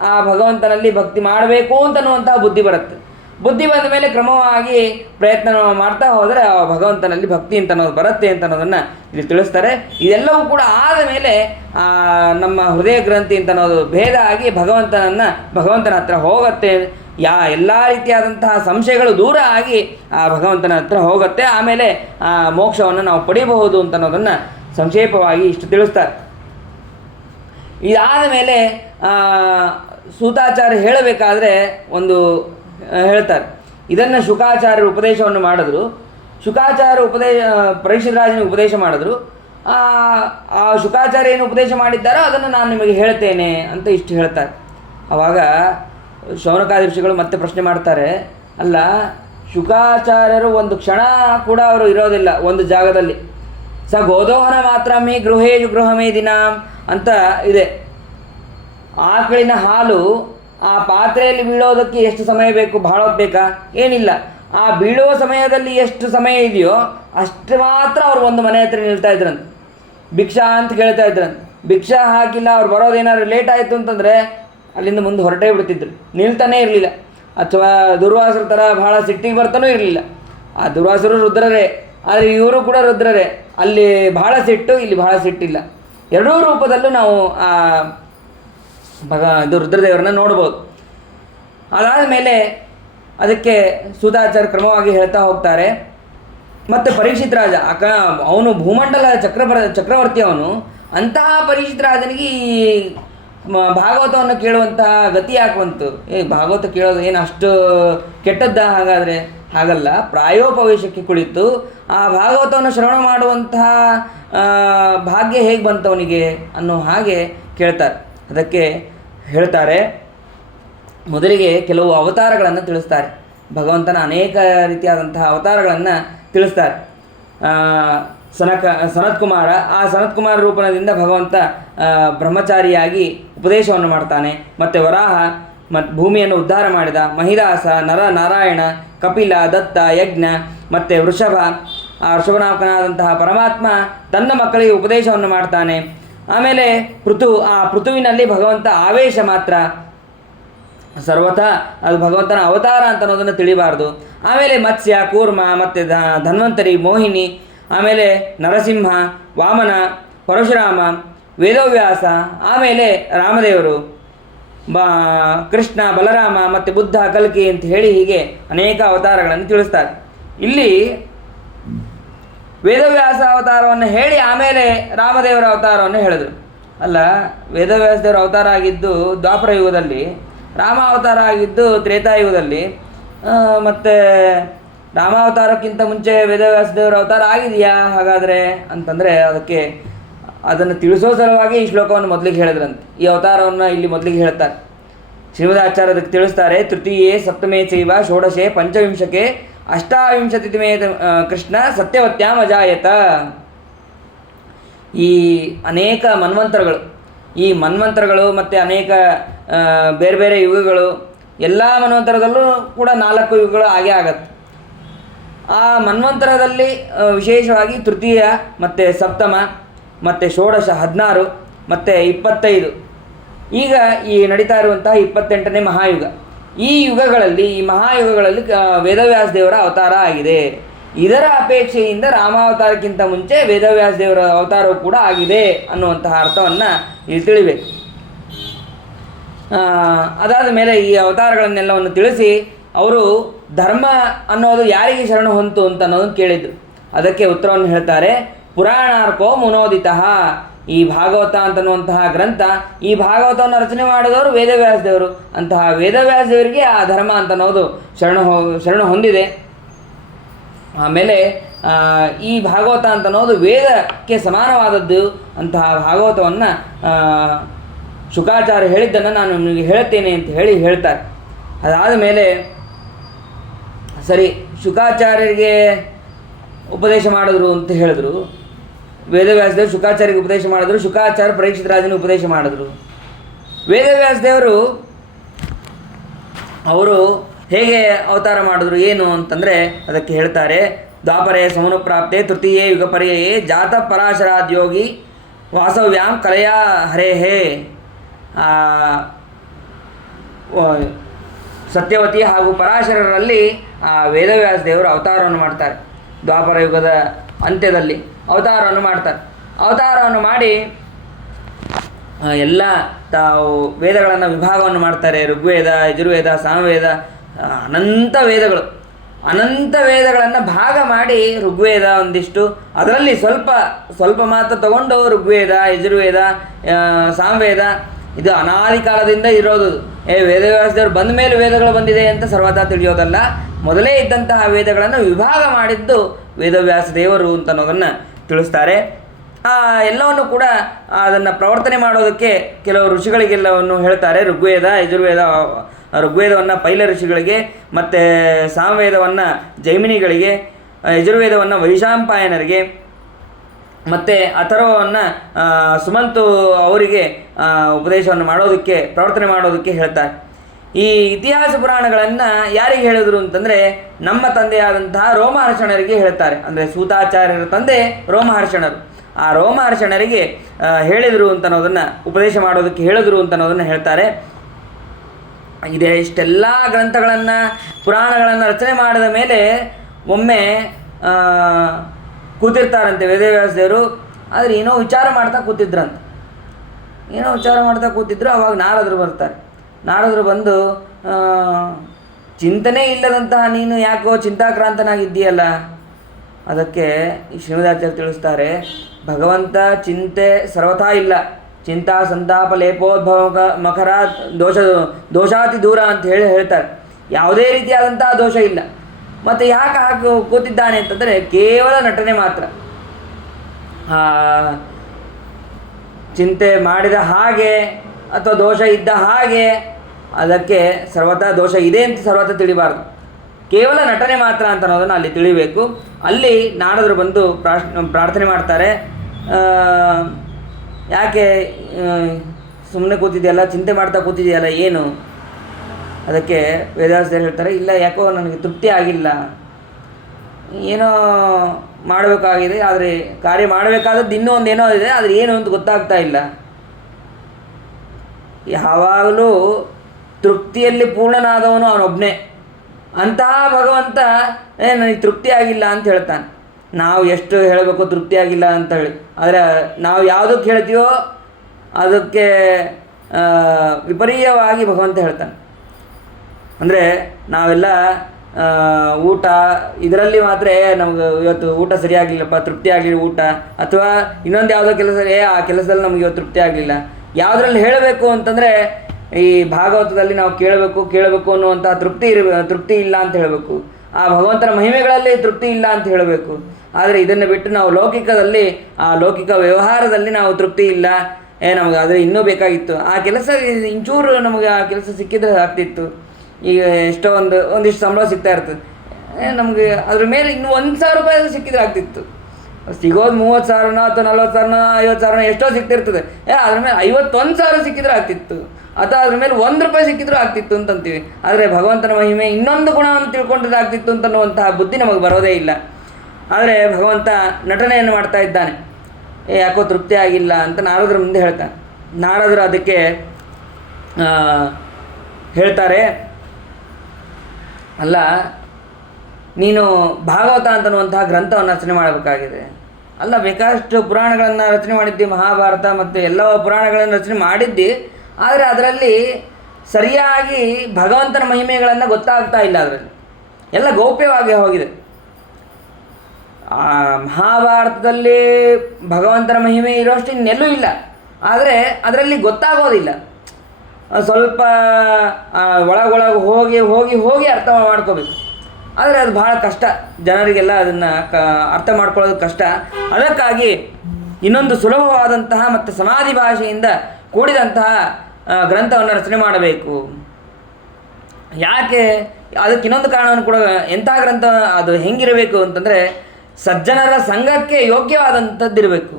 ಆ ಭಗವಂತನಲ್ಲಿ ಭಕ್ತಿ ಮಾಡಬೇಕು ಅಂತನ್ನುವಂತಹ ಬುದ್ಧಿ ಬರುತ್ತೆ. ಬುದ್ಧಿ ಬಂದ ಮೇಲೆ ಕ್ರಮವಾಗಿ ಪ್ರಯತ್ನ ಮಾಡ್ತಾ ಹೋದರೆ ಆ ಭಗವಂತನಲ್ಲಿ ಭಕ್ತಿ ಅಂತ ಅನ್ನೋದು ಬರುತ್ತೆ ಅಂತ ಅನ್ನೋದನ್ನು ಇಲ್ಲಿ ತಿಳಿಸ್ತಾರೆ. ಇದೆಲ್ಲವೂ ಕೂಡ ಆದ ಮೇಲೆ ನಮ್ಮ ಹೃದಯ ಗ್ರಂಥಿ ಅಂತ ಅನ್ನೋದು ಭೇದ ಆಗಿ ಭಗವಂತನ ಹತ್ರ ಹೋಗುತ್ತೆ. ಎಲ್ಲ ರೀತಿಯಾದಂತಹ ಸಂಶಯಗಳು ದೂರ ಆಗಿ ಆ ಭಗವಂತನ ಹತ್ರ ಹೋಗುತ್ತೆ. ಆಮೇಲೆ ಆ ಮೋಕ್ಷವನ್ನು ನಾವು ಪಡಿಬಹುದು ಅಂತ ಅನ್ನೋದನ್ನು ಸಂಕ್ಷೇಪವಾಗಿ ಇಷ್ಟು ತಿಳಿಸ್ತಾರೆ. ಇದಾದ ಮೇಲೆ ಸೂತಾಚಾರ್ಯ ಹೇಳಬೇಕಾದ್ರೆ ಒಂದು ಹೇಳ್ತಾರೆ. ಇದನ್ನು ಶುಕಾಚಾರ್ಯರು ಉಪದೇಶವನ್ನು ಮಾಡಿದ್ರು. ಶುಕಾಚಾರ್ಯ ಪರೀಕ್ಷಿತ ರಾಜನಿಗೆ ಉಪದೇಶ ಮಾಡಿದ್ರು. ಆ ಶುಕಾಚಾರ್ಯ ಏನು ಉಪದೇಶ ಮಾಡಿದ್ದಾರೋ ಅದನ್ನು ನಾನು ನಿಮಗೆ ಹೇಳ್ತೇನೆ ಅಂತ ಇಷ್ಟು ಹೇಳ್ತಾರೆ. ಆವಾಗ ಶೌನಕಾದಿ ಮತ್ತೆ ಪ್ರಶ್ನೆ ಮಾಡ್ತಾರೆ, ಅಲ್ಲ, ಶುಕಾಚಾರ್ಯರು ಒಂದು ಕ್ಷಣ ಕೂಡ ಅವರು ಇರೋದಿಲ್ಲ ಒಂದು ಜಾಗದಲ್ಲಿ. ಗೋದೋಹನ ಮಾತ್ರ ಮೇ ಗೃಹೇಜು ಗೃಹಮೇ ದಿನ ಅಂತ ಇದೆ. ಆಕಳಿನ ಹಾಲು ಆ ಪಾತ್ರೆಯಲ್ಲಿ ಬೀಳೋದಕ್ಕೆ ಎಷ್ಟು ಸಮಯ ಬೇಕು? ಭಾಳ ಹೊತ್ತು ಬೇಕಾ? ಏನಿಲ್ಲ. ಆ ಬೀಳುವ ಸಮಯದಲ್ಲಿ ಎಷ್ಟು ಸಮಯ ಇದೆಯೋ ಅಷ್ಟು ಮಾತ್ರ ಅವ್ರು ಒಂದು ಮನೆ ಹತ್ರ ನಿಲ್ತಾ ಇದ್ರಂತೆ. ಭಿಕ್ಷಾ ಅಂತ ಕೇಳ್ತಾ ಇದ್ರಂತೆ. ಭಿಕ್ಷಾ ಹಾಕಿಲ್ಲ, ಅವ್ರು ಬರೋದೇನಾದ್ರು ಲೇಟ್ ಆಯಿತು ಅಂತಂದರೆ ಅಲ್ಲಿಂದ ಮುಂದೆ ಹೊರಟೇ ಬಿಡ್ತಿದ್ರು, ನಿಲ್ತಾನೇ ಇರಲಿಲ್ಲ. ಅಥವಾ ದುರ್ವಾಸರ ಥರ ಭಾಳ ಸಿಟ್ಟಿಗೆ ಬರ್ತಾನೂ ಇರಲಿಲ್ಲ. ಆ ದುರ್ವಾಸರು ರುದ್ರರೇ, ಆದರೆ ಇವರು ಕೂಡ ರುದ್ರರೇ. ಅಲ್ಲಿ ಭಾಳ ಸಿಟ್ಟು, ಇಲ್ಲಿ ಭಾಳ ಸಿಟ್ಟಿಲ್ಲ. ಎರಡೂ ರೂಪದಲ್ಲೂ ನಾವು ಇದು ರುದ್ರದೇವರನ್ನ ನೋಡ್ಬೋದು. ಅದಾದ ಮೇಲೆ ಅದಕ್ಕೆ ಸೂತಾಚಾರ್ಯ ಕ್ರಮವಾಗಿ ಹೇಳ್ತಾ ಹೋಗ್ತಾರೆ. ಮತ್ತು ಪರೀಕ್ಷಿತ ರಾಜ ಅವನು ಭೂಮಂಡಲ ಚಕ್ರವರ್ತಿ ಅವನು. ಅಂತಹ ಪರೀಕ್ಷಿತ ರಾಜನಿಗೆ ಈ ಭಾಗವತವನ್ನು ಕೇಳುವಂತಹ ಗತಿ ಯಾಕೆ ಬಂತು? ಭಾಗವತ ಕೇಳೋದು ಏನು ಅಷ್ಟು ಕೆಟ್ಟದ್ದ? ಹಾಗಾದರೆ ಹಾಗಲ್ಲ. ಪ್ರಾಯೋಪವೇಶಕ್ಕೆ ಕುಳಿತು ಆ ಭಾಗವತವನ್ನು ಶ್ರವಣ ಮಾಡುವಂತಹ ಭಾಗ್ಯ ಹೇಗೆ ಬಂತವನಿಗೆ ಅನ್ನೋ ಹಾಗೆ ಕೇಳ್ತಾರೆ. ಅದಕ್ಕೆ ಹೇಳ್ತಾರೆ, ಮೊದಲಿಗೆ ಕೆಲವು ಅವತಾರಗಳನ್ನು ತಿಳಿಸ್ತಾರೆ. ಭಗವಂತನ ಅನೇಕ ರೀತಿಯಾದಂತಹ ಅವತಾರಗಳನ್ನು ತಿಳಿಸ್ತಾರೆ. ಸನತ್ಕುಮಾರ, ಆ ಸನತ್ಕುಮಾರ ರೂಪದಿಂದ ಭಗವಂತ ಬ್ರಹ್ಮಚಾರಿಯಾಗಿ ಉಪದೇಶವನ್ನು ಮಾಡ್ತಾನೆ. ಮತ್ತು ವರಾಹ ಭೂಮಿಯನ್ನು ಉದ್ಧಾರ ಮಾಡಿದ. ಮಹಿದಾಸ, ನಾರಾಯಣ, ಕಪಿಲ, ದತ್ತ, ಯಜ್ಞ ಮತ್ತು ವೃಷಭ, ಆ ವೃಷಭನಾಮಕನಾದಂತಹ ಪರಮಾತ್ಮ ತನ್ನ ಮಕ್ಕಳಿಗೆ ಉಪದೇಶವನ್ನು ಮಾಡ್ತಾನೆ. ಆಮೇಲೆ ಆ ಪೃಥುವಿನಲ್ಲಿ ಭಗವಂತ ಆವೇಶ ಮಾತ್ರ, ಸರ್ವಥಾ ಅದು ಭಗವಂತನ ಅವತಾರ ಅಂತ ಅನ್ನೋದನ್ನು ತಿಳಿಬಾರ್ದು. ಆಮೇಲೆ ಮತ್ಸ್ಯ, ಕೂರ್ಮ ಮತ್ತು ಧನ್ವಂತರಿ, ಮೋಹಿನಿ, ಆಮೇಲೆ ನರಸಿಂಹ, ವಾಮನ, ಪರಶುರಾಮ, ವೇದವ್ಯಾಸ, ಆಮೇಲೆ ರಾಮದೇವರು, ಕೃಷ್ಣ, ಬಲರಾಮ ಮತ್ತು ಬುದ್ಧ, ಕಲ್ಕಿ ಅಂತ ಹೇಳಿ ಹೀಗೆ ಅನೇಕ ಅವತಾರಗಳನ್ನು ತಿಳಿಸ್ತಾರೆ. ಇಲ್ಲಿ ವೇದವ್ಯಾಸ ಅವತಾರವನ್ನು ಹೇಳಿ ಆಮೇಲೆ ರಾಮದೇವರ ಅವತಾರವನ್ನು ಹೇಳಿದರು. ಅಲ್ಲ, ವೇದವ್ಯಾಸ ದೇವರ ಅವತಾರ ಆಗಿದ್ದು ದ್ವಾಪರ ಯುಗದಲ್ಲಿ, ರಾಮ ಅವತಾರ ಆಗಿದ್ದು ತ್ರೇತಾಯುಗದಲ್ಲಿ, ಮತ್ತು ರಾಮಾವತಾರಕ್ಕಿಂತ ಮುಂಚೆ ವೇದವ್ಯಾಸ ದೇವರ ಅವತಾರ ಆಗಿದೆಯಾ ಹಾಗಾದರೆ ಅಂತಂದರೆ ಅದನ್ನು ತಿಳಿಸೋ ಸಲುವಾಗಿ ಈ ಶ್ಲೋಕವನ್ನು ಮೊದಲಿಗೆ ಹೇಳಿದ್ರಂತೆ. ಈ ಅವತಾರವನ್ನು ಇಲ್ಲಿ ಮೊದಲಿಗೆ ಹೇಳ್ತಾರೆ. ಶ್ರೀಮದಾಚಾರ್ಯ ಅದಕ್ಕೆ ತಿಳಿಸ್ತಾರೆ. ತೃತೀಯೇ ಸಪ್ತಮೇ ಚೈವ ಷೋಡಶೆ ಪಂಚವಿಂಶಕೆ ಅಷ್ಟಾವಿಂಶತಿಮೇ ಕೃಷ್ಣ ಸತ್ಯವತ್ಯಾಂ ಅಜಾಯತ. ಈ ಅನೇಕ ಮನ್ವಂತರಗಳು ಮತ್ತು ಅನೇಕ ಬೇರೆ ಬೇರೆ ಯುಗಗಳು, ಎಲ್ಲ ಮನ್ವಂತರದಲ್ಲೂ ಕೂಡ 4 ಯುಗಗಳು ಆಗೇ ಆಗತ್ತೆ. ಆ ಮನ್ವಂತರದಲ್ಲಿ ವಿಶೇಷವಾಗಿ ತೃತೀಯ ಮತ್ತು ಸಪ್ತಮ ಮತ್ತು ಷೋಡಶ 16 ಮತ್ತು 25, ಈಗ ಈ ನಡೀತಾ ಇರುವಂತಹ 28ನೇ ಮಹಾಯುಗ. ಈ ಮಹಾಯುಗಗಳಲ್ಲಿ ವೇದವ್ಯಾಸ ದೇವರ ಅವತಾರ ಆಗಿದೆ. ಇದರ ಅಪೇಕ್ಷೆಯಿಂದ ರಾಮಾವತಾರಕ್ಕಿಂತ ಮುಂಚೆ ವೇದವ್ಯಾಸ ದೇವರ ಅವತಾರವೂ ಕೂಡ ಆಗಿದೆ ಅನ್ನುವಂತಹ ಅರ್ಥವನ್ನು ಇಲ್ಲಿ ತಿಳಿಬೇಕು. ಅದಾದ ಮೇಲೆ ಈ ಅವತಾರಗಳನ್ನೆಲ್ಲವನ್ನು ತಿಳಿಸಿ ಅವರು ಧರ್ಮ ಅನ್ನೋದು ಯಾರಿಗೆ ಶರಣು ಹೊಂತು ಅಂತ ಅನ್ನೋದನ್ನು ಕೇಳಿದರು. ಅದಕ್ಕೆ ಉತ್ತರವನ್ನು ಹೇಳ್ತಾರೆ. ಪುರಾಣಾರ್ಕೋ ಮುನೋದಿತಃ. ಈ ಭಾಗವತ ಅಂತನ್ನುವಂತಹ ಗ್ರಂಥ, ಈ ಭಾಗವತವನ್ನು ರಚನೆ ಮಾಡಿದವರು ವೇದವ್ಯಾಸ ದೇವರು. ಅಂತಹ ವೇದವ್ಯಾಸ ದೇವರಿಗೆ ಆ ಧರ್ಮ ಅಂತನ್ನೋದು ಶರಣು ಹೊಂದಿದೆ. ಆಮೇಲೆ ಈ ಭಾಗವತ ಅಂತನ್ನೋದು ವೇದಕ್ಕೆ ಸಮಾನವಾದದ್ದು. ಅಂತಹ ಭಾಗವತವನ್ನು ಶುಕಾಚಾರ್ಯ ಹೇಳಿದ್ದನ್ನು ನಾನು ನಿಮಗೆ ಹೇಳುತ್ತೇನೆ ಅಂತ ಹೇಳ್ತಾರೆ. ಅದಾದ ಮೇಲೆ ಸರಿ, ಶುಕಾಚಾರ್ಯರಿಗೆ ಉಪದೇಶ ಮಾಡಿದ್ರು ಅಂತ ಹೇಳಿದ್ರು. ವೇದವ್ಯಾಸದೇವರು ಶುಕಾಚಾರ್ಯರಿಗೆ ಉಪದೇಶ ಮಾಡಿದ್ರು, ಶುಕಾಚಾರ್ಯ ಪರೀಕ್ಷಿತ ರಾಜನಿಗೆ ಉಪದೇಶ ಮಾಡಿದ್ರು. ವೇದವ್ಯಾಸದೇವರು ಅವರು ಹೇಗೆ ಅವತಾರ ಮಾಡಿದ್ರು ಏನು ಅಂತಂದರೆ ಅದಕ್ಕೆ ಹೇಳ್ತಾರೆ. ದ್ವಾಪರೇ ಸಮನುಪ್ರಾಪ್ತೆ ತೃತೀಯೇ ಯುಗಪರ್ಯಯೇ ಜಾತ ಪರಾಶರಾದ್ಯೋಗಿ ವಾಸವ್ಯಾಂ ಕಲೆಯಾ ಹರೇಹೇ. ಸತ್ಯವತಿ ಹಾಗೂ ಪರಾಶರರಲ್ಲಿ ವೇದವ್ಯಾಸ ದೇವರು ಅವತಾರವನ್ನು ಮಾಡ್ತಾರೆ. ದ್ವಾಪರ ಯುಗದ ಅಂತ್ಯದಲ್ಲಿ ಅವತಾರವನ್ನು ಮಾಡ್ತಾರೆ. ಅವತಾರವನ್ನು ಮಾಡಿ ಎಲ್ಲ ತಾವು ವೇದಗಳನ್ನು ವಿಭಾಗವನ್ನು ಮಾಡ್ತಾರೆ. ಋಗ್ವೇದ, ಯಜುರ್ವೇದ, ಸಾಮವೇದ, ಅನಂತ ವೇದಗಳನ್ನು ಭಾಗ ಮಾಡಿ ಋಗ್ವೇದ ಒಂದಿಷ್ಟು, ಅದರಲ್ಲಿ ಸ್ವಲ್ಪ ಮಾತ್ರ ತಗೊಂಡು ಋಗ್ವೇದ, ಯಜುರ್ವೇದ, ಸಾಮವೇದ, ಇದು ಅನಾದಿ ಕಾಲದಿಂದ ಇರೋದು. ವೇದವ್ಯಾಸದೇವರು ಬಂದ ಮೇಲೆ ವೇದಗಳು ಬಂದಿದೆ ಅಂತ ಸರ್ವತಾ ತಿಳಿಯೋದಲ್ಲ. ಮೊದಲೇ ಇದ್ದಂತಹ ವೇದಗಳನ್ನು ವಿಭಾಗ ಮಾಡಿದ್ದು ವೇದವ್ಯಾಸ ದೇವರು ಅಂತ ಅನ್ನೋದನ್ನು ತಿಳಿಸ್ತಾರೆ. ಎಲ್ಲವನ್ನು ಕೂಡ ಅದನ್ನು ಪ್ರವರ್ತನೆ ಮಾಡೋದಕ್ಕೆ ಕೆಲವು ಋಷಿಗಳಿಗೆಲ್ಲವನ್ನು ಹೇಳ್ತಾರೆ. ಋಗ್ವೇದ, ಯಜುರ್ವೇದ, ಋಗ್ವೇದವನ್ನು ಪೈಲ ಋಷಿಗಳಿಗೆ, ಮತ್ತು ಸಾಮವೇದವನ್ನು ಜೈಮಿನಿಗಳಿಗೆ, ಯಜುರ್ವೇದವನ್ನು ವೈಶಾಂಪಾಯನರಿಗೆ, ಮತ್ತು ಅಥರ್ವವನ್ನು ಸುಮಂತು ಅವರಿಗೆ ಉಪದೇಶವನ್ನು ಮಾಡೋದಕ್ಕೆ, ಪ್ರವರ್ತನೆ ಮಾಡೋದಕ್ಕೆ ಹೇಳ್ತಾರೆ. ಈ ಇತಿಹಾಸ ಪುರಾಣಗಳನ್ನು ಯಾರಿಗೆ ಹೇಳಿದ್ರು ಅಂತಂದರೆ ನಮ್ಮ ತಂದೆಯಾದಂತಹ ರೋಮಹರ್ಷಣರಿಗೆ ಹೇಳ್ತಾರೆ. ಅಂದರೆ ಸೂತಾಚಾರ್ಯರ ತಂದೆ ರೋಮಹರ್ಷಣರು. ಆ ರೋಮಹರ್ಷಣರಿಗೆ ಹೇಳಿದರು ಅಂತ ಅನ್ನೋದನ್ನು, ಉಪದೇಶ ಮಾಡೋದಕ್ಕೆ ಹೇಳಿದ್ರು ಅಂತ ಅನ್ನೋದನ್ನು ಹೇಳ್ತಾರೆ. ಇಷ್ಟೆಲ್ಲ ಗ್ರಂಥಗಳನ್ನು, ಪುರಾಣಗಳನ್ನು ರಚನೆ ಮಾಡಿದ ಮೇಲೆ ಒಮ್ಮೆ ಕೂತಿರ್ತಾರಂತೆ ವೇದವ್ಯಾಸ ದೇವರು. ಆದರೆ ಏನೋ ವಿಚಾರ ಮಾಡ್ತಾ ಕೂತಿದ್ರು. ಅವಾಗ ನಾರದರು ಬರ್ತಾರೆ. ನಾರದರು ಬಂದು, ಚಿಂತನೆ ಇಲ್ಲದಂತಹ ನೀನು ಯಾಕೋ ಚಿಂತಾಕ್ರಾಂತನಾಗಿದ್ದೀಯಲ್ಲ. ಅದಕ್ಕೆ ಈ ಶ್ರೀಮದಾಚಾರ್ಯ ತಿಳಿಸ್ತಾರೆ, ಭಗವಂತ ಚಿಂತೆ ಸರ್ವಥಾ ಇಲ್ಲ. ಚಿಂತಾ ಸಂತಾಪ ಲೇಪೋದ್ಭವ ಮಕರ ದೋಷಾತಿ ದೂರ ಅಂತ ಹೇಳ್ತಾರೆ. ಯಾವುದೇ ರೀತಿಯಾದಂತಹ ದೋಷ ಇಲ್ಲ. ಮತ್ತು ಯಾಕೆ ಕೂತಿದ್ದಾನೆ ಅಂತಂದರೆ ಕೇವಲ ನಟನೆ ಮಾತ್ರ. ಚಿಂತೆ ಮಾಡಿದ ಹಾಗೆ ಅಥವಾ ದೋಷ ಇದ್ದ ಹಾಗೆ ಅದಕ್ಕೆ ಸರ್ವತಾ ದೋಷ ಇದೆ ಅಂತ ಸರ್ವತಾ ತಿಳಿಬಾರ್ದು. ಕೇವಲ ನಟನೆ ಮಾತ್ರ ಅಂತ ಅನ್ನೋದನ್ನು ಅಲ್ಲಿ ತಿಳಿಬೇಕು. ಅಲ್ಲಿ ನಾರದರು ಬಂದು ಪ್ರಾರ್ಥನೆ ಮಾಡ್ತಾರೆ. ಯಾಕೆ ಸುಮ್ಮನೆ ಕೂತಿದೆಯಲ್ಲ, ಚಿಂತೆ ಮಾಡ್ತಾ ಕೂತಿದೆಯಲ್ಲ, ಏನು? ಅದಕ್ಕೆ ವೇದವ್ಯಾಸರು ಹೇಳ್ತಾರೆ, ಇಲ್ಲ, ಯಾಕೋ ನನಗೆ ತೃಪ್ತಿ ಆಗಿಲ್ಲ, ಏನೋ ಮಾಡಬೇಕಾಗಿದೆ, ಆದರೆ ಕಾರ್ಯ ಮಾಡಬೇಕಾದದ್ದು ಇನ್ನೂ ಒಂದೇನೋ ಇದೆ, ಆದರೆ ಏನು ಅಂತ ಗೊತ್ತಾಗ್ತಾ ಇಲ್ಲ. ಯಾವಾಗಲೂ ತೃಪ್ತಿಯಲ್ಲಿ ಪೂರ್ಣನಾದವನು ಅವನೊಬ್ಬನೇ. ಅಂತಹ ಭಗವಂತ ನನಗೆ ತೃಪ್ತಿ ಆಗಿಲ್ಲ ಅಂತ ಹೇಳ್ತಾನೆ. ನಾವು ಎಷ್ಟು ಹೇಳಬೇಕು ತೃಪ್ತಿ ಆಗಿಲ್ಲ ಅಂತ ಹೇಳಿ, ಆದರೆ ನಾವು ಯಾವುದಕ್ಕೆ ಹೇಳ್ತೀವೋ ಅದಕ್ಕೆ ವಿಪರೀಯವಾಗಿ ಭಗವಂತ ಹೇಳ್ತಾನೆ. ಅಂದರೆ ನಾವೆಲ್ಲ ಊಟ ಇದರಲ್ಲಿ ಮಾತ್ರ ನಮ್ಗೆ ಇವತ್ತು ಊಟ ಸರಿಯಾಗಲಿಲ್ಲಪ್ಪ, ತೃಪ್ತಿ ಆಗಲಿಲ್ಲ ಊಟ, ಅಥವಾ ಇನ್ನೊಂದು ಯಾವುದೋ ಕೆಲಸ ಆ ಕೆಲಸದಲ್ಲಿ ನಮ್ಗೆ ಇವತ್ತು ತೃಪ್ತಿ ಆಗಲಿಲ್ಲ, ಯಾವುದ್ರಲ್ಲಿ ಹೇಳಬೇಕು ಅಂತಂದರೆ ಈ ಭಾಗವತದಲ್ಲಿ ನಾವು ಕೇಳಬೇಕು ಅನ್ನುವಂಥ ತೃಪ್ತಿ ಇಲ್ಲ ಅಂತ ಹೇಳಬೇಕು, ಆ ಭಗವಂತನ ಮಹಿಮೆಗಳಲ್ಲಿ ತೃಪ್ತಿ ಇಲ್ಲ ಅಂತ ಹೇಳಬೇಕು. ಆದರೆ ಇದನ್ನು ಬಿಟ್ಟು ನಾವು ಲೌಕಿಕದಲ್ಲಿ, ಆ ಲೌಕಿಕ ವ್ಯವಹಾರದಲ್ಲಿ ನಾವು ತೃಪ್ತಿ ಇಲ್ಲ, ನಮಗೆ ಆದರೆ ಇನ್ನೂ ಬೇಕಾಗಿತ್ತು, ಆ ಕೆಲಸ ಇಂಚೂರು ನಮಗೆ ಆ ಕೆಲಸ ಸಿಕ್ಕಿದ್ರೆ ಆಗ್ತಿತ್ತು, ಈಗ ಎಷ್ಟೋ ಒಂದಿಷ್ಟು ಸಂಬಳ ಸಿಗ್ತಾ ಇರ್ತದೆ, ನಮಗೆ ಅದ್ರ ಮೇಲೆ ಇನ್ನೂ 1,000 ರೂಪಾಯಿ ಸಿಕ್ಕಿದ್ರೆ ಆಗ್ತಿತ್ತು. ಸಿಗೋದು 30,000 ಅಥವಾ 40,000 50,000 ಎಷ್ಟೋ ಸಿಗ್ತಿರ್ತದೆ, ಅದ್ರ ಮೇಲೆ 51,000 ಸಿಕ್ಕಿದ್ರೆ ಆಗ್ತಿತ್ತು, ಅಥವಾ ಅದ್ರ ಮೇಲೆ ₹1 ಸಿಕ್ಕಿದ್ರೂ ಆಗ್ತಿತ್ತು ಅಂತಂತೀವಿ. ಆದರೆ ಭಗವಂತನ ಮಹಿಮೆ ಇನ್ನೊಂದು ಗುಣವನ್ನು ತಿಳ್ಕೊಂಡಿದ್ರೆ ಆಗ್ತಿತ್ತು ಅಂತನ್ನುವಂತಹ ಬುದ್ಧಿ ನಮಗೆ ಬರೋದೇ ಇಲ್ಲ. ಆದರೆ ಭಗವಂತ ನಟನೆಯನ್ನು ಮಾಡ್ತಾ ಇದ್ದಾನೆ, ಯಾಕೋ ತೃಪ್ತಿ ಆಗಿಲ್ಲ ಅಂತ ನಾರದರ ಮುಂದೆ ಹೇಳ್ತಾನೆ. ನಾರದರು ಅದಕ್ಕೆ ಹೇಳ್ತಾರೆ, ಅಲ್ಲ ನೀನು ಭಾಗವತ ಅಂತನ್ನುವಂತಹ ಗ್ರಂಥವನ್ನು ರಚನೆ ಮಾಡಬೇಕಾಗಿದೆ. ಅಲ್ಲ, ಬೇಕಾದಷ್ಟು ಪುರಾಣಗಳನ್ನು ರಚನೆ ಮಾಡಿದ್ದಿ, ಮಹಾಭಾರತ ಮತ್ತು ಎಲ್ಲ ಪುರಾಣಗಳನ್ನು ರಚನೆ ಮಾಡಿದ್ದಿ, ಆದರೆ ಅದರಲ್ಲಿ ಸರಿಯಾಗಿ ಭಗವಂತನ ಮಹಿಮೆಗಳನ್ನು ಗೊತ್ತಾಗ್ತಾ ಇಲ್ಲ, ಅದರಲ್ಲಿ ಎಲ್ಲ ಗೌಪ್ಯವಾಗಿ ಹೋಗಿದೆ. ಮಹಾಭಾರತದಲ್ಲಿ ಭಗವಂತನ ಮಹಿಮೆ ಇರೋಷ್ಟು ಇನ್ನೆಲ್ಲೂ ಇಲ್ಲ, ಆದರೆ ಅದರಲ್ಲಿ ಗೊತ್ತಾಗೋದಿಲ್ಲ. ಸ್ವಲ್ಪ ಒಳಗೊಳಗೆ ಹೋಗಿ ಅರ್ಥ ಮಾಡ್ಕೋಬೇಕು. ಆದರೆ ಅದು ಭಾಳ ಕಷ್ಟ, ಜನರಿಗೆಲ್ಲ ಅದನ್ನು ಅರ್ಥ ಮಾಡ್ಕೊಳ್ಳೋದು ಕಷ್ಟ. ಅದಕ್ಕಾಗಿ ಇನ್ನೊಂದು ಸುಲಭವಾದಂತಹ ಮತ್ತು ಸಮಾಧಿ ಭಾಷೆಯಿಂದ ಕೂಡಿದಂತಹ ಗ್ರಂಥವನ್ನು ರಚನೆ ಮಾಡಬೇಕು. ಯಾಕೆ? ಅದಕ್ಕೆ ಇನ್ನೊಂದು ಕಾರಣವನ್ನು ಕೂಡ, ಎಂಥ ಗ್ರಂಥ ಅದು ಹೆಂಗಿರಬೇಕು ಅಂತಂದರೆ ಸಜ್ಜನರ ಸಂಘಕ್ಕೆ ಯೋಗ್ಯವಾದಂಥದ್ದಿರಬೇಕು,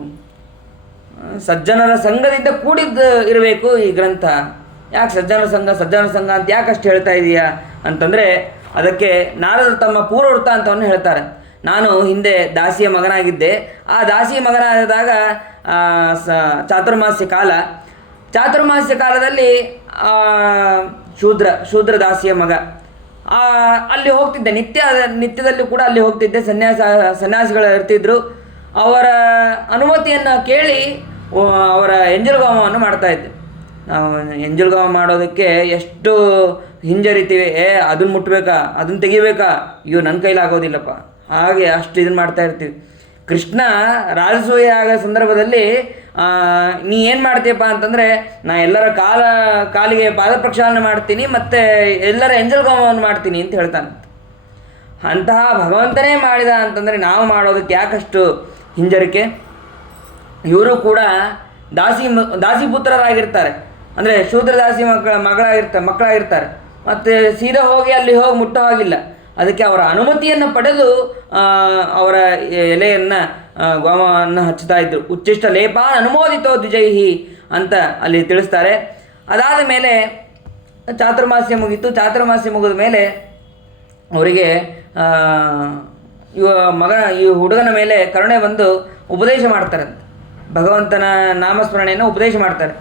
ಸಜ್ಜನರ ಸಂಘದಿಂದ ಕೂಡಿದ್ದು ಇರಬೇಕು ಈ ಗ್ರಂಥ. ಯಾಕೆ ಸಜ್ಜನರ ಸಂಘ ಅಂತ ಯಾಕಷ್ಟು ಹೇಳ್ತಾ ಇದೆಯಾ ಅಂತಂದರೆ, ಅದಕ್ಕೆ ನಾರದರು ತಮ್ಮ ಪೂರ್ವ ವೃತ್ತಾಂತವನ್ನು ಹೇಳ್ತಾರೆ. ನಾನು ಹಿಂದೆ ದಾಸಿಯ ಮಗನಾಗಿದ್ದೆ, ಆ ದಾಸಿಯ ಮಗನಾದಾಗ ಚಾತುರ್ಮಾಸ್ಯ ಕಾಲದಲ್ಲಿ ಶೂದ್ರ ದಾಸಿಯ ಮಗ ಅಲ್ಲಿ ಹೋಗ್ತಿದ್ದೆ, ನಿತ್ಯದಲ್ಲಿ ಕೂಡ ಅಲ್ಲಿ ಹೋಗ್ತಿದ್ದೆ. ಸನ್ಯಾಸಿಗಳು ಇರ್ತಿದ್ರು, ಅವರ ಅನುಮತಿಯನ್ನು ಕೇಳಿ ಅವರ ಎಂಜಲುಗಾಮವನ್ನು ಮಾಡ್ತಾಯಿದ್ದೆ. ನಾವು ಎಂಜಲುಗಾಮ ಮಾಡೋದಕ್ಕೆ ಎಷ್ಟು ಹಿಂಜರಿತೀವಿ, ಅದನ್ನು ಮುಟ್ಟಬೇಕಾ, ಅದನ್ನು ತೆಗಿಬೇಕಾ, ಅಯ್ಯೋ ನನ್ನ ಕೈಲಾಗೋದಿಲ್ಲಪ್ಪ, ಹಾಗೆ ಅಷ್ಟು ಇದನ್ನು ಮಾಡ್ತಾ ಇರ್ತೀವಿ. ಕೃಷ್ಣ ರಾಜಸೂಯ ಆಗೋ ಸಂದರ್ಭದಲ್ಲಿ ನೀ ಏನು ಮಾಡ್ತೀಯಪ್ಪ ಅಂತಂದರೆ, ನಾ ಎಲ್ಲರ ಕಾಲಿಗೆ ಪಾದ ಪ್ರಕ್ಷಾಳನೆ ಮಾಡ್ತೀನಿ ಮತ್ತು ಎಲ್ಲರ ಎಂಜಲುಗಾಮವನ್ನು ಮಾಡ್ತೀನಿ ಅಂತ ಹೇಳ್ತಾನೆ. ಅಂತಹ ಭಗವಂತನೇ ಮಾಡಿದ ಅಂತಂದರೆ ನಾವು ಮಾಡೋದಕ್ಕೆ ಯಾಕಷ್ಟು ಹಿಂಜರಿಕೆ? ಇವರು ಕೂಡ ದಾಸಿಪುತ್ರರಾಗಿರ್ತಾರೆ, ಅಂದರೆ ಶೂದ್ರ ದಾಸಿ ಮಕ್ಕಳಾಗಿರ್ತಾರೆ, ಮತ್ತು ಸೀದಾ ಅಲ್ಲಿ ಹೋಗಿ ಮುಟ್ಟೋ ಹಾಗಿಲ್ಲ. ಅದಕ್ಕೆ ಅವರ ಅನುಮತಿಯನ್ನು ಪಡೆದು ಅವರ ಎಲೆಯನ್ನು ಗೋಮವನ್ನು ಹಚ್ಚುತ್ತಾ ಇದ್ದರು. ಉಚ್ಚಿಷ್ಟ ಲೇಪ ಅನುಮೋದಿತೋ ದ್ವಿಜೈಹಿ ಅಂತ ಅಲ್ಲಿ ತಿಳಿಸ್ತಾರೆ. ಅದಾದ ಮೇಲೆ ಚಾತುರ್ಮಾಸ್ಯ ಮುಗೀತು. ಚಾತುರ್ಮಾಸ್ಯ ಮುಗಿದ ಮೇಲೆ ಅವರಿಗೆ ಈ ಹುಡುಗನ ಮೇಲೆ ಕರುಣೆ ಬಂದು ಉಪದೇಶ ಮಾಡ್ತಾರಂತೆ, ಭಗವಂತನ ನಾಮಸ್ಮರಣೆಯನ್ನು ಉಪದೇಶ ಮಾಡ್ತಾರೆ.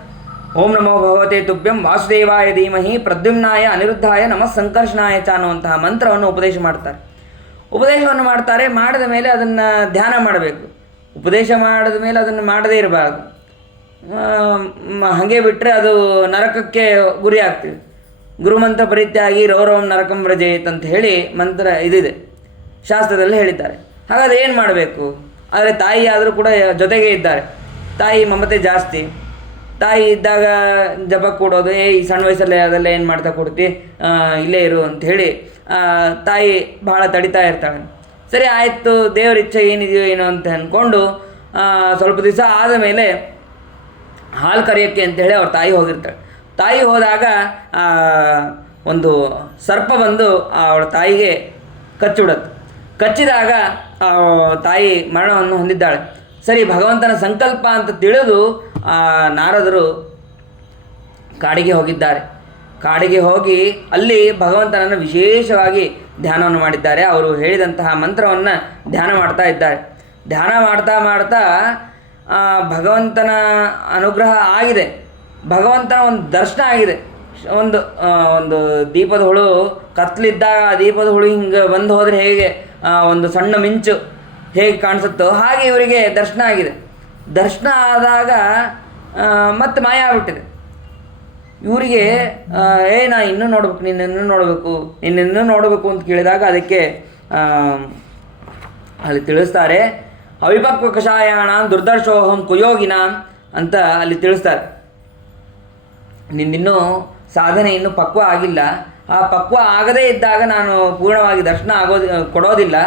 ಓಂ ನಮೋ ಭಗವತೆ ತುಭ್ಯಂ ವಾಸುದೇವಾಯ ಧೀಮಹಿ ಪ್ರದ್ಯುಮ್ನಾಯ ಅನಿರುದ್ಧಾಯ ನಮಃ ಸಂಕರ್ಷಣಾಯ ಚ ಅನ್ನುವಂತಹ ಮಂತ್ರವನ್ನು ಉಪದೇಶವನ್ನು ಮಾಡ್ತಾರೆ. ಮಾಡಿದ ಮೇಲೆ ಅದನ್ನು ಧ್ಯಾನ ಮಾಡಬೇಕು. ಉಪದೇಶ ಮಾಡಿದ ಮೇಲೆ ಅದನ್ನು ಮಾಡದೇ ಇರಬಾರ್ದು, ಹಾಗೆ ಬಿಟ್ಟರೆ ಅದು ನರಕಕ್ಕೆ ಗುರಿ ಆಗ್ತೀವಿ. ಗುರುಮಂತ್ರ ಪರಿತ್ಯಾಗಿ ರೌರವಂ ನರಕಂ ವ್ರಜೇತ್ ಅಂತ ಹೇಳಿ ಮಂತ್ರ ಇದಿದೆ, ಶಾಸ್ತ್ರದಲ್ಲಿ ಹೇಳಿದ್ದಾರೆ. ಹಾಗಾದರೆ ಏನು ಮಾಡಬೇಕು? ಆದರೆ ತಾಯಿ ಆದರೂ ಕೂಡ ಜೊತೆಗೆ ಇದ್ದಾರೆ, ತಾಯಿ ಮಮತೆ ಜಾಸ್ತಿ. ತಾಯಿ ಇದ್ದಾಗ ಜಪ ಕೊಡೋದು, ಈ ಸಣ್ಣ ವಯಸ್ಸಲ್ಲೇ ಅದೆಲ್ಲ ಏನು ಮಾಡ್ತಾ ಕೊಡ್ತಿ, ಇಲ್ಲೇ ಇರು ಅಂಥೇಳಿ ತಾಯಿ ಭಾಳ ತಡಿತಾ ಇರ್ತಾಳೆ. ಸರಿ ಆಯಿತು, ದೇವ್ರ ಇಚ್ಛೆ ಏನಿದೆಯೋ ಏನೋ ಅಂತ ಅಂದ್ಕೊಂಡು ಸ್ವಲ್ಪ ದಿವಸ ಆದ ಮೇಲೆ ಹಾಲು ಕರೆಯೋಕ್ಕೆ ಅಂತೇಳಿ ಅವ್ರ ತಾಯಿ ಹೋಗಿರ್ತಾಳೆ. ತಾಯಿ ಹೋದಾಗ ಒಂದು ಸರ್ಪ ಬಂದು ಅವಳ ತಾಯಿಗೆ ಕಚ್ಚಿಬಿಡುತ್ತೆ. ಕಚ್ಚಿದಾಗ ತಾಯಿ ಮರಣವನ್ನು ಹೊಂದಿದ್ದಾಳೆ. ಸರಿ, ಭಗವಂತನ ಸಂಕಲ್ಪ ಅಂತ ತಿಳಿದು ನಾರದರು ಕಾಡಿಗೆ ಹೋಗಿದ್ದಾರೆ. ಕಾಡಿಗೆ ಹೋಗಿ ಅಲ್ಲಿ ಭಗವಂತನನ್ನು ವಿಶೇಷವಾಗಿ ಧ್ಯಾನವನ್ನು ಮಾಡಿದ್ದಾರೆ. ಅವರು ಹೇಳಿದಂತಹ ಮಂತ್ರವನ್ನು ಧ್ಯಾನ ಮಾಡ್ತಾ ಇದ್ದಾರೆ. ಧ್ಯಾನ ಮಾಡ್ತಾ ಭಗವಂತನ ಅನುಗ್ರಹ ಆಗಿದೆ, ಭಗವಂತನ ಒಂದು ದರ್ಶನ ಆಗಿದೆ. ಒಂದು ದೀಪದ ಹುಳು ಕತ್ಲಿದ್ದಾಗ ಆ ದೀಪದ ಹುಳು ಹಿಂಗೆ ಬಂದು ಹೋದರೆ ಹೇಗೆ ಒಂದು ಸಣ್ಣ ಮಿಂಚು ಹೇಗೆ ಕಾಣಿಸುತ್ತೋ ಹಾಗೆ ಇವರಿಗೆ ದರ್ಶನ ಆಗಿದೆ. ದರ್ಶನ ಆದಾಗ ಮತ್ತೆ ಮಾಯ ಆಗ್ಬಿಟ್ಟಿದೆ. ಇವರಿಗೆ ನಾ ಇನ್ನೂ ನೋಡ್ಬೇಕು, ನಿನ್ನನ್ನು ನೋಡಬೇಕು ಅಂತ ಕೇಳಿದಾಗ ಅದಕ್ಕೆ ಅಲ್ಲಿ ತಿಳಿಸ್ತಾರೆ, ಅವಿಪಕ್ವ ಕಷಾಯಾಣ ದುರ್ದರ್ಶೋಹಂ ಕುಯೋಗಿನ ಅಂತ ಅಲ್ಲಿ ತಿಳಿಸ್ತಾರೆ. ನಿನ್ನಿನ್ನೂ ಸಾಧನೆ ಇನ್ನೂ ಪಕ್ವ ಆಗಿಲ್ಲ, ಆ ಪಕ್ವ ಆಗದೇ ಇದ್ದಾಗ ನಾನು ಪೂರ್ಣವಾಗಿ ದರ್ಶನ ಕೊಡೋದಿಲ್ಲ.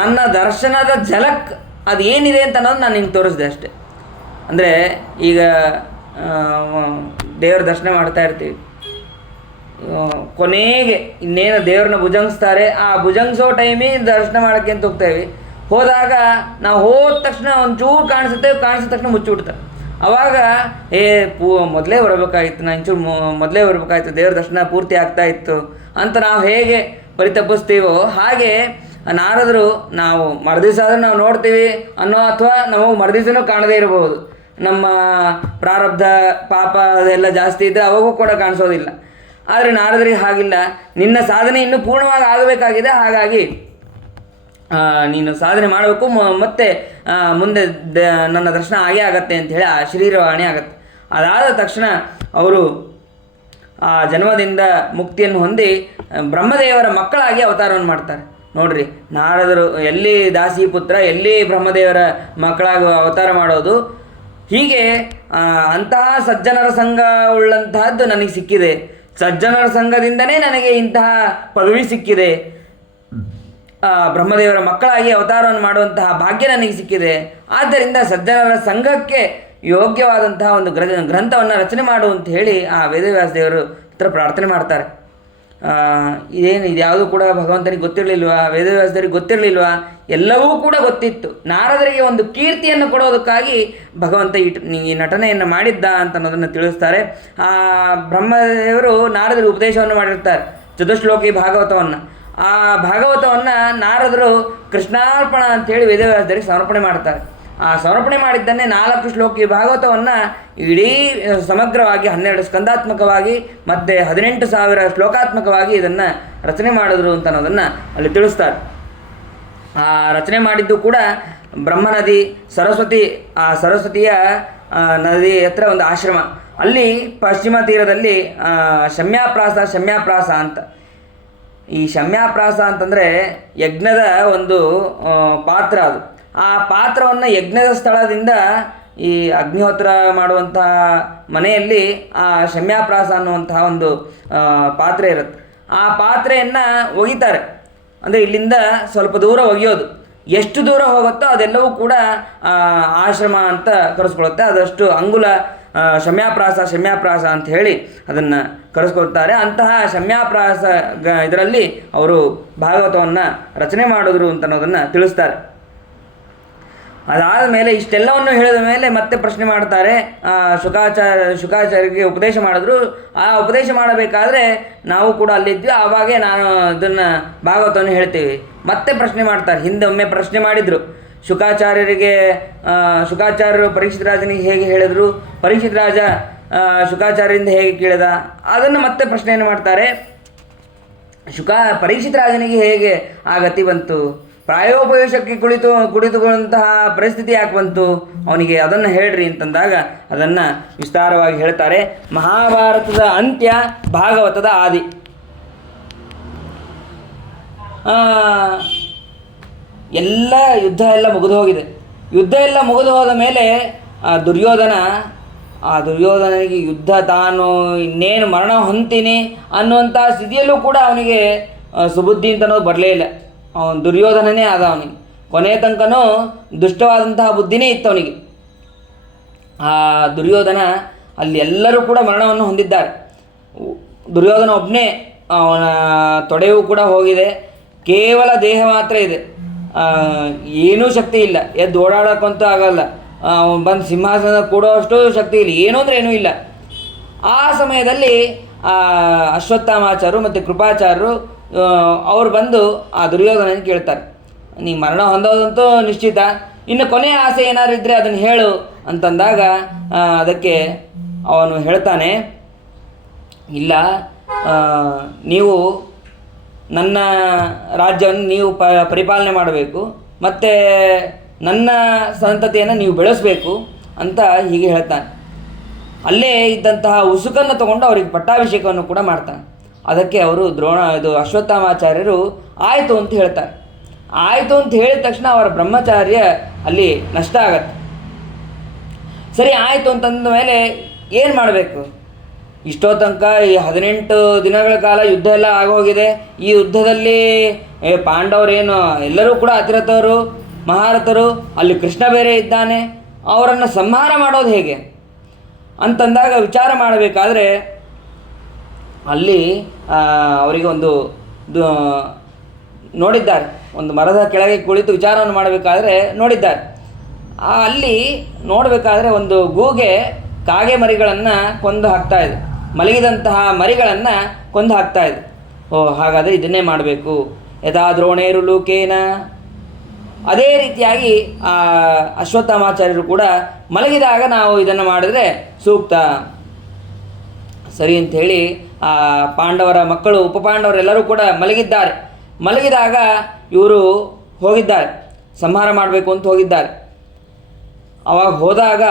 ನನ್ನ ದರ್ಶನದ ಝಲಕ್ ಅದು ಏನಿದೆ ಅಂತ ಅನ್ನೋದು ನಾನು ನಿಂಗೆ ತೋರಿಸಿದೆ ಅಷ್ಟೆ. ಅಂದರೆ ಈಗ ದೇವ್ರ ದರ್ಶನ ಮಾಡ್ತಾ ಇರ್ತೀವಿ, ಕೊನೆಗೆ ಇನ್ನೇನು ದೇವ್ರನ್ನ ಭುಜಂಗಿಸ್ತಾರೆ, ಆ ಭುಜಂಗಿಸೋ ಟೈಮಿಗೆ ದರ್ಶನ ಮಾಡೋಕ್ಕೆ ಅಂತ ಹೋಗ್ತಾಯಿವಿ. ಹೋದಾಗ ನಾವು ಹೋದ ತಕ್ಷಣ ಒಂಚೂರು ಕಾಣಿಸಿದ ತಕ್ಷಣ ಮುಚ್ಚಿಬಿಡ್ತಾರೆ. ಆವಾಗ ಮೊದಲೇ ಬರಬೇಕಾಗಿತ್ತು, ನಾನು ಇಂಚೂರು ಮೊದಲೇ ಬರಬೇಕಾಗಿತ್ತು, ದೇವ್ರ ದರ್ಶನ ಪೂರ್ತಿ ಆಗ್ತಾ ಇತ್ತು ಅಂತ ನಾವು ಹೇಗೆ ಪರಿತಪಿಸ್ತೀವೋ ಹಾಗೆ ನಾರದರು ನಾವು ಮರುದಿವಸ ಆದರೂ ನಾವು ನೋಡ್ತೀವಿ ಅನ್ನೋ, ಅಥವಾ ನಮಗೆ ಮರುದಿವಸನೂ ಕಾಣದೇ ಇರಬಹುದು. ನಮ್ಮ ಪ್ರಾರಬ್ಧ ಪಾಪ ಅದೆಲ್ಲ ಜಾಸ್ತಿ ಇದ್ದರೆ ಅವಾಗೂ ಕೂಡ ಕಾಣಿಸೋದಿಲ್ಲ. ಆದರೆ ನಾರದರಿಗೆ ಹಾಗಿಲ್ಲ, ನಿನ್ನ ಸಾಧನೆ ಇನ್ನೂ ಪೂರ್ಣವಾಗಿ ಆಗಬೇಕಾಗಿದೆ, ಹಾಗಾಗಿ ನೀನು ಸಾಧನೆ ಮಾಡಬೇಕು, ಮತ್ತೆ ಮುಂದೆ ನನ್ನ ದರ್ಶನ ಆಗೇ ಆಗತ್ತೆ ಅಂಥೇಳಿ ಆ ಶರೀರವಾಣಿ ಆಗತ್ತೆ. ಅದಾದ ತಕ್ಷಣ ಅವರು ಆ ಜನ್ಮದಿಂದ ಮುಕ್ತಿಯನ್ನು ಹೊಂದಿ ಬ್ರಹ್ಮದೇವರ ಮಕ್ಕಳಾಗಿ ಅವತಾರವನ್ನು ಮಾಡ್ತಾರೆ. ನೋಡ್ರಿ, ನಾರದರು ಎಲ್ಲಿ ದಾಸಿ ಪುತ್ರ, ಎಲ್ಲಿ ಬ್ರಹ್ಮದೇವರ ಮಕ್ಕಳಾಗಿ ಅವತಾರ ಮಾಡೋದು. ಹೀಗೆ ಅಂತಹ ಸಜ್ಜನರ ಸಂಘ ಉಳ್ಳಂತಹದ್ದು ನನಗೆ ಸಿಕ್ಕಿದೆ, ಸಜ್ಜನರ ಸಂಘದಿಂದನೇ ನನಗೆ ಇಂತಹ ಪದವಿ ಸಿಕ್ಕಿದೆ, ಬ್ರಹ್ಮದೇವರ ಮಕ್ಕಳಾಗಿ ಅವತಾರವನ್ನು ಮಾಡುವಂತಹ ಭಾಗ್ಯ ನನಗೆ ಸಿಕ್ಕಿದೆ. ಆದ್ದರಿಂದ ಸಜ್ಜನರ ಸಂಘಕ್ಕೆ ಯೋಗ್ಯವಾದಂತಹ ಒಂದು ಗ್ರಂಥವನ್ನು ರಚನೆ ಮಾಡು ಅಂತ ಹೇಳಿ ಆ ವೇದವ್ಯಾಸ ದೇವರು ಹತ್ರ ಪ್ರಾರ್ಥನೆ ಮಾಡ್ತಾರೆ. ಇದ್ಯಾವುದು ಕೂಡ ಭಗವಂತನಿಗೆ ಗೊತ್ತಿರಲಿಲ್ವಾ, ವೇದವ್ಯಾಸದವರಿಗೆ ಗೊತ್ತಿರಲಿಲ್ವಾ? ಎಲ್ಲವೂ ಕೂಡ ಗೊತ್ತಿತ್ತು. ನಾರದರಿಗೆ ಒಂದು ಕೀರ್ತಿಯನ್ನು ಕೊಡೋದಕ್ಕಾಗಿ ಭಗವಂತ ಈ ನಟನೆಯನ್ನು ಮಾಡಿದ್ದ ಅಂತ ಅನ್ನೋದನ್ನು ತಿಳಿಸ್ತಾರೆ. ಆ ಬ್ರಹ್ಮದೇವರು ನಾರದರಿಗೆ ಉಪದೇಶವನ್ನು ಮಾಡಿರ್ತಾರೆ, ಚತುಶ್ಲೋಕಿ ಭಾಗವತವನ್ನು. ಆ ಭಾಗವತವನ್ನು ನಾರದರು ಕೃಷ್ಣಾರ್ಪಣ ಅಂಥೇಳಿ ವೇದವ್ಯಾಸದವರಿಗೆ ಸಮರ್ಪಣೆ ಮಾಡ್ತಾರೆ. ಆ ಸಮರ್ಪಣೆ ಮಾಡಿದ್ದನ್ನೇ 4 ಶ್ಲೋಕಿ ಭಾಗವತವನ್ನು ಇಡೀ ಸಮಗ್ರವಾಗಿ 12 ಸ್ಕಂದಾತ್ಮಕವಾಗಿ ಮತ್ತು 18,000 ಶ್ಲೋಕಾತ್ಮಕವಾಗಿ ಇದನ್ನು ರಚನೆ ಮಾಡಿದ್ರು ಅಂತ ಅನ್ನೋದನ್ನು ಅಲ್ಲಿ ತಿಳಿಸ್ತಾರೆ. ಆ ರಚನೆ ಮಾಡಿದ್ದು ಕೂಡ ಬ್ರಹ್ಮನದಿ ಸರಸ್ವತಿ, ಆ ಸರಸ್ವತಿಯ ನದಿ ಹತ್ರ ಒಂದು ಆಶ್ರಮ, ಅಲ್ಲಿ ಪಶ್ಚಿಮ ತೀರದಲ್ಲಿ ಶಮ್ಯಾಪ್ರಾಸ ಅಂತ. ಈ ಶಮ್ಯಾಪ್ರಾಸ ಅಂತಂದರೆ ಯಜ್ಞದ ಒಂದು ಪಾತ್ರ. ಅದು ಆ ಪಾತ್ರವನ್ನು ಯಜ್ಞದ ಸ್ಥಳದಿಂದ ಈ ಅಗ್ನಿಹೋತ್ರ ಮಾಡುವಂತಹ ಮನೆಯಲ್ಲಿ ಆ ಶಮ್ಯಾಪ್ರಾಸ ಅನ್ನುವಂತಹ ಒಂದು ಪಾತ್ರೆ ಇರುತ್ತೆ. ಆ ಪಾತ್ರೆಯನ್ನು ಒಗಿತಾರೆ, ಅಂದರೆ ಇಲ್ಲಿಂದ ಸ್ವಲ್ಪ ದೂರ ಒಗೆಯೋದು. ಎಷ್ಟು ದೂರ ಹೋಗುತ್ತೋ ಅದೆಲ್ಲವೂ ಕೂಡ ಆಶ್ರಮ ಅಂತ ಕರೆಸ್ಕೊಳುತ್ತೆ. ಅದಷ್ಟು ಅಂಗುಲ ಶಮ್ಯಾಪ್ರಾಸ ಅಂತ ಹೇಳಿ ಅದನ್ನು ಕರೆಸ್ಕೊಳ್ತಾರೆ. ಅಂತಹ ಶಮ್ಯಾಪ್ರಾಸ ಇದರಲ್ಲಿ ಅವರು ಭಾಗವತವನ್ನು ರಚನೆ ಮಾಡಿದ್ರು ಅಂತ ಅನ್ನೋದನ್ನು ತಿಳಿಸ್ತಾರೆ. ಅದಾದ ಮೇಲೆ ಇಷ್ಟೆಲ್ಲವನ್ನು ಹೇಳಿದ ಮೇಲೆ ಮತ್ತೆ ಪ್ರಶ್ನೆ ಮಾಡ್ತಾರೆ. ಶುಕಾಚಾರ್ಯರಿಗೆ ಉಪದೇಶ ಮಾಡಿದ್ರು. ಆ ಉಪದೇಶ ಮಾಡಬೇಕಾದ್ರೆ ನಾವು ಕೂಡ ಅಲ್ಲಿದ್ವಿ, ಆವಾಗೇ ನಾನು ಅದನ್ನು ಭಾಗವತವನ್ನು ಹೇಳ್ತೀವಿ. ಮತ್ತೆ ಪ್ರಶ್ನೆ ಮಾಡ್ತಾರೆ. ಹಿಂದೆ ಒಮ್ಮೆ ಪ್ರಶ್ನೆ ಮಾಡಿದರು ಶುಕಾಚಾರ್ಯರು ಪರೀಕ್ಷಿತ್ ರಾಜನಿಗೆ ಹೇಗೆ ಹೇಳಿದರು, ಪರೀಕ್ಷಿತ್ ರಾಜ ಶುಕಾಚಾರ್ಯರಿಂದ ಹೇಗೆ ಕೇಳಿದ, ಅದನ್ನು ಮತ್ತೆ ಪ್ರಶ್ನೆಯನ್ನು ಮಾಡ್ತಾರೆ. ಪರೀಕ್ಷಿತ್ ರಾಜನಿಗೆ ಹೇಗೆ ಆ ಗತಿ ಬಂತು, ಪ್ರಾಯೋಪವೇಶಕ್ಕೆ ಕುಳಿತುಕೊಳ್ಳುವಂತಹ ಪರಿಸ್ಥಿತಿ ಯಾಕೆ ಬಂತು ಅವನಿಗೆ, ಅದನ್ನು ಹೇಳ್ರಿ ಅಂತಂದಾಗ ಅದನ್ನು ವಿಸ್ತಾರವಾಗಿ ಹೇಳ್ತಾರೆ. ಮಹಾಭಾರತದ ಅಂತ್ಯ, ಭಾಗವತದ ಆದಿ. ಎಲ್ಲ ಯುದ್ಧ ಎಲ್ಲ ಮುಗಿದು ಹೋಗಿದೆ. ಯುದ್ಧ ಎಲ್ಲ ಮುಗಿದು ಹೋದ ಮೇಲೆ ದುರ್ಯೋಧನನಿಗೆ ಯುದ್ಧ ತಾನು ಇನ್ನೇನು ಮರಣ ಹೊಂತೀನಿ ಅನ್ನುವಂಥ ಸ್ಥಿತಿಯಲ್ಲೂ ಕೂಡ ಅವನಿಗೆ ಸುಬುದ್ಧಿ ಅಂತ ಅನ್ನೋದು ಬರಲೇ ಇಲ್ಲ. ಅವನು ದುರ್ಯೋಧನನೇ ಆದ. ಅವನಿಗೆ ಕೊನೆಯ ತನಕನೂ ದುಷ್ಟವಾದಂತಹ ಬುದ್ಧಿನೇ ಇತ್ತು ಅವನಿಗೆ. ಆ ದುರ್ಯೋಧನ ಅಲ್ಲಿ ಎಲ್ಲರೂ ಕೂಡ ಮರಣವನ್ನು ಹೊಂದಿದ್ದಾರೆ. ದುರ್ಯೋಧನ ಒಬ್ಬನೇ, ಅವನ ತೊಡೆಯೂ ಕೂಡ ಹೋಗಿದೆ, ಕೇವಲ ದೇಹ ಮಾತ್ರ ಇದೆ, ಏನೂ ಶಕ್ತಿ ಇಲ್ಲ, ಎದ್ದು ಓಡಾಡೋಕ್ಕಂತೂ ಆಗಲ್ಲ, ಅವನು ಬಂದು ಸಿಂಹಾಸನ ಕೂಡೋಷ್ಟು ಶಕ್ತಿ ಇಲ್ಲ, ಏನೂ ಅಂದರೆ ಏನೂ ಇಲ್ಲ. ಆ ಸಮಯದಲ್ಲಿ ಅಶ್ವತ್ಥಾಮಾಚಾರ್ಯರು ಮತ್ತು ಕೃಪಾಚಾರ್ಯರು ಅವ್ರು ಬಂದು ಆ ದುರ್ಯೋಧನನ ಕೇಳ್ತಾರೆ, ನೀ ಮರಣ ಹೊಂದೋದಂತೂ ನಿಶ್ಚಿತ, ಇನ್ನು ಕೊನೆಯ ಆಸೆ ಏನಾದ್ರು ಇದ್ದರೆ ಅದನ್ನು ಹೇಳು ಅಂತಂದಾಗ ಅದಕ್ಕೆ ಅವನು ಹೇಳ್ತಾನೆ, ಇಲ್ಲ, ನೀವು ನನ್ನ ರಾಜ್ಯವನ್ನು ನೀವು ಪರಿಪಾಲನೆ ಮಾಡಬೇಕು, ಮತ್ತು ನನ್ನ ಸಂತತಿಯನ್ನು ನೀವು ಬೆಳೆಸಬೇಕು ಅಂತ ಹೀಗೆ ಹೇಳ್ತಾನೆ. ಅಲ್ಲೇ ಇದ್ದಂತಹ ಉಸುಕನ್ನು ತಗೊಂಡು ಅವರಿಗೆ ಪಟ್ಟಾಭಿಷೇಕವನ್ನು ಕೂಡ ಮಾಡ್ತಾನೆ. ಅದಕ್ಕೆ ಅವರು ಅಶ್ವತ್ಥಾಮಾಚಾರ್ಯರು ಆಯಿತು ಅಂತ ಹೇಳ್ತಾರೆ. ಆಯಿತು ಅಂತ ಹೇಳಿದ ತಕ್ಷಣ ಅವರ ಬ್ರಹ್ಮಚಾರ್ಯ ಅಲ್ಲಿ ನಷ್ಟ ಆಗತ್ತೆ. ಸರಿ ಆಯಿತು ಅಂತಂದ ಮೇಲೆ ಏನು ಮಾಡಬೇಕು? ಇಷ್ಟೋ ತನಕ ಈ 18 ದಿನಗಳ ಕಾಲ ಯುದ್ಧ ಎಲ್ಲ ಆಗೋಗಿದೆ. ಈ ಯುದ್ಧದಲ್ಲಿ ಪಾಂಡವರೇನು ಎಲ್ಲರೂ ಕೂಡ ಅತಿರಥರು ಮಹಾರಥರು, ಅಲ್ಲಿ ಕೃಷ್ಣ ಬೇರೆ ಇದ್ದಾನೆ, ಅವರನ್ನು ಸಂಹಾರ ಮಾಡೋದು ಹೇಗೆ ಅಂತಂದಾಗ ವಿಚಾರ ಮಾಡಬೇಕಾದ್ರೆ ಅಲ್ಲಿ ಅವರಿಗೆ ಒಂದು ನೋಡಿದ್ದಾರೆ, ಒಂದು ಮರದ ಕೆಳಗೆ ಕುಳಿತು ವಿಚಾರವನ್ನು ಮಾಡಬೇಕಾದ್ರೆ ನೋಡಿದ್ದಾರೆ. ಅಲ್ಲಿ ನೋಡಬೇಕಾದ್ರೆ ಒಂದು ಗೂಗೆ ಕಾಗೆ ಮರಿಗಳನ್ನು ಕೊಂದು ಹಾಕ್ತಾ ಇದೆ, ಮಲಗಿದಂತಹ ಮರಿಗಳನ್ನು ಕೊಂದು ಹಾಕ್ತಾ ಇದೆ. ಹಾಗಾದರೆ ಇದನ್ನೇ ಮಾಡಬೇಕು. ಯಥಾ ದ್ರೋಣೇರು ಲೂಕೇನ, ಅದೇ ರೀತಿಯಾಗಿ ಅಶ್ವತ್ಥಾಮಾಚಾರ್ಯರು ಕೂಡ ಮಲಗಿದಾಗ ನಾವು ಇದನ್ನು ಮಾಡಿದ್ರೆ ಸೂಕ್ತ ಸರಿ ಅಂಥೇಳಿ ಪಾಂಡವರ ಮಕ್ಕಳು ಉಪಪಾಂಡವರೆಲ್ಲರೂ ಕೂಡ ಮಲಗಿದಾಗ ಇವರು ಹೋಗಿದ್ದಾರೆ, ಸಂಹಾರ ಮಾಡಬೇಕು ಅಂತ ಹೋಗಿದ್ದಾರೆ. ಅವಾಗ ಹೋದಾಗ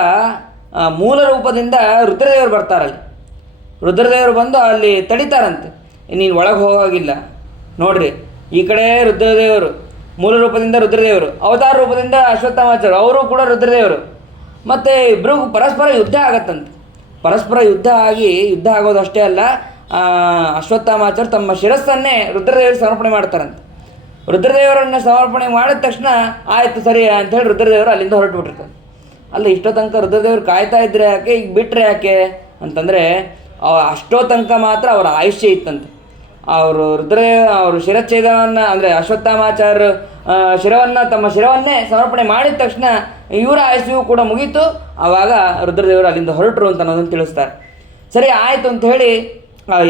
ಮೂಲ ರೂಪದಿಂದ ರುದ್ರದೇವರು ಬರ್ತಾರಲ್ಲಿ. ರುದ್ರದೇವರು ಬಂದು ಅಲ್ಲಿ ತಡಿತಾರಂತೆ, ನೀನು ಒಳಗೆ ಹೋಗೋಗಿಲ್ಲ ನೋಡ್ರಿ. ಈ ಕಡೆ ರುದ್ರದೇವರು, ಮೂಲ ರೂಪದಿಂದ ರುದ್ರದೇವರು, ಅವತಾರ ರೂಪದಿಂದ ಅಶ್ವತ್ಥಾಮಾಚಾರ್ಯರು, ಅವರು ಕೂಡ ರುದ್ರದೇವರು. ಮತ್ತು ಇಬ್ಬರಿಗೂ ಪರಸ್ಪರ ಯುದ್ಧ ಆಗತ್ತಂತೆ. ಪರಸ್ಪರ ಯುದ್ಧ ಆಗೋದಷ್ಟೇ ಅಲ್ಲ, ಅಶ್ವತ್ಥಾಮಾಚಾರ್ಯರು ತಮ್ಮ ಶಿರಸ್ಸನ್ನೇ ರುದ್ರದೇವರಿಗೆ ಸಮರ್ಪಣೆ ಮಾಡ್ತಾರಂತೆ. ರುದ್ರದೇವರನ್ನು ಸಮರ್ಪಣೆ ಮಾಡಿದ ತಕ್ಷಣ ಆಯಿತು ಸರಿ ಅಂಥೇಳಿ ರುದ್ರದೇವರು ಅಲ್ಲಿಂದ ಹೊರಟು ಬಿಟ್ಟಿರ್ತಾರೆ. ಅಲ್ಲ, ಇಷ್ಟೋ ತನಕ ರುದ್ರದೇವರು ಕಾಯ್ತಾ ಇದ್ರೆ ಯಾಕೆ, ಈಗ ಬಿಟ್ಟರೆ ಯಾಕೆ ಅಂತಂದರೆ ಅಷ್ಟೋ ತನಕ ಮಾತ್ರ ಅವರ ಆಯುಷ್ಯ ಇತ್ತಂತೆ. ಅವರು ಶಿರಚ್ಛೇದವನ್ನು ಅಂದರೆ ಅಶ್ವತ್ಥಾಮಾಚಾರ್ಯರು ತಮ್ಮ ಶಿರವನ್ನೇ ಸಮರ್ಪಣೆ ಮಾಡಿದ ತಕ್ಷಣ ಇವರ ಆಯುಷ್ಯೂ ಕೂಡ ಮುಗೀತು. ಆವಾಗ ರುದ್ರದೇವರು ಅಲ್ಲಿಂದ ಹೊರಟರು ಅಂತ ಅನ್ನೋದನ್ನು ತಿಳಿಸ್ತಾರೆ. ಸರಿ ಆಯಿತು ಅಂತ ಹೇಳಿ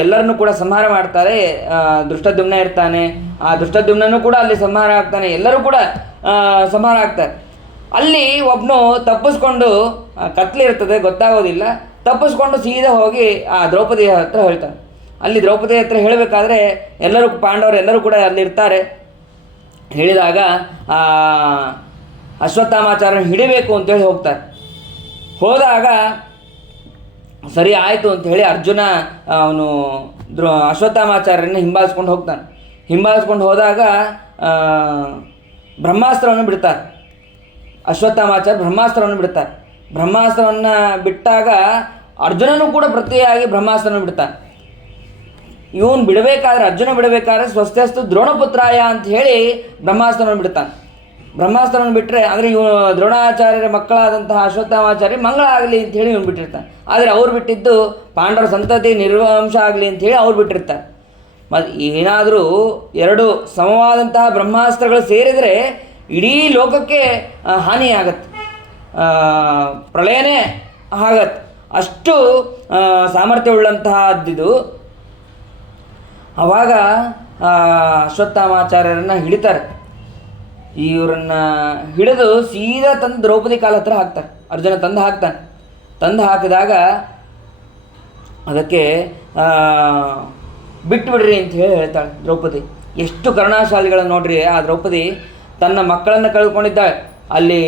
ಎಲ್ಲರನ್ನೂ ಕೂಡ ಸಂಹಾರ ಮಾಡ್ತಾರೆ. ದೃಷ್ಟದ್ಯುಮ್ನ ಇರ್ತಾನೆ, ಆ ದೃಷ್ಟದ್ಯುಮ್ನೂ ಕೂಡ ಅಲ್ಲಿ ಸಂಹಾರ ಆಗ್ತಾನೆ, ಎಲ್ಲರೂ ಕೂಡ ಸಂಹಾರ ಆಗ್ತಾರೆ. ಅಲ್ಲಿ ಒಬ್ಬನು ತಪ್ಪಿಸ್ಕೊಂಡು, ಕತ್ಲಿರ್ತದೆ ಗೊತ್ತಾಗೋದಿಲ್ಲ, ತಪ್ಪಿಸ್ಕೊಂಡು ಸೀದಾ ಹೋಗಿ ಆ ದ್ರೌಪದಿಯ ಹತ್ರ ಹೇಳ್ತಾನೆ. ಅಲ್ಲಿ ದ್ರೌಪದಿ ಹತ್ರ ಹೇಳಬೇಕಾದ್ರೆ ಪಾಂಡವರು ಎಲ್ಲರೂ ಕೂಡ ಅಲ್ಲಿರ್ತಾರೆ. ಹೇಳಿದಾಗ ಅಶ್ವತ್ಥಾಮಾಚಾರ್ಯನ ಹಿಡಿಬೇಕು ಅಂತೇಳಿ ಹೋಗ್ತಾರೆ. ಹೋದಾಗ ಸರಿ ಆಯಿತು ಅಂಥೇಳಿ ಅರ್ಜುನ ಅವನು ಅಶ್ವತ್ಥಾಮಾಚಾರ್ಯನ ಹಿಂಬಾಲಿಸ್ಕೊಂಡು ಹೋಗ್ತಾನೆ. ಹಿಂಬಾಲಿಸ್ಕೊಂಡು ಹೋದಾಗ ಬ್ರಹ್ಮಾಸ್ತ್ರವನ್ನು ಬಿಡ್ತಾರೆ. ಅಶ್ವತ್ಥಾಮಾಚಾರ್ಯ ಬ್ರಹ್ಮಾಸ್ತ್ರವನ್ನು ಬಿಡ್ತಾರೆ. ಬ್ರಹ್ಮಾಸ್ತ್ರವನ್ನು ಬಿಟ್ಟಾಗ ಅರ್ಜುನನೂ ಕೂಡ ಪ್ರತಿಯಾಗಿ ಬ್ರಹ್ಮಾಸ್ತ್ರವನ್ನು ಬಿಡ್ತಾನೆ. ಅರ್ಜುನ ಬಿಡಬೇಕಾದ್ರೆ ಸ್ವಸ್ಥಸ್ತು ದ್ರೋಣಪುತ್ರಾಯ ಅಂತ ಹೇಳಿ ಬ್ರಹ್ಮಾಸ್ತ್ರವನ್ನು ಬಿಡ್ತಾನೆ. ಬ್ರಹ್ಮಾಸ್ತ್ರವನ್ನು ಬಿಟ್ಟರೆ ಅಂದರೆ ದ್ರೋಣಾಚಾರ್ಯರ ಮಕ್ಕಳಾದಂತಹ ಅಶ್ವತ್ಥಾಮಾಚಾರ್ಯ ಮಂಗಳ ಆಗಲಿ ಅಂತ ಹೇಳಿ ಇವನು ಬಿಟ್ಟಿರ್ತಾನೆ. ಆದರೆ ಅವ್ರು ಬಿಟ್ಟಿದ್ದು ಪಾಂಡವರ ಸಂತತಿ ನಿರ್ವಂಶ ಆಗಲಿ ಅಂಥೇಳಿ ಅವ್ರು ಬಿಟ್ಟಿರ್ತಾರೆ. ಮತ್ತು ಏನಾದರೂ ಎರಡು ಸಮವಾದಂತಹ ಬ್ರಹ್ಮಾಸ್ತ್ರಗಳು ಸೇರಿದರೆ ಇಡೀ ಲೋಕಕ್ಕೆ ಹಾನಿಯಾಗತ್ತೆ, ಪ್ರಳಯನೇ ಆಗತ್ತೆ. ಅಷ್ಟು ಸಾಮರ್ಥ್ಯವುಳ್ಳಂತಹದ್ದಿದು. ಆವಾಗ ಅಶ್ವತ್ಥಾಮಾಚಾರ್ಯರನ್ನು ಹಿಡಿತಾರೆ. ಇವರನ್ನು ಹಿಡಿದು ಸೀದಾ ತಂದು ದ್ರೌಪದಿ ಕಾಲ ಹತ್ರ ಹಾಕ್ತಾರೆ. ಅರ್ಜುನ ತಂದು ಹಾಕಿದಾಗ ಅದಕ್ಕೆ ಬಿಟ್ಟುಬಿಡ್ರಿ ಅಂತ ಹೇಳಿ ಹೇಳ್ತಾಳೆ ದ್ರೌಪದಿ. ಎಷ್ಟು ಕರುಣಾಶಾಲಿಗಳು ನೋಡ್ರಿ. ಆ ದ್ರೌಪದಿ ತನ್ನ ಮಕ್ಕಳನ್ನು ಕಳ್ಕೊಂಡಿದ್ದಾಳೆ. ಅಲ್ಲಿ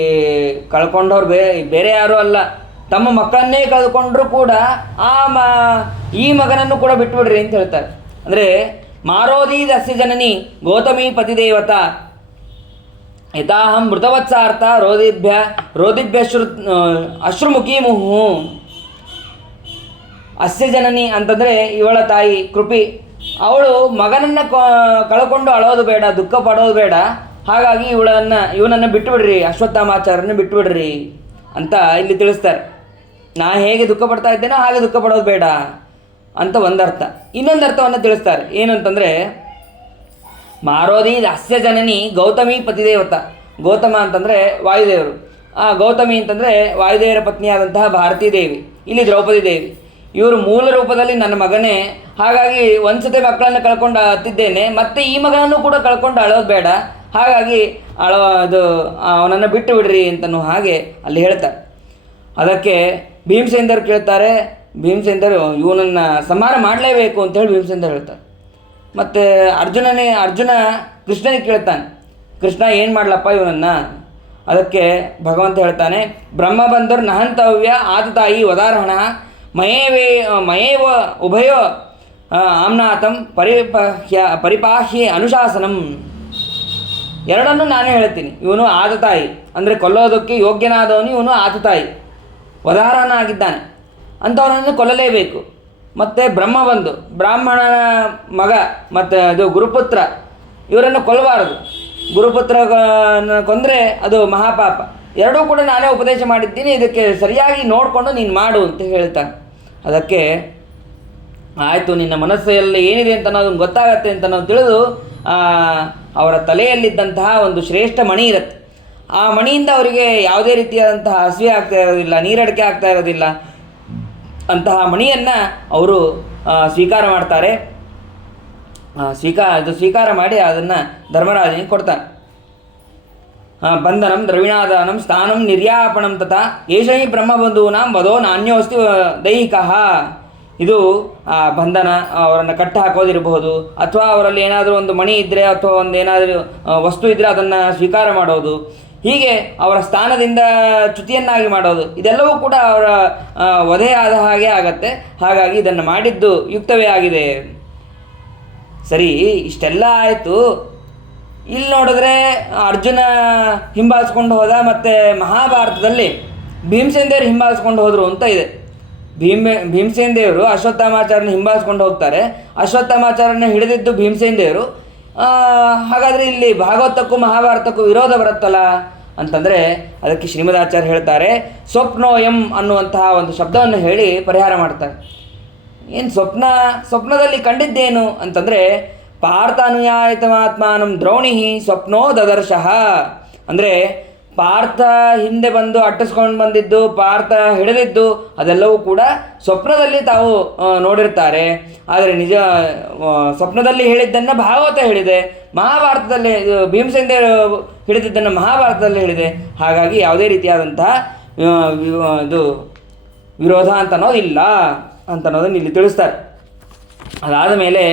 ಕಳ್ಕೊಂಡವ್ರು ಬೇರೆ ಯಾರೂ ಅಲ್ಲ, ತಮ್ಮ ಮಕ್ಕಳನ್ನೇ ಕಳ್ಕೊಂಡ್ರೂ ಕೂಡ ಈ ಮಗನನ್ನು ಕೂಡ ಬಿಟ್ಟುಬಿಡ್ರಿ ಅಂತ ಹೇಳ್ತಾರೆ. ಅಂದರೆ ಮಾರೋದಿ ದಸ್ಯ ಜನನಿ ಗೌತಮಿ ಪತಿದೇವತಾ ಯಥಾಹಂ ಮೃತವತ್ಸಾರ್ಥ ರೋದಿಭ್ಯ ಅಶ್ರುಮುಖಿ ಮುಹು. ಅಸ್ಯ ಜನನಿ ಅಂತಂದರೆ ಇವಳ ತಾಯಿ ಕೃಪಿ. ಅವಳು ಮಗನನ್ನು ಕಳ್ಕೊಂಡು ಅಳೋದು ಬೇಡ, ದುಃಖ ಪಡೋದು ಬೇಡ. ಹಾಗಾಗಿ ಇವನನ್ನು ಬಿಟ್ಟುಬಿಡ್ರಿ, ಅಶ್ವತ್ಥಾಮಾಚಾರ್ಯನ ಬಿಟ್ಟುಬಿಡ್ರಿ ಅಂತ ಇಲ್ಲಿ ತಿಳಿಸ್ತಾರೆ. ನಾ ಹೇಗೆ ದುಃಖ ಪಡ್ತಾ ಇದ್ದೇನೋ ಹಾಗೆ ದುಃಖ ಪಡೋದು ಬೇಡ ಅಂತ ಒಂದರ್ಥ. ಇನ್ನೊಂದು ಅರ್ಥವನ್ನು ತಿಳಿಸ್ತಾರೆ. ಏನು ಅಂತಂದರೆ ಮಾರೋದಿ ಹಾಸ್ಯ ಜನನಿ ಗೌತಮಿ ಪತಿದೇವತ. ಗೌತಮ ಅಂತಂದರೆ ವಾಯುದೇವರು, ಗೌತಮಿ ಅಂತಂದರೆ ವಾಯುದೇವರ ಪತ್ನಿಯಾದಂತಹ ಭಾರತೀ ದೇವಿ, ಇಲ್ಲಿ ದ್ರೌಪದಿ ದೇವಿ. ಇವರು ಮೂಲ ರೂಪದಲ್ಲಿ ನನ್ನ ಮಗನೇ, ಹಾಗಾಗಿ ಒಂದ್ಸತಿ ಮಕ್ಕಳನ್ನು ಕಳ್ಕೊಂಡು ಹತ್ತಿದ್ದೇನೆ, ಮತ್ತು ಈ ಮಗನನ್ನು ಕೂಡ ಕಳ್ಕೊಂಡು ಅಳೋದು ಬೇಡ, ಹಾಗಾಗಿ ಅವನನ್ನು ಬಿಟ್ಟು ಬಿಡ್ರಿ ಅಂತನೂ ಹಾಗೆ ಅಲ್ಲಿ ಹೇಳ್ತಾರೆ. ಅದಕ್ಕೆ ಭೀಮಸೇನರು ಕೇಳ್ತಾರೆ. ಭೀಮಸೇನರು ಇವನನ್ನು ಸಂಹಾರ ಮಾಡಲೇಬೇಕು ಅಂತೇಳಿ ಭೀಮಸೇನರು ಹೇಳ್ತಾರೆ. ಮತ್ತು ಅರ್ಜುನ ಕೃಷ್ಣನಿಗೆ ಕೇಳ್ತಾನೆ, ಕೃಷ್ಣ ಏನು ಮಾಡಲಪ್ಪ ಇವನನ್ನು? ಅದಕ್ಕೆ ಭಗವಂತ ಹೇಳ್ತಾನೆ, ಬ್ರಹ್ಮ ಬಂದರು ನಹಂತವ್ಯ ಆತತಾಯಿ ವದಾರಹಣ ಮಯೇವ ಉಭಯ ಆಮ್ನಾಥಂ ಪರಿಪಾಹ್ಯ ಅನುಶಾಸನಂ. ಎರಡನ್ನೂ ನಾನೇ ಹೇಳ್ತೀನಿ. ಇವನು ಆತತಾಯಿ ಅಂದರೆ ಕೊಲ್ಲೋದಕ್ಕೆ ಯೋಗ್ಯನಾದವನು, ಇವನು ಆತತಾಯಿ ವಧಾರನಾಗಿದ್ದಾನೆ, ಅಂಥವನನ್ನು ಕೊಲ್ಲಲೇಬೇಕು. ಮತ್ತು ಬ್ರಹ್ಮ ಬಂದು ಬ್ರಾಹ್ಮಣನ ಮಗ ಮತ್ತು ಅದು ಗುರುಪುತ್ರ, ಇವರನ್ನು ಕೊಲ್ಲಬಾರದು. ಗುರುಪುತ್ರ ಕೊಂದರೆ ಅದು ಮಹಾಪಾಪ. ಎರಡೂ ಕೂಡ ನಾನೇ ಉಪದೇಶ ಮಾಡಿದ್ದೀನಿ, ಇದಕ್ಕೆ ಸರಿಯಾಗಿ ನೋಡಿಕೊಂಡು ನೀನು ಮಾಡು ಅಂತ ಹೇಳ್ತಾನೆ. ಅದಕ್ಕೆ ಆಯಿತು, ನಿನ್ನ ಮನಸ್ಸಲ್ಲಿ ಏನಿದೆ ಅಂತ ಅನ್ನೋದನ್ನು ಗೊತ್ತಾಗತ್ತೆ ಅಂತ ನಾವು ತಿಳಿದು ಅವರ ತಲೆಯಲ್ಲಿದ್ದಂತಹ ಒಂದು ಶ್ರೇಷ್ಠ ಮಣಿ ಇರುತ್ತೆ. ಆ ಮಣಿಯಿಂದ ಅವರಿಗೆ ಯಾವುದೇ ರೀತಿಯಾದಂತಹ ಹಸಿವೆ ಆಗ್ತಾ ಇರೋದಿಲ್ಲ, ನೀರಡಿಕೆ ಆಗ್ತಾ ಇರೋದಿಲ್ಲ. ಅಂತಹ ಮಣಿಯನ್ನು ಅವರು ಸ್ವೀಕಾರ ಮಾಡ್ತಾರೆ. ಸ್ವೀಕಾರ ಮಾಡಿ ಅದನ್ನು ಧರ್ಮರಾಜನಿಗೆ ಕೊಡ್ತಾನೆ. ಬಂಧನಂ ದ್ರವಿಣಾದಾನಂ ಸ್ಥಾನಂ ನಿರ್ಯಾಪಣಂ ತಥಾ ಏಷೈ ಬ್ರಹ್ಮಬಂಧೂನಾಂ ವಧೋ ನಾನ್ಯೋಸ್ತಿ ದೈಹಿಕಃ. ಇದು ಬಂಧನ, ಅವರನ್ನು ಕಟ್ಟಿ ಹಾಕೋದಿರಬಹುದು, ಅಥವಾ ಅವರಲ್ಲಿ ಏನಾದರೂ ಒಂದು ಮಣಿ ಇದ್ದರೆ ಅಥವಾ ಒಂದು ಏನಾದರೂ ವಸ್ತು ಇದ್ದರೆ ಅದನ್ನು ಸ್ವೀಕಾರ ಮಾಡೋದು, ಹೀಗೆ ಅವರ ಸ್ಥಾನದಿಂದ ಚ್ಯುತಿಯನ್ನಾಗಿ ಮಾಡೋದು, ಇದೆಲ್ಲವೂ ಕೂಡ ಅವರ ವಧೆಯಾದ ಹಾಗೆ ಆಗತ್ತೆ. ಹಾಗಾಗಿ ಇದನ್ನು ಮಾಡಿದ್ದು ಯುಕ್ತವೇ ಆಗಿದೆ. ಸರಿ, ಇಷ್ಟೆಲ್ಲ ಆಯಿತು. ಇಲ್ಲಿ ನೋಡಿದ್ರೆ ಅರ್ಜುನ ಹಿಂಬಾಲಿಸ್ಕೊಂಡು ಹೋದ, ಮತ್ತು ಮಹಾಭಾರತದಲ್ಲಿ ಭೀಮಸೇನ ದೇವರು ಹಿಂಬಾಲಿಸ್ಕೊಂಡು ಹೋದರು ಅಂತ ಇದೆ. ಭೀಮಸೇನ ದೇವರು ಅಶ್ವತ್ಥಾಮಾಚಾರ್ಯನ ಹಿಂಬಾಲಿಸ್ಕೊಂಡು ಹೋಗ್ತಾರೆ. ಅಶ್ವತ್ಥಾಮಾಚಾರ್ಯನ ಹಿಡಿದಿದ್ದು ಭೀಮಸೇನ ದೇವರು. ಹಾಗಾದರೆ ಇಲ್ಲಿ ಭಾಗವತಕ್ಕೂ ಮಹಾಭಾರತಕ್ಕೂ ವಿರೋಧ ಬರುತ್ತಲ್ಲ ಅಂತಂದರೆ ಅದಕ್ಕೆ ಶ್ರೀಮದಾಚಾರ್ಯ ಹೇಳ್ತಾರೆ, ಸ್ವಪ್ನೋಯಂ ಅನ್ನುವಂತಹ ಒಂದು ಶಬ್ದವನ್ನು ಹೇಳಿ ಪರಿಹಾರ ಮಾಡ್ತಾರೆ. ಏನು ಸ್ವಪ್ನದಲ್ಲಿ ಕಂಡಿದ್ದೇನು ಅಂತಂದರೆ, ಪಾರ್ಥ ಅನುಯಾಯಿತಮಾತ್ಮಾನಂ ದ್ರೋಣಿ ಸ್ವಪ್ನೋ ದದರ್ಶಃ. ಅಂದರೆ ಪಾರ್ಥ ಹಿಂದೆ ಬಂದು ಅಟ್ಟಿಸ್ಕೊಂಡು ಬಂದಿದ್ದು, ಪಾರ್ಥ ಹಿಡಿದಿದ್ದು ಅದೆಲ್ಲವೂ ಕೂಡ ಸ್ವಪ್ನದಲ್ಲಿ ತಾವು ನೋಡಿರ್ತಾರೆ. ಆದರೆ ನಿಜ ಸ್ವಪ್ನದಲ್ಲಿ ಹೇಳಿದ್ದನ್ನು ಭಾಗವತ ಹೇಳಿದೆ, ಮಹಾಭಾರತದಲ್ಲಿ ಭೀಮಸೇನ ದೇವರು ಹಿಡಿದಿದ್ದನ್ನು ಮಹಾಭಾರತದಲ್ಲಿ ಹೇಳಿದೆ. ಹಾಗಾಗಿ ಯಾವುದೇ ರೀತಿಯಾದಂತಹ ಇದು ವಿರೋಧ ಅಂತ ಅನ್ನೋದಿಲ್ಲ ಅಂತ ಅನ್ನೋದನ್ನು ಇಲ್ಲಿ ತಿಳಿಸ್ತಾರೆ. ಅದಾದ ಮೇಲೆ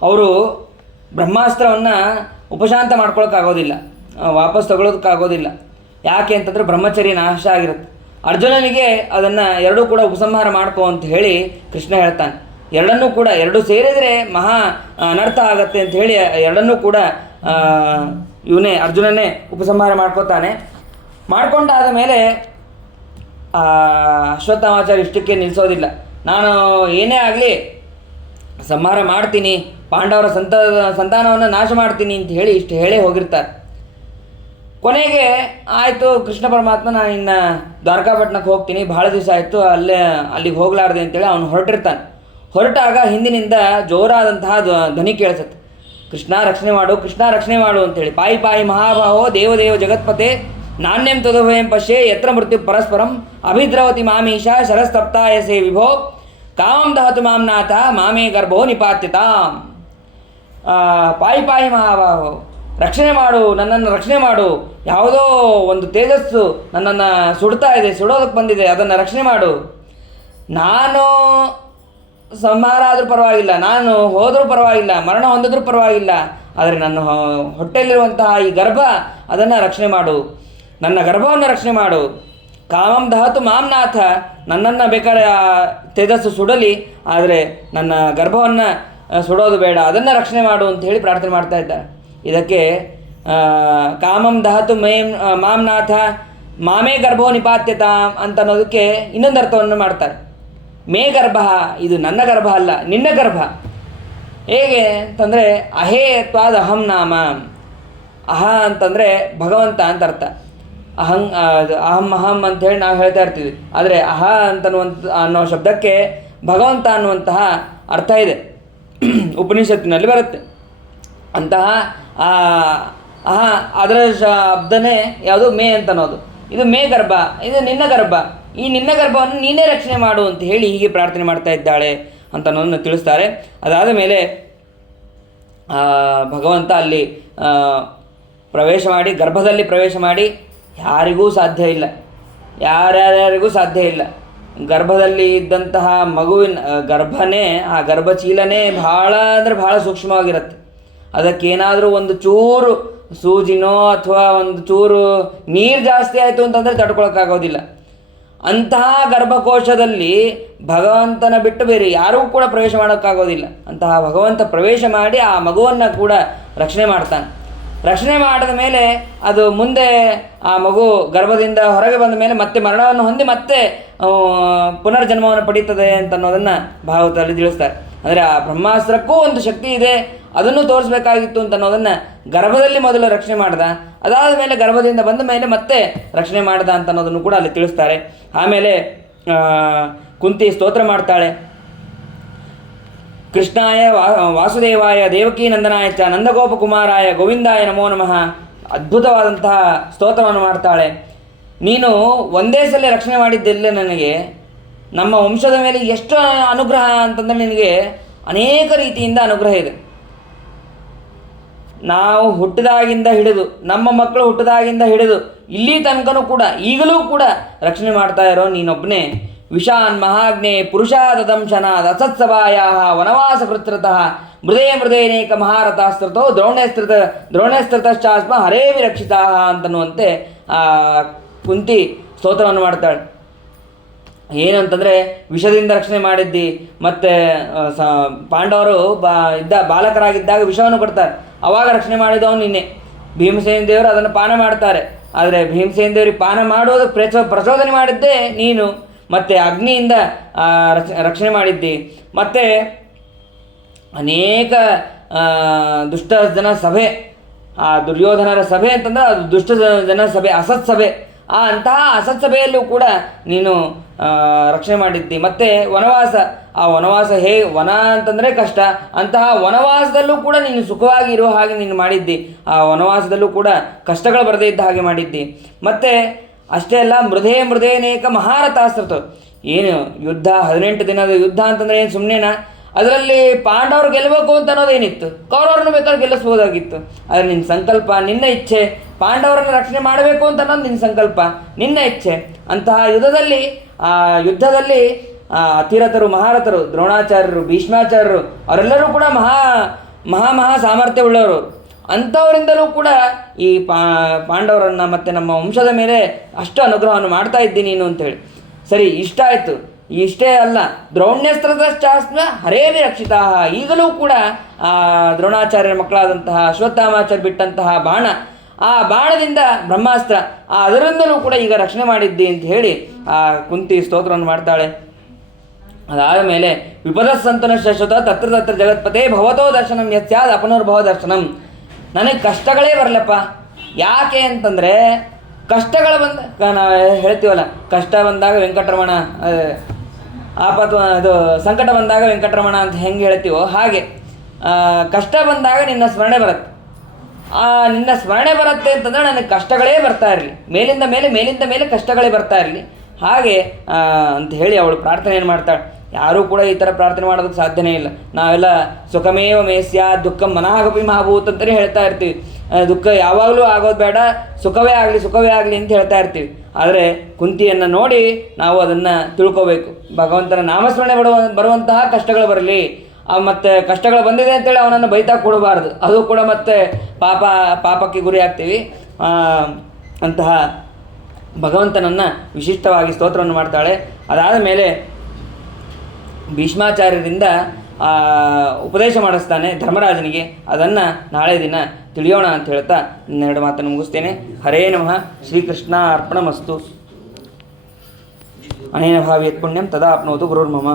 ಅವರು ಬ್ರಹ್ಮಾಸ್ತ್ರವನ್ನು ಉಪಶಾಂತ ಮಾಡ್ಕೊಳಕ್ಕಾಗೋದಿಲ್ಲ, ವಾಪಸ್ ತಗೊಳ್ಳೋದಕ್ಕಾಗೋದಿಲ್ಲ. ಯಾಕೆ ಅಂತಂದರೆ ಬ್ರಹ್ಮಚರ್ಯ ನಾಶ ಆಗಿರುತ್ತೆ. ಅರ್ಜುನನಿಗೆ ಅದನ್ನು ಎರಡೂ ಕೂಡ ಉಪಸಂಹಾರ ಮಾಡ್ಕೋ ಅಂತ ಹೇಳಿ ಕೃಷ್ಣ ಹೇಳ್ತಾನೆ. ಎರಡನ್ನೂ ಕೂಡ ಎರಡು ಸೇರಿದರೆ ಮಹಾ ಅನರ್ಥ ಆಗತ್ತೆ ಅಂತ ಹೇಳಿ ಎರಡನ್ನೂ ಕೂಡ ಅರ್ಜುನನೇ ಉಪಸಂಹಾರ ಮಾಡ್ಕೋತಾನೆ. ಮಾಡ್ಕೊಂಡಾದ ಮೇಲೆ ಅಶ್ವತ್ಥಾಮಾಚಾರ್ಯ ಇಷ್ಟಕ್ಕೆ ನಿಲ್ಲಿಸೋದಿಲ್ಲ. ನಾನು ಏನೇ ಆಗಲಿ ಸಂಹಾರ ಮಾಡ್ತೀನಿ, ಪಾಂಡವರ ಸಂತಾನವನ್ನು ನಾಶ ಮಾಡ್ತೀನಿ ಅಂತ ಹೇಳಿ ಇಷ್ಟು ಹೇಳೇ ಹೋಗಿರ್ತಾರೆ. ಕೊನೆಗೆ ಆಯಿತು, ಕೃಷ್ಣ ಪರಮಾತ್ಮ ನಾನು ಇನ್ನು ದ್ವಾರಕಾಪಟ್ಟಣಕ್ಕೆ ಹೋಗ್ತೀನಿ, ಭಾಳ ದಿವಸ ಆಯಿತು ಅಲ್ಲಿಗೆ ಹೋಗಲಾರ್ದೆ ಅಂತೇಳಿ ಅವನು ಹೊರಟಿರ್ತಾನೆ. ಹೊರಟಾಗ ಹಿಂದಿನಿಂದ ಜೋರಾದಂತಹ ಧ್ವನಿ ಕೇಳಿಸುತ್ತೆ, ಕೃಷ್ಣ ರಕ್ಷಣೆ ಮಾಡು, ಕೃಷ್ಣ ರಕ್ಷಣೆ ಮಾಡು ಅಂತೇಳಿ. ಪಾಯಿ ಪಾಯಿ ಮಹಾಭಾವೋ ದೇವದೇವ ಜಗತ್ಪತೆ ನಾಣ್ಯಂ ತದಭಯಂ ಪಶ್ಯೆ ಯತ್ರ ಮೃತ್ಯು ಪರಸ್ಪರಂ ಅಭಿದ್ರವತಿ ಮಾಮೀಶ ಶರಸ್ತಪ್ತಾಯಸೇ ವಿಭೋ ಕಾಮಂ ದಹತು ಮಾಂನಾಥ ಮಾಮೇ ಗರ್ಭೋ ನಿಪಾತ್ಯತಾಂ. ಪಾಯಿ ಪಾಯಿ ಮಹಾಭಾವೋ, ರಕ್ಷಣೆ ಮಾಡು, ನನ್ನನ್ನು ರಕ್ಷಣೆ ಮಾಡು. ಯಾವುದೋ ಒಂದು ತೇಜಸ್ಸು ನನ್ನನ್ನು ಸುಡ್ತಾ ಇದೆ, ಸುಡೋದಕ್ಕೆ ಬಂದಿದೆ, ಅದನ್ನು ರಕ್ಷಣೆ ಮಾಡು. ನಾನು ಸಂಹಾರ ಆದರೂ ಪರವಾಗಿಲ್ಲ, ನಾನು ಹೋದರೂ ಪರವಾಗಿಲ್ಲ, ಮರಣ ಹೊಂದಿದ್ರೂ ಪರವಾಗಿಲ್ಲ, ಆದರೆ ನನ್ನ ಹೊಟ್ಟೆಯಲ್ಲಿರುವಂತಹ ಈ ಗರ್ಭ ಅದನ್ನು ರಕ್ಷಣೆ ಮಾಡು, ನನ್ನ ಗರ್ಭವನ್ನು ರಕ್ಷಣೆ ಮಾಡು. ಕಾಮಂ ದಹತು ಮಾಂನಾಥ, ನನ್ನನ್ನು ಬೇಕಾದ್ರೆ ತೇಜಸ್ಸು ಸುಡಲಿ, ಆದರೆ ನನ್ನ ಗರ್ಭವನ್ನು ಸುಡೋದು ಬೇಡ, ಅದನ್ನು ರಕ್ಷಣೆ ಮಾಡು ಅಂತ ಹೇಳಿ ಪ್ರಾರ್ಥನೆ ಮಾಡ್ತಾ ಇದ್ದಾರೆ. ಇದಕ್ಕೆ ಕಾಮಂ ದಹತು ಮಾಂನಾಥ ಮಾಮೇ ಗರ್ಭೋ ನಿಪಾತ್ಯತ ಅಂತ ಅನ್ನೋದಕ್ಕೆ ಇನ್ನೊಂದು ಅರ್ಥವನ್ನು ಮಾಡ್ತಾರೆ. ಮೇ ಗರ್ಭ, ಇದು ನನ್ನ ಗರ್ಭ ಅಲ್ಲ, ನಿನ್ನ ಗರ್ಭ. ಹೇಗೆ ಅಂತಂದರೆ ಅಹೇತ್ವಾದ ಅಹಂ ನಾಮ. ಅಹ ಅಂತಂದರೆ ಭಗವಂತ ಅಂತ ಅರ್ಥ. ಅಹಂ ಅಹಂ ಅಂಥೇಳಿ ನಾವು ಹೇಳ್ತಾ ಇರ್ತೀವಿ, ಆದರೆ ಅಹ ಅನ್ನೋ ಶಬ್ದಕ್ಕೆ ಭಗವಂತ ಅನ್ನುವಂತಹ ಅರ್ಥ ಇದೆ, ಉಪನಿಷತ್ತಿನಲ್ಲಿ ಬರುತ್ತೆ. ಅಂತಹ ಅಹ ಅದರ ಶಬ್ದನೇ ಯಾವುದು ಮೇ ಅಂತ ಅನ್ನೋದು. ಇದು ಮೇ ಗರ್ಭ, ಇದು ನಿನ್ನ ಗರ್ಭ, ಈ ನಿನ್ನ ಗರ್ಭವನ್ನು ನೀನೇ ರಕ್ಷಣೆ ಮಾಡು ಅಂತ ಹೇಳಿ ಹೀಗೆ ಪ್ರಾರ್ಥನೆ ಮಾಡ್ತಾ ಇದ್ದಾಳೆ ಅಂತ ಅನ್ನೋದನ್ನು ತಿಳಿಸ್ತಾರೆ. ಅದಾದ ಮೇಲೆ ಭಗವಂತ ಅಲ್ಲಿ ಪ್ರವೇಶ ಮಾಡಿ, ಗರ್ಭದಲ್ಲಿ ಪ್ರವೇಶ ಮಾಡಿ, ಯಾರಿಗೂ ಸಾಧ್ಯ ಇಲ್ಲ, ಯಾರ್ಯಾರಿಗೂ ಸಾಧ್ಯ ಇಲ್ಲ. ಗರ್ಭದಲ್ಲಿ ಇದ್ದಂತಹ ಮಗುವಿನ ಗರ್ಭನೇ, ಆ ಗರ್ಭಚೀಲನೇ ಭಾಳ ಅಂದರೆ ಭಾಳ ಸೂಕ್ಷ್ಮವಾಗಿರುತ್ತೆ. ಅದಕ್ಕೇನಾದರೂ ಒಂದು ಚೂರು ಸೂಜಿನೋ ಅಥವಾ ಒಂದು ಚೂರು ನೀರು ಜಾಸ್ತಿ ಆಯಿತು ಅಂತಂದರೆ ತಡ್ಕೊಳಕ್ಕಾಗೋದಿಲ್ಲ. ಅಂತಹ ಗರ್ಭಕೋಶದಲ್ಲಿ ಭಗವಂತನ ಬಿಟ್ಟು ಬೇರೆ ಯಾರೂ ಕೂಡ ಪ್ರವೇಶ ಮಾಡೋಕ್ಕಾಗೋದಿಲ್ಲ. ಅಂತಹ ಭಗವಂತ ಪ್ರವೇಶ ಮಾಡಿ ಆ ಮಗುವನ್ನು ಕೂಡ ರಕ್ಷಣೆ ಮಾಡ್ತಾನೆ. ರಕ್ಷಣೆ ಮಾಡಿದ ಮೇಲೆ ಅದು ಮುಂದೆ ಆ ಮಗು ಗರ್ಭದಿಂದ ಹೊರಗೆ ಬಂದ ಮೇಲೆ ಮತ್ತೆ ಮರಣವನ್ನು ಹೊಂದಿ ಮತ್ತೆ ಪುನರ್ಜನ್ಮವನ್ನು ಪಡೀತದೆ ಅಂತ ಅನ್ನೋದನ್ನು ಭಾಗವತದಲ್ಲಿ ತಿಳಿಸ್ತಾರೆ. ಅಂದರೆ ಆ ಬ್ರಹ್ಮಾಸ್ತ್ರಕ್ಕೂ ಒಂದು ಶಕ್ತಿ ಇದೆ, ಅದನ್ನು ತೋರಿಸ್ಬೇಕಾಗಿತ್ತು ಅಂತ ಅನ್ನೋದನ್ನು ಗರ್ಭದಲ್ಲಿ ಮೊದಲು ರಕ್ಷಣೆ ಮಾಡ್ದ, ಅದಾದ ಮೇಲೆ ಗರ್ಭದಿಂದ ಬಂದ ಮೇಲೆ ಮತ್ತೆ ರಕ್ಷಣೆ ಮಾಡ್ದ ಅಂತ ಅನ್ನೋದನ್ನು ಕೂಡ ಅಲ್ಲಿ ತಿಳಿಸ್ತಾರೆ. ಆಮೇಲೆ ಕುಂತಿ ಸ್ತೋತ್ರ ಮಾಡ್ತಾಳೆ. ಕೃಷ್ಣಾಯ ವಾಸುದೇವಾಯ ದೇವಕೀ ನಂದನಾಯ ಚ ನಂದಗೋಪಕುಮಾರಾಯ ಗೋವಿಂದಾಯ ನಮೋ ನಮಃ ಅದ್ಭುತವಾದಂತಹ ಸ್ತೋತ್ರವನ್ನು ಮಾಡ್ತಾಳೆ. ನೀನು ಒಂದೇ ಸಲ ರಕ್ಷಣೆ ಮಾಡಿದ್ದೆಲ್ಲ ನನಗೆ ನಮ್ಮ ವಂಶದ ಮೇಲೆ ಎಷ್ಟು ಅನುಗ್ರಹ ಅಂತಂದರೆ ನಿನಗೆ ಅನೇಕ ರೀತಿಯಿಂದ ಅನುಗ್ರಹ ಇದೆ. ನಾವು ಹುಟ್ಟಿದಾಗಿಂದ ಹಿಡಿದು ನಮ್ಮ ಮಕ್ಕಳು ಹುಟ್ಟಿದಾಗಿಂದ ಹಿಡಿದು ಇಲ್ಲಿ ತನಕನೂ ಕೂಡ ಈಗಲೂ ಕೂಡ ರಕ್ಷಣೆ ಮಾಡ್ತಾ ಇರೋ ನೀನೊಬ್ಬನೇ. ವಿಷಾನ್ ಮಹಾಗ್ನೇ ಪುರುಷಾದಂಶನಾದ ಅಸತ್ಸಭಾಯ ವನವಾಸ ಕೃತೃತಃ ಮೃದೇನೇಕ ಮಹಾರಥಾಸ್ತ್ರತೋ ದ್ರೋಣೇಸ್ತ್ರತಶ್ಚಾಸ್ಮ ಹರೇ ವಿರಕ್ಷಿತಾ ಅಂತನ್ನುವಂತೆ ಕುಂತಿ ಸ್ತೋತ್ರವನ್ನು ಮಾಡ್ತಾಳೆ. ಏನಂತಂದರೆ ವಿಷದಿಂದ ರಕ್ಷಣೆ ಮಾಡಿದ್ದಿ, ಮತ್ತು ಪಾಂಡವರು ಬಾಲಕರಾಗಿದ್ದಾಗ ವಿಷವನ್ನು ಕೊಡ್ತಾರೆ, ಅವಾಗ ರಕ್ಷಣೆ ಮಾಡಿದವನು ನಿನ್ನೆ. ಭೀಮಸೇನ ದೇವರು ಅದನ್ನು ಪಾನ ಮಾಡ್ತಾರೆ, ಆದರೆ ಭೀಮಸೇನ ದೇವರಿಗೆ ಪಾನ ಮಾಡೋದಕ್ಕೆ ಪ್ರಚೋದನೆ ಮಾಡಿದ್ದೇ ನೀನು. ಮತ್ತು ಅಗ್ನಿಯಿಂದ ರಕ್ಷಣೆ ಮಾಡಿದ್ದಿ. ಮತ್ತು ಅನೇಕ ದುಷ್ಟ ಜನ ಸಭೆ, ಆ ದುರ್ಯೋಧನರ ಸಭೆ ಅಂತಂದ್ರೆ ಅದು ದುಷ್ಟ ಜನ ಸಭೆ, ಅಸತ್ ಸಭೆ, ಅಂತಹ ಅಸತ್ ಸಭೆಯಲ್ಲೂ ಕೂಡ ನೀನು ರಕ್ಷಣೆ ಮಾಡಿದ್ದಿ. ಮತ್ತು ವನವಾಸ, ಆ ವನವಾಸ ವನ ಅಂತಂದರೆ ಕಷ್ಟ, ಅಂತಹ ವನವಾಸದಲ್ಲೂ ಕೂಡ ನೀನು ಸುಖವಾಗಿ ಇರುವ ಹಾಗೆ ನೀನು ಮಾಡಿದ್ದಿ. ಆ ವನವಾಸದಲ್ಲೂ ಕೂಡ ಕಷ್ಟಗಳು ಬರದೇ ಇದ್ದ ಹಾಗೆ ಮಾಡಿದ್ದಿ. ಮತ್ತು ಅಷ್ಟೇ ಅಲ್ಲ, ಮೃದೇನೇಕ ಮಹಾರಥಾಸ್ತ್ರತು, ಏನು ಯುದ್ಧ 18 ದಿನದ ಯುದ್ಧ ಅಂತಂದರೆ ಏನು ಸುಮ್ಮನೆನಾ? ಅದರಲ್ಲಿ ಪಾಂಡವರು ಗೆಲ್ಲಬೇಕು ಅಂತ ಅನ್ನೋದೇನಿತ್ತು, ಕೌರವರನ್ನು ಬೇಕಾದ್ರೆ ಗೆಲ್ಲಿಸ್ಬೋದಾಗಿತ್ತು. ಆದರೆ ನಿನ್ನ ಸಂಕಲ್ಪ, ನಿನ್ನ ಇಚ್ಛೆ, ಪಾಂಡವರನ್ನು ರಕ್ಷಣೆ ಮಾಡಬೇಕು ಅಂತ ಅನ್ನೋದು ನಿನ್ನ ಸಂಕಲ್ಪ, ನಿನ್ನ ಇಚ್ಛೆ. ಅಂತಹ ಯುದ್ಧದಲ್ಲಿ ಅತಿರಥರು, ಮಹಾರಥರು, ದ್ರೋಣಾಚಾರ್ಯರು, ಭೀಷ್ಮಾಚಾರ್ಯರು ಅವರೆಲ್ಲರೂ ಕೂಡ ಮಹಾ ಸಾಮರ್ಥ್ಯವುಳ್ಳವರು. ಅಂಥವರಿಂದಲೂ ಕೂಡ ಈ ಪಾಂಡವರನ್ನು ಮತ್ತು ನಮ್ಮ ವಂಶದ ಮೇಲೆ ಅಷ್ಟು ಅನುಗ್ರಹವನ್ನು ಮಾಡ್ತಾ ಇದ್ದೀನಿ ನೀನು ಅಂತೇಳಿ. ಸರಿ, ಇಷ್ಟ ಆಯಿತು. ಇಷ್ಟೇ ಅಲ್ಲ, ದ್ರೋಣ್ಯಸ್ತ್ರತಶ್ಚಾಸ್ಮ ಹರೇ ವಿರಕ್ಷಿತಾ, ಈಗಲೂ ಕೂಡ ದ್ರೋಣಾಚಾರ್ಯರ ಮಕ್ಕಳಾದಂತಹ ಅಶ್ವತ್ಥಾಮಾಚಾರ್ಯ ಬಿಟ್ಟಂತಹ ಬಾಣ, ಆ ಬಾಣದಿಂದ ಬ್ರಹ್ಮಾಸ್ತ್ರ, ಅದರಿಂದಲೂ ಕೂಡ ಈಗ ರಕ್ಷಣೆ ಮಾಡಿದ್ದಿ ಅಂತ ಹೇಳಿ ಕುಂತಿ ಸ್ತೋತ್ರವನ್ನು ಮಾಡ್ತಾಳೆ. ಅದಾದ ಮೇಲೆ ವಿಪದಸ್ಸಂತನ ಶಾಶ್ವತ ತತ್ರ ಜಗತ್ಪತೆ ಭವತೋ ದರ್ಶನಂ ಯಸ್ಯಾದ ಅಪನೋರ್ಭವ ದರ್ಶನಂ. ನನಗೆ ಕಷ್ಟಗಳೇ ಬರಲಪ್ಪ. ಯಾಕೆ ಅಂತಂದರೆ ಕಷ್ಟಗಳು ನಾವು ಹೇಳ್ತೀವಲ್ಲ, ಕಷ್ಟ ಬಂದಾಗ ವೆಂಕಟರಮಣ, ಸಂಕಟ ಬಂದಾಗ ವೆಂಕಟರಮಣ ಅಂತ ಹೆಂಗೆ ಹೇಳ್ತೀವೋ ಹಾಗೆ ಕಷ್ಟ ಬಂದಾಗ ನಿನ್ನ ಸ್ಮರಣೆ ಬರುತ್ತೆ. ನಿನ್ನ ಸ್ಮರಣೆ ಬರುತ್ತೆ ಅಂತಂದರೆ ನನಗೆ ಕಷ್ಟಗಳೇ ಬರ್ತಾ ಇರಲಿ, ಮೇಲಿಂದ ಮೇಲೆ ಕಷ್ಟಗಳೇ ಬರ್ತಾ ಇರಲಿ ಹಾಗೆ ಅಂತ ಹೇಳಿ ಅವಳು ಪ್ರಾರ್ಥನೆಯನ್ನು ಮಾಡ್ತಾಳೆ. ಯಾರೂ ಕೂಡ ಈ ಥರ ಪ್ರಾರ್ಥನೆ ಮಾಡೋದಕ್ಕೆ ಸಾಧ್ಯನೇ ಇಲ್ಲ. ನಾವೆಲ್ಲ ಸುಖಮೇವ ಮೇಸ್ಯ ದುಃಖ ಮನಃಗಪಿ ಮಹಾಭೂತ್ ಅಂತಲೇ ಹೇಳ್ತಾ ಇರ್ತೀವಿ. ದುಃಖ ಯಾವಾಗಲೂ ಆಗೋದು ಬೇಡ, ಸುಖವೇ ಆಗಲಿ ಅಂತ ಹೇಳ್ತಾ ಇರ್ತೀವಿ. ಆದರೆ ಕುಂತಿಯನ್ನು ನೋಡಿ ನಾವು ಅದನ್ನು ತಿಳ್ಕೋಬೇಕು. ಭಗವಂತನ ನಾಮಸ್ಮರಣೆ ಬರುವಂತಹ ಕಷ್ಟಗಳು ಬರಲಿ, ಮತ್ತು ಕಷ್ಟಗಳು ಬಂದಿದೆ ಅಂತೇಳಿ ಅವನನ್ನು ಬೈತಾ ಕೊಡಬಾರ್ದು, ಅದು ಕೂಡ ಮತ್ತೆ ಪಾಪಕ್ಕೆ ಗುರಿ ಆಗ್ತೀವಿ. ಅಂತಹ ಭಗವಂತನನ್ನು ವಿಶಿಷ್ಟವಾಗಿ ಸ್ತೋತ್ರವನ್ನು ಮಾಡ್ತಾಳೆ. ಅದಾದ ಮೇಲೆ ಭೀಷ್ಮಾಚಾರ್ಯರಿಂದ ಉಪದೇಶ ಮಾಡಿಸ್ತಾನೆ ಧರ್ಮರಾಜನಿಗೆ. ಅದನ್ನು ನಾಳೆ ದಿನ ತಿಳಿಯೋಣ ಅಂತ ಹೇಳ್ತಾ ಇನ್ನೆರಡು ಮಾತನ್ನು ಮುಗಿಸ್ತೇನೆ. ಹರೇ ನಮಃ. ಶ್ರೀಕೃಷ್ಣ ಅರ್ಪಣಮಸ್ತು. ಅನೇನ ಭಾವೇತ್ ಪುಣ್ಯಂ ತದಾ ಆಪ್ನೋತು ಗುರುರ್ಮಮ.